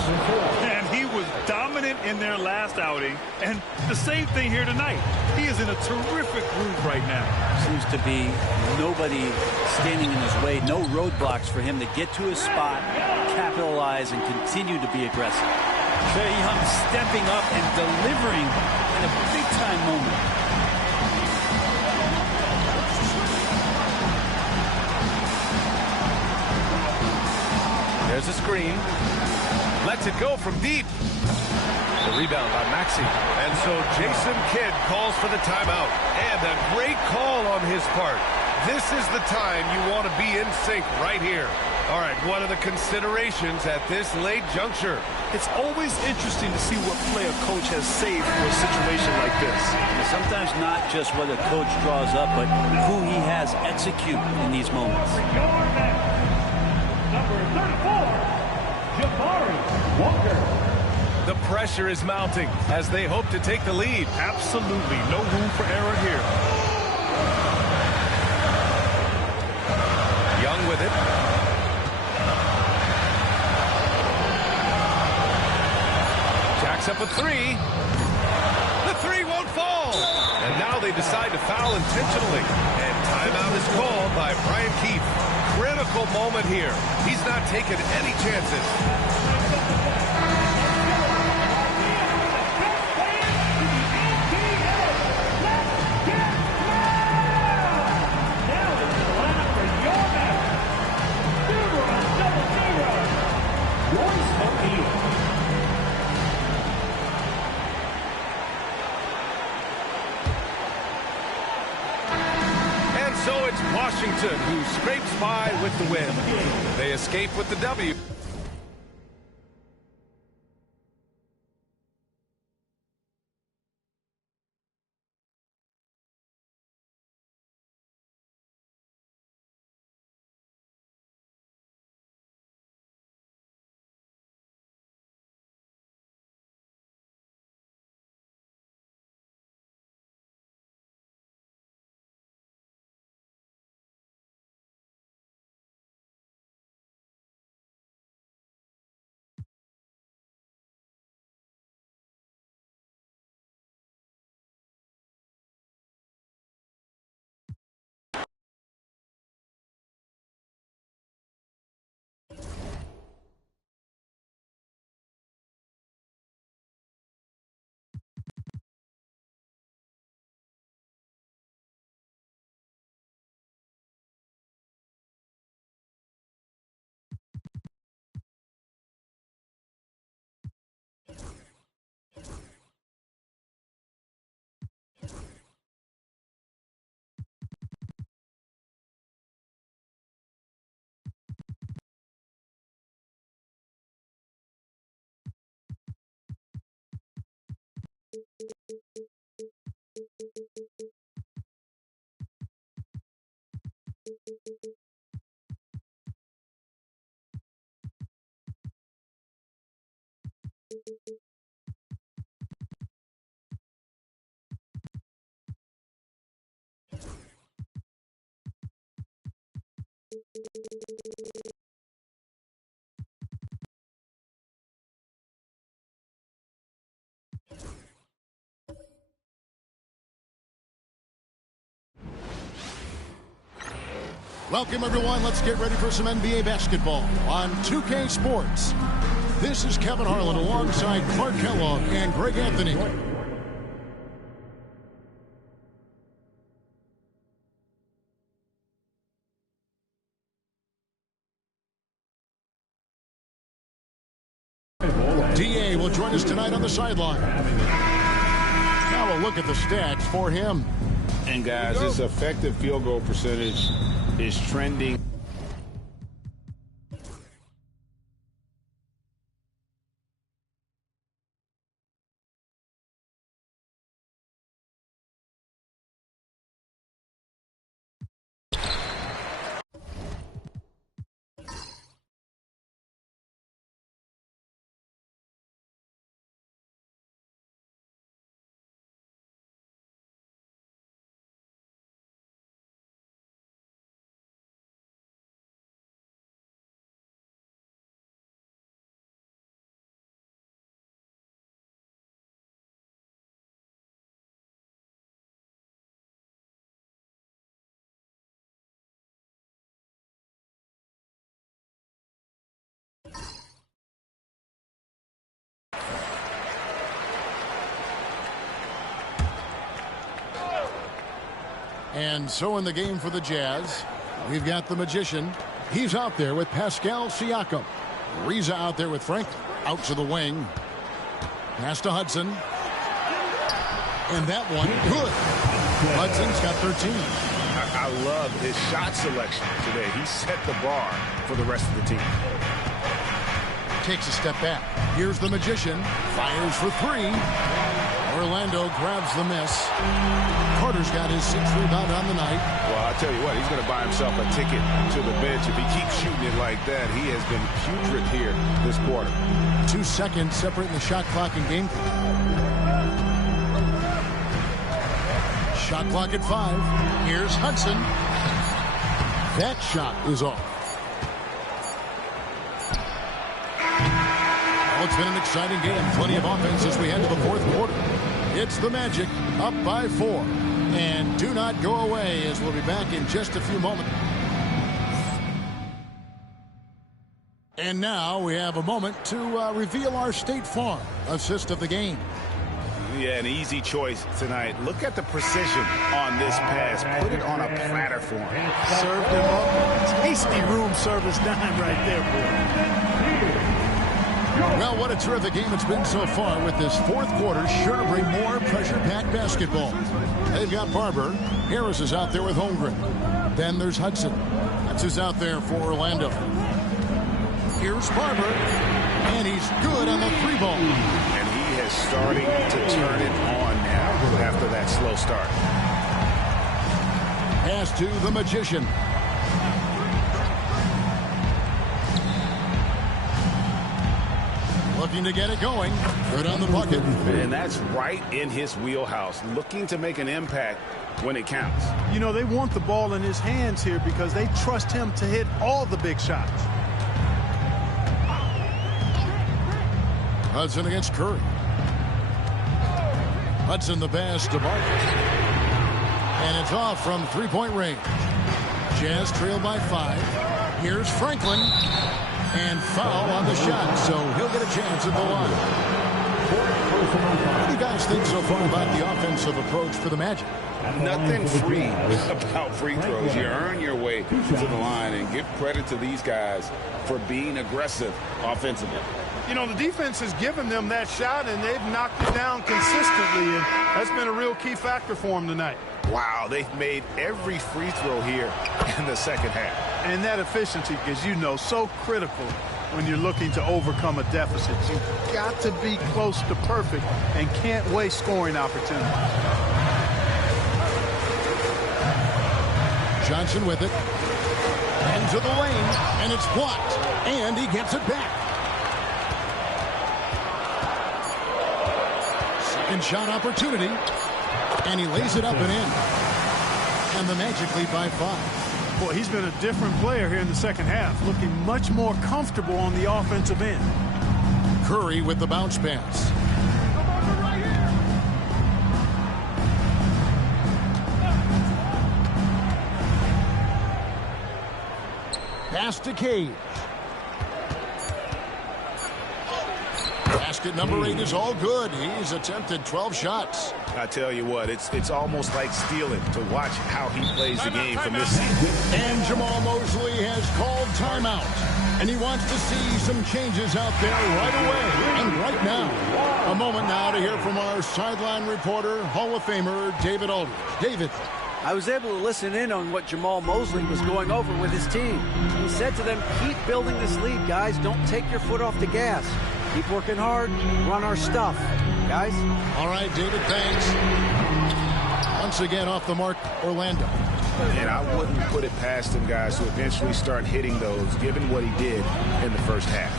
And he was dominant in their last outing. And the same thing here tonight. He is in a terrific groove right now. Seems to be nobody standing in his way. No roadblocks for him to get to his spot, capitalize, and continue to be aggressive. Trae Young stepping up and delivering in a big-time moment. There's a screen. Lets it go from deep. The rebound by Maxey. And so Jason Kidd calls for the timeout. And a great call on his part. This is the time you want to be in sync right here. All right, what are the considerations at this late juncture? It's always interesting to see what play a coach has saved for a situation like this. And sometimes not just what a coach draws up, but who he has execute in these moments. The pressure is mounting as they hope to take the lead. Absolutely no room for error here. Young with it. Jacks up a 3. The 3 won't fall. And now they decide to foul intentionally. And timeout is called by Brian Keefe. Critical moment here. He's not taking any chances. who scrapes by with the win. They escape with the W. Welcome, everyone. Let's get ready for some NBA basketball on 2K Sports. This is Kevin Harlan alongside Clark Kellogg and Greg Anthony. DA will join us tonight on the sideline. Now we'll look at the stats for him. And guys, his effective field goal percentage is trending. And so in the game for the Jazz, we've got the Magician. He's out there with Pascal Siakam. Riza out there with Frank. Out to the wing. Pass to Hudson. And that one, good. Hudson's got 13. I love his shot selection today. He set the bar for the rest of the team. Takes a step back. Here's the Magician. Fires for three. Orlando grabs the miss. Carter's got his 6th rebound on the night. Well, I tell you what, he's going to buy himself a ticket to the bench. If he keeps shooting it like that, he has been putrid here this quarter. 2 seconds separating the shot clock and game clock. Shot clock at 5. Here's Hudson. That shot is off. Well, it's been an exciting game. Plenty of offense as we head to the 4th quarter. It's the Magic up by 4. And do not go away, as we'll be back in just a few moments. And now we have a moment to reveal our State Farm assist of the game. Yeah, an easy choice tonight. Look at the precision on this pass. Put it on a platter for him. Served him up. Tasty room service dime right there, boy. Well, what a terrific game it's been so far, with this 4th quarter sure to bring more pressure-packed basketball. They've got Barber. Harris is out there with Holmgren. Then there's Hudson. That's who's out there for Orlando. Here's Barber, and he's good on the 3-ball. And he is starting to turn it on now after that slow start. Pass to the Magician. Looking to get it going. Good on the bucket. And that's right in his wheelhouse. Looking to make an impact when it counts. You know, they want the ball in his hands here because they trust him to hit all the big shots. Hudson against Curry. Hudson the pass to Barker. And it's off from 3-point range. Jazz trail by 5. Here's Franklin. And foul on the shot, so he'll get a chance at the line. What do you guys think so far about the offensive approach for the Magic? Nothing free about free throws. You earn your way to the line, and give credit to these guys for being aggressive offensively. You know, the defense has given them that shot, and they've knocked it down consistently, and that's been a real key factor for them tonight. Wow, they've made every free throw here in the second half. And that efficiency, as you know, so critical when you're looking to overcome a deficit. You've got to be close to perfect and can't waste scoring opportunities. Johnson with it. Into the lane, and it's blocked. And he gets it back. Second shot opportunity. And he lays it up and in. And the Magic lead by 5. Boy, he's been a different player here in the second half, looking much more comfortable on the offensive end. Curry with the bounce pass. Pass to Cage. Basket number 8 is all good. He's attempted 12 shots. I tell you what, it's almost like stealing to watch how he plays the game from this season. And Jamal Mosley has called timeout. And he wants to see some changes out there right away and right now. A moment now to hear from our sideline reporter, Hall of Famer David Aldridge. David. I was able to listen in on what Jamal Mosley was going over with his team. He said to them, keep building this lead, guys. Don't take your foot off the gas. Keep working hard. Run our stuff, guys. All right, David, thanks. Once again, off the mark, Orlando. And I wouldn't put it past him, guys, to eventually start hitting those, given what he did in the first half.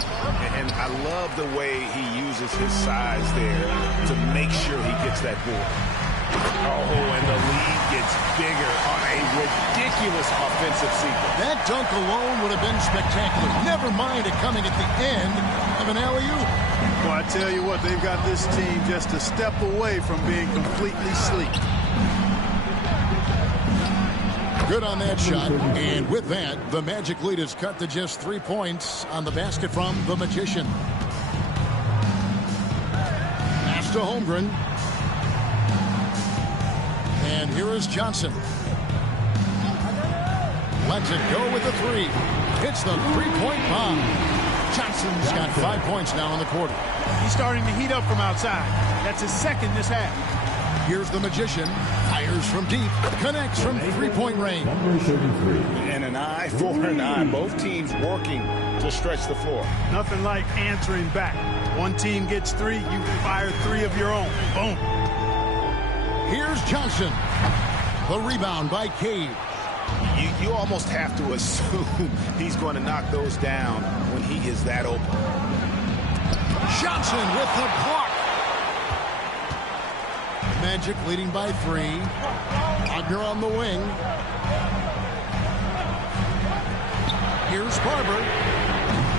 And I love the way he uses his size there to make sure he gets that board. Oh, and the lead gets bigger on a ridiculous offensive sequence. That dunk alone would have been spectacular. Never mind it coming at the end of an alley-oop. Well, I tell you what, they've got this team just a step away from being completely sleek. Good on that shot. And with that, the Magic lead is cut to just 3 points on the basket from the Magician. Pass to Holmgren. And here is Johnson. Lets it go with the 3. Hits the 3-point bomb. Johnson's got 5 points now in the quarter. He's starting to heat up from outside. That's his second this half. Here's the Magician. Fires from deep. Connects from 3-point range. And an eye for an eye. Both teams working to stretch the floor. Nothing like answering back. One team gets 3, you fire 3 of your own. Boom. Here's Johnson. The rebound by Cage. You almost have to assume he's going to knock those down when he is that open. Johnson with the block. Magic leading by 3. Wagner on the wing. Here's Barber.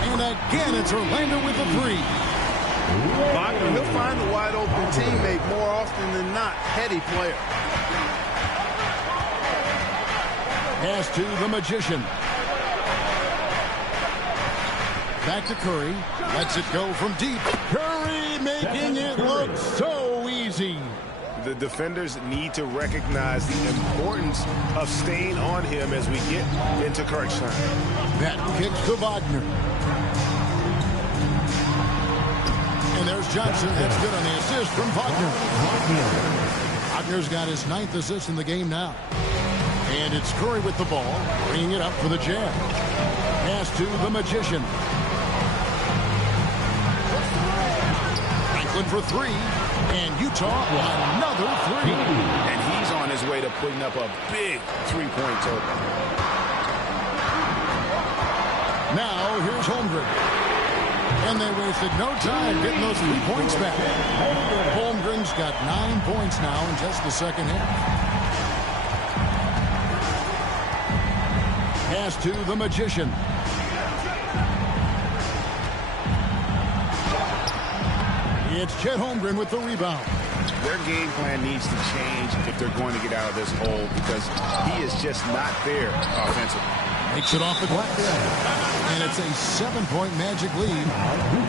And again, it's Orlando with the 3. Wagner, he'll find the wide open teammate more often than not. Heady player. Pass to the Magician. Back to Curry. Lets it go from deep. Curry making it look so easy. The defenders need to recognize the importance of staying on him as we get into crunch time. That kicks to Wagner. And there's Johnson. That's good on the assist from Wagner. Wagner's got his 9th assist in the game now. And it's Curry with the ball, bringing it up for the jam. Pass to the Magician. Franklin for three. And Utah, another three. And he's on his way to putting up a big three-point total. Now, here's Holmgren. And they wasted no time getting those 3 points back. Holmgren's got 9 points now in just the second half. Pass to the Magician. It's Chet Holmgren with the rebound. Their game plan needs to change if they're going to get out of this hole because he is just not there offensively. Makes it off the glass. And it's a 7-point Magic lead.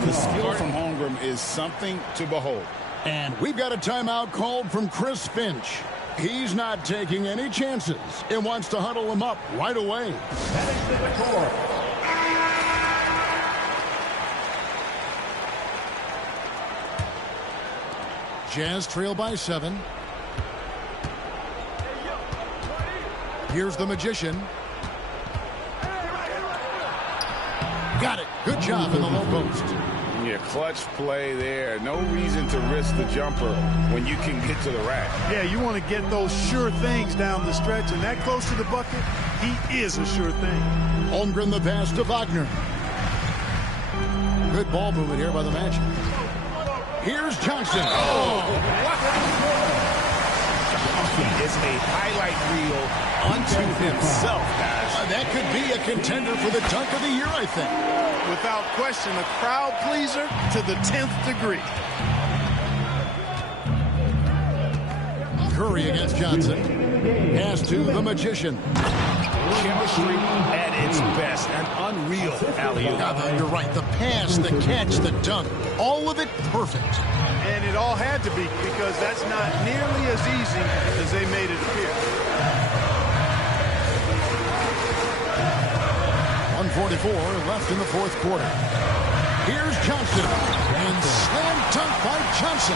The skill from Holmgren is something to behold. And we've got a timeout called from Chris Finch. He's not taking any chances and wants to huddle him up right away. Heading to the court. Jazz trail by 7. Here's the Magician. Got it. Good job in the low post. Yeah, clutch play there. No reason to risk the jumper when you can get to the rack. Yeah, you want to get those sure things down the stretch, and that close to the bucket, he is a sure thing. Holmgren the pass to Wagner. Good ball movement here by the Magic. Here's Johnson. Oh, what? He is a highlight reel unto himself, guys. That could be a contender for the dunk of the year, I think. Without question, a crowd pleaser to the 10th degree. Curry against Johnson. Pass to the Magician. Chemistry at its best. An unreal alley-oop. You're right. The pass, the catch, the dunk. All of it perfect. And it all had to be because that's not nearly as easy as they made it appear. 1:44 left in the fourth quarter. Here's Johnson. And slam dunk by Johnson.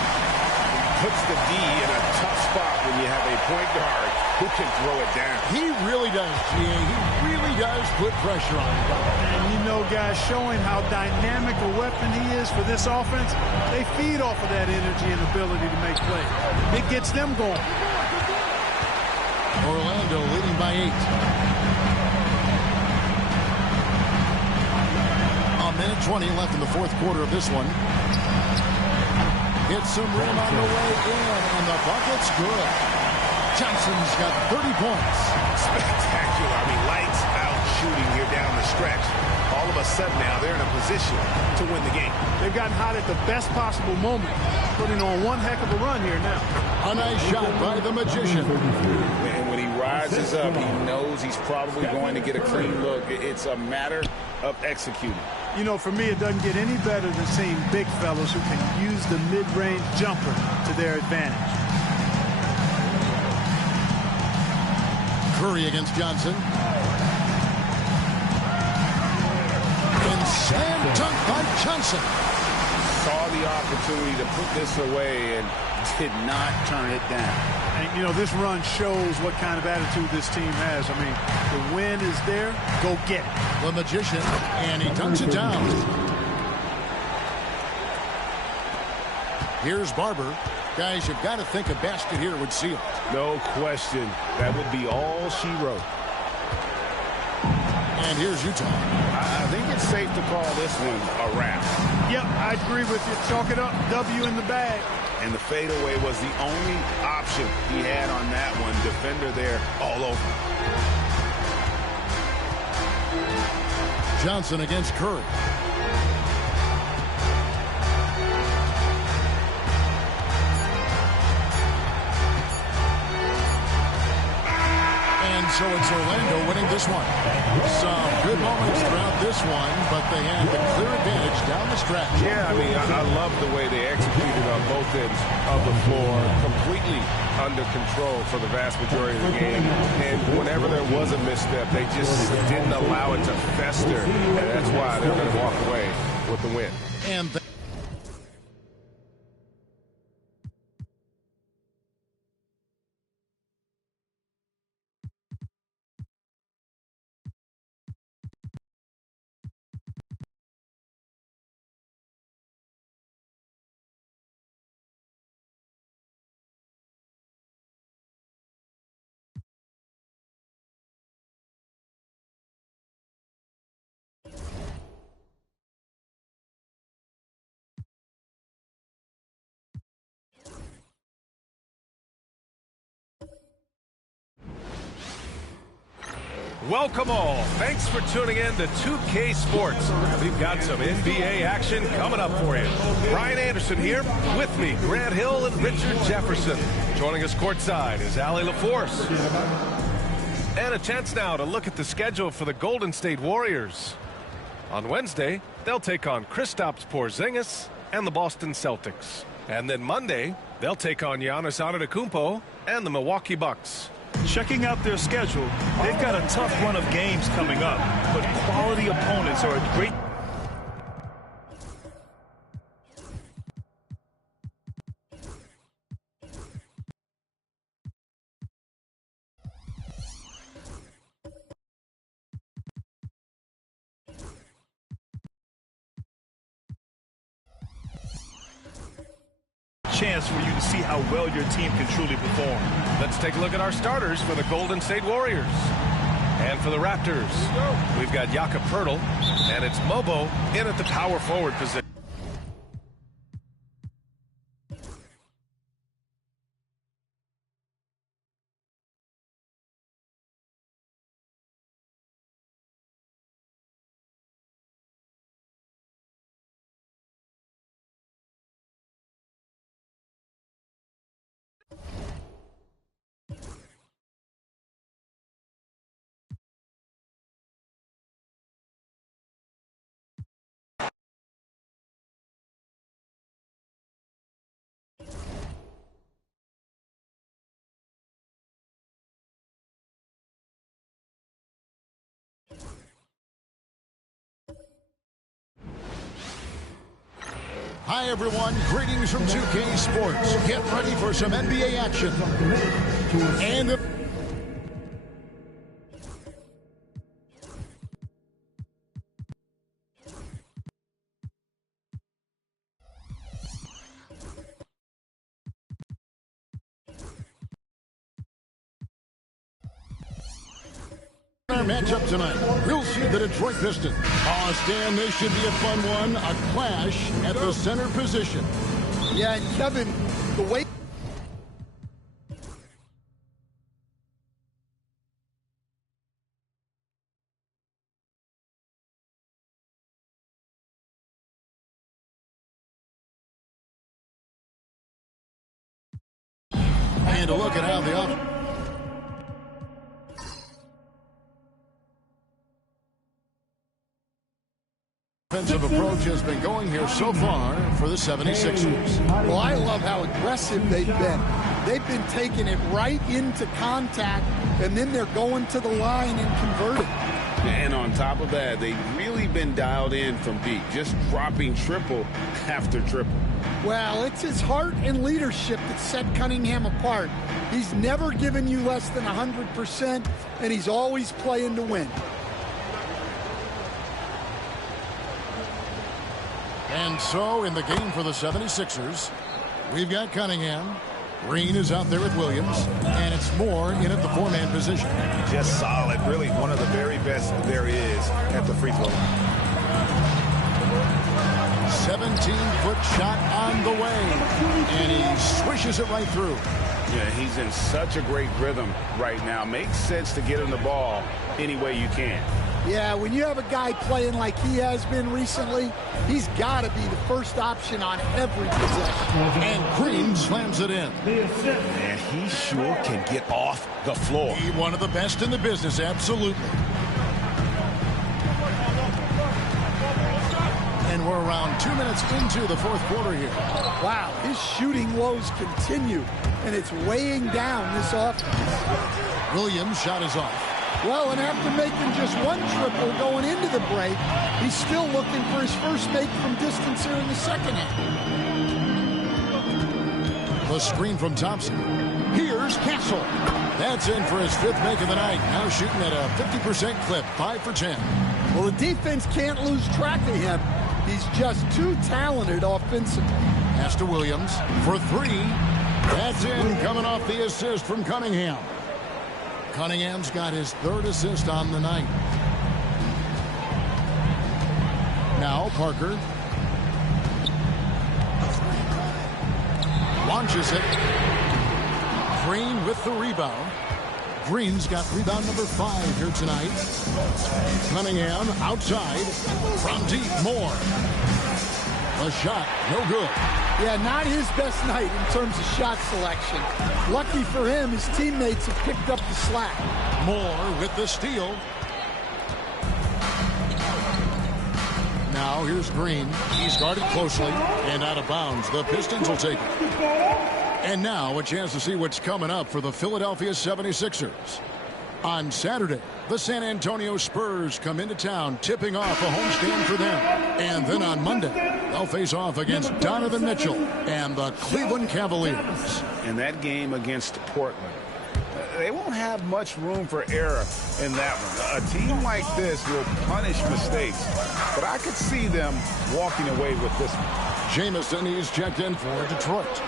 Puts the D in a tough spot when you have a point guard who can throw it down. He really does, G.A. He really does put pressure on him. And you know, guys, showing how dynamic a weapon he is for this offense, they feed off of that energy and ability to make plays. It gets them going. Orlando leading by 8. A minute 20 left in the fourth quarter of this one. Hits some rim on the way in, and the bucket's good. Johnson's got 30 points. Spectacular. I mean, lights out shooting here down the stretch. All of a sudden now they're in a position to win the game. They've gotten hot at the best possible moment, putting on one heck of a run here now. A nice shot by the Magician. And when he rises up, he knows he's probably going to get a clean look. It's a matter of executing. You know, for me, it doesn't get any better than seeing big fellows who can use the mid-range jumper to their advantage. Curry against Johnson. And slam dunk by Johnson. Saw the opportunity to put this away and did not turn it down. And, you know, this run shows what kind of attitude this team has. I mean, the win is there. Go get it. The Magician, and he dunks it down. Here's Barber. Guys, you've got to think a basket here would seal. No question. That would be all she wrote. And here's Utah. I think it's safe to call this one a wrap. Yep, I agree with you. Chalk it up. W in the bag. And the fadeaway was the only option he had on that one. Defender there all over. Johnson against Curry. And so it's Orlando winning this one. Some good moments throughout this one, but they had the clear advantage down the stretch. Yeah, I mean, I love the way they executed on both ends of the floor. Completely under control for the vast majority of the game. And whenever there was a misstep, they just didn't allow it to fester. And that's why they're going to walk away with the win. And Welcome all. Thanks for tuning in to 2K Sports. We've got some NBA action coming up for you. Brian Anderson here. With me, Grant Hill and Richard Jefferson. Joining us courtside is Allie LaForce. And a chance now to look at the schedule for the Golden State Warriors. On Wednesday, they'll take on Kristaps Porzingis and the Boston Celtics. And then Monday, they'll take on Giannis Antetokounmpo and the Milwaukee Bucks. Checking out their schedule, they've got a tough run of games coming up, but quality opponents are a great chance for you to see how well your team can truly perform. Let's take a look at our starters for the Golden State Warriors. And for the Raptors, we've got Jakob Poeltl, and it's Mobo in at the power forward position. Hi, everyone. Greetings from 2K Sports. Get ready for some NBA action. And our matchup tonight, we'll see the Detroit Pistons. Oh, Stan, this should be a fun one. A clash at the center position. Yeah, and Kevin, the way... And a look at how the offensive approach has been going here so far for the 76ers. Well, I love how aggressive they've been. They've been taking it right into contact, and then they're going to the line and converting. And on top of that, they've really been dialed in from deep, just dropping triple after triple. Well, it's his heart and leadership that set Cunningham apart. He's never given you less than 100%, and he's always playing to win. And so, in the game for the 76ers, we've got Cunningham. Green is out there with Williams, and it's Moore in at the four-man position. Just solid, really one of the very best there is at the free throw line. 17-foot shot on the way, and he swishes it right through. Yeah, he's in such a great rhythm right now. Makes sense to get him the ball any way you can. Yeah, when you have a guy playing like he has been recently, he's got to be the first option on every possession. And Green slams it in. And he sure can get off the floor. He's one of the best in the business, absolutely. And we're around 2 minutes into the fourth quarter here. Wow, his shooting woes continue, and it's weighing down this offense. Williams' shot is off. Well, and after making just one triple going into the break, he's still looking for his first make from distance here in the second half. The screen from Thompson. Here's Castle. That's in for his fifth make of the night. Now shooting at a 50% clip, 5 for 10. Well, the defense can't lose track of him. He's just too talented offensively. Pass to Williams for three. That's in, coming off the assist from Cunningham. Cunningham's got his third assist on the night. Now Parker launches it. Green with the rebound. Green's got rebound number 5 here tonight. Cunningham outside from deep. Moore. A shot, no good. Yeah, not his best night in terms of shot selection. Lucky for him, his teammates have picked up the slack. Moore with the steal. Now here's Green. He's guarded closely and out of bounds. The Pistons will take it. And now a chance to see what's coming up for the Philadelphia 76ers. On Saturday, the San Antonio Spurs come into town, tipping off a homestand for them. And then on Monday, they'll face off against Donovan Mitchell and the Cleveland Cavaliers. In that game against Portland, they won't have much room for error in that one. A team like this will punish mistakes, but I could see them walking away with this one. Jamison, he's checked in for Detroit.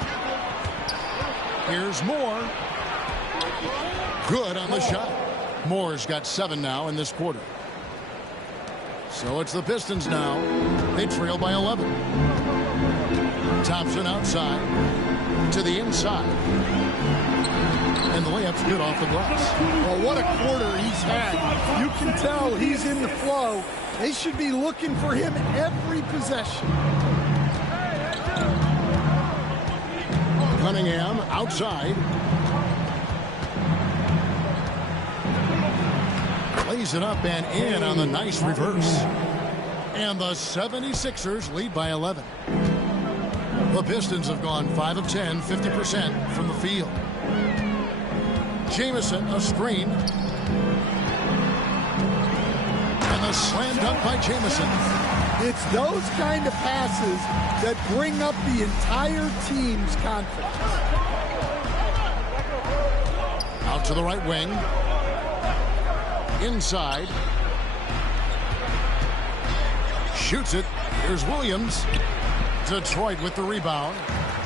Here's Moore. Good on the shot. Moore's got 7 now in this quarter. So it's the Pistons now. They trail by 11. Thompson outside to the inside. And the layup's good off the glass. Well, what a quarter he's had. You can tell he's in the flow. They should be looking for him every possession. Cunningham outside. Lays it up and in on the nice reverse. And the 76ers lead by 11. The Pistons have gone 5 of 10, 50% from the field. Jamison, a screen. And the slam dunk by Jamison. It's those kind of passes that bring up the entire team's confidence. Out to the right wing. Inside. Shoots it. Here's Williams. Detroit with the rebound.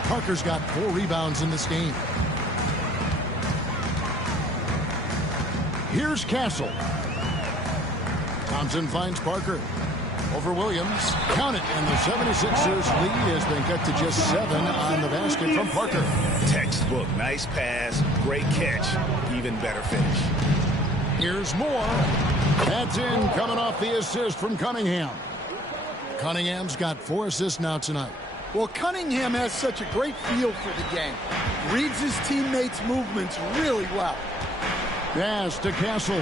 Parker's got 4 rebounds in this game. Here's Castle. Thompson finds Parker. Over Williams. Count it. And the 76ers lead has been cut to just 7 on the basket from Parker. Textbook. Nice pass. Great catch. Even better finish. Here's Moore. That's in, coming off the assist from Cunningham. Cunningham's got 4 assists now tonight. Well, Cunningham has such a great feel for the game. Reads his teammates' movements really well. Pass to Castle.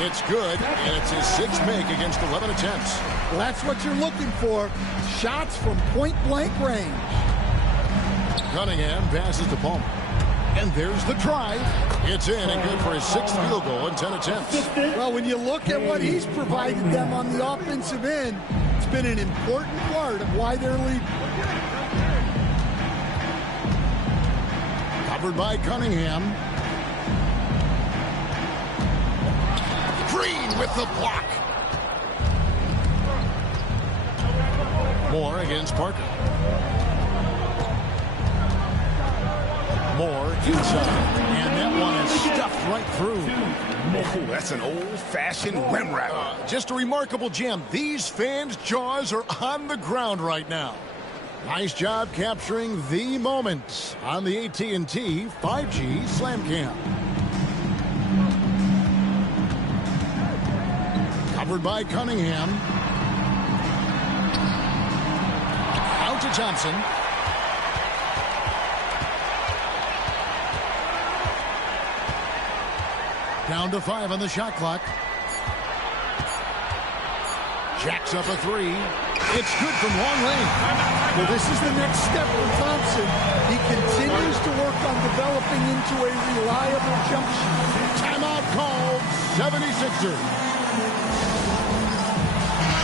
It's good, and it's his 6th make against 11 attempts. Well, that's what you're looking for. Shots from point-blank range. Cunningham passes to Palmer. And there's the drive. It's in and good for his 6th field goal in 10 attempts. Well, when you look at what he's provided them on the offensive end, it's been an important part of why they're leading. Covered by Cunningham. Green with the block. Moore against Parker. Moore inside. And that one is stuffed right through. Oh, that's an old-fashioned rim wrapper. Just a remarkable gem. These fans' jaws are on the ground right now. Nice job capturing the moments on the AT&T 5G Slam Cam. Covered by Cunningham. Out to Thompson. Down to 5 on the shot clock. Jacks up a 3. It's good from long range. Well, this is the next step for Thompson. He continues to work on developing into a reliable jump shot. Timeout called. 76ers.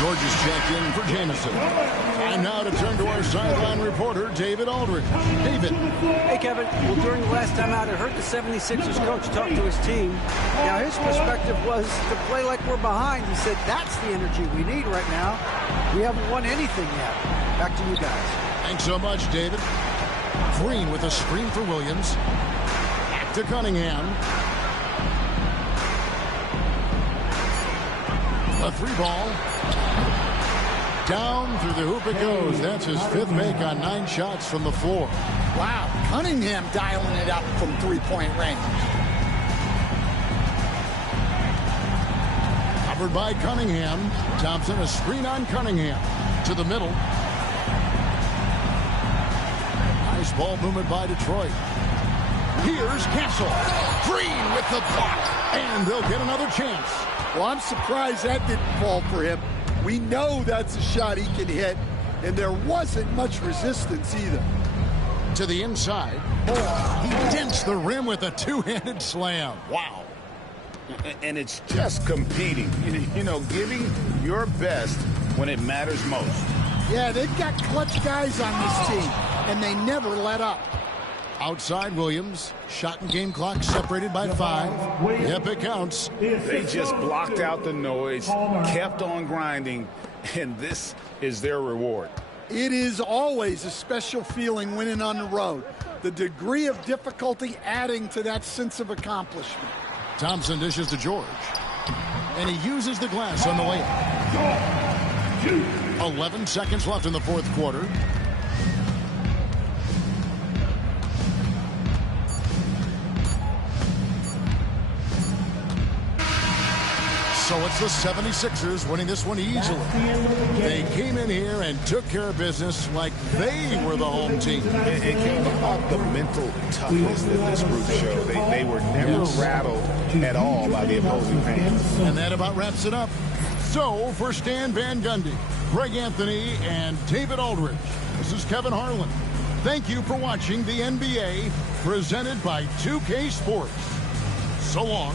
George is checked in for Jamison. Time now to turn to our sideline reporter, David Aldridge. David. Hey, Kevin. Well, during the last time out, I heard the 76ers coach talk to his team. Now, his perspective was to play like we're behind. He said, that's the energy we need right now. We haven't won anything yet. Back to you guys. Thanks so much, David. Green with a screen for Williams. Back to Cunningham. A 3 ball. Down through the hoop it goes. That's his 5th make on 9 shots from the floor. Wow, Cunningham dialing it up from three-point range. Covered by Cunningham. Thompson, a screen on Cunningham. To the middle. Nice ball movement by Detroit. Here's Castle. Green with the block. And they'll get another chance. Well, I'm surprised that didn't fall for him. We know that's a shot he can hit, and there wasn't much resistance either. To the inside. He dents the rim with a two-handed slam. Wow. And it's just competing, you know, giving your best when it matters most. Yeah, they've got clutch guys on this team, and they never let up. Outside Williams. Shot and game clock separated by 5. Yep, it counts. They just blocked out the noise, kept on grinding, and this is their reward. It is always a special feeling winning on the road. The degree of difficulty adding to that sense of accomplishment. Thompson dishes to George. And he uses the glass on the layup. 11 seconds left in the 4th quarter. So it's the 76ers winning this one easily. They came in here and took care of business like they were the home team. And came about the mental toughness that this group showed. They were never rattled at all by the opposing fans. And that about wraps it up. So for Stan Van Gundy, Greg Anthony, and David Aldridge, this is Kevin Harlan. Thank you for watching the NBA presented by 2K Sports. So long.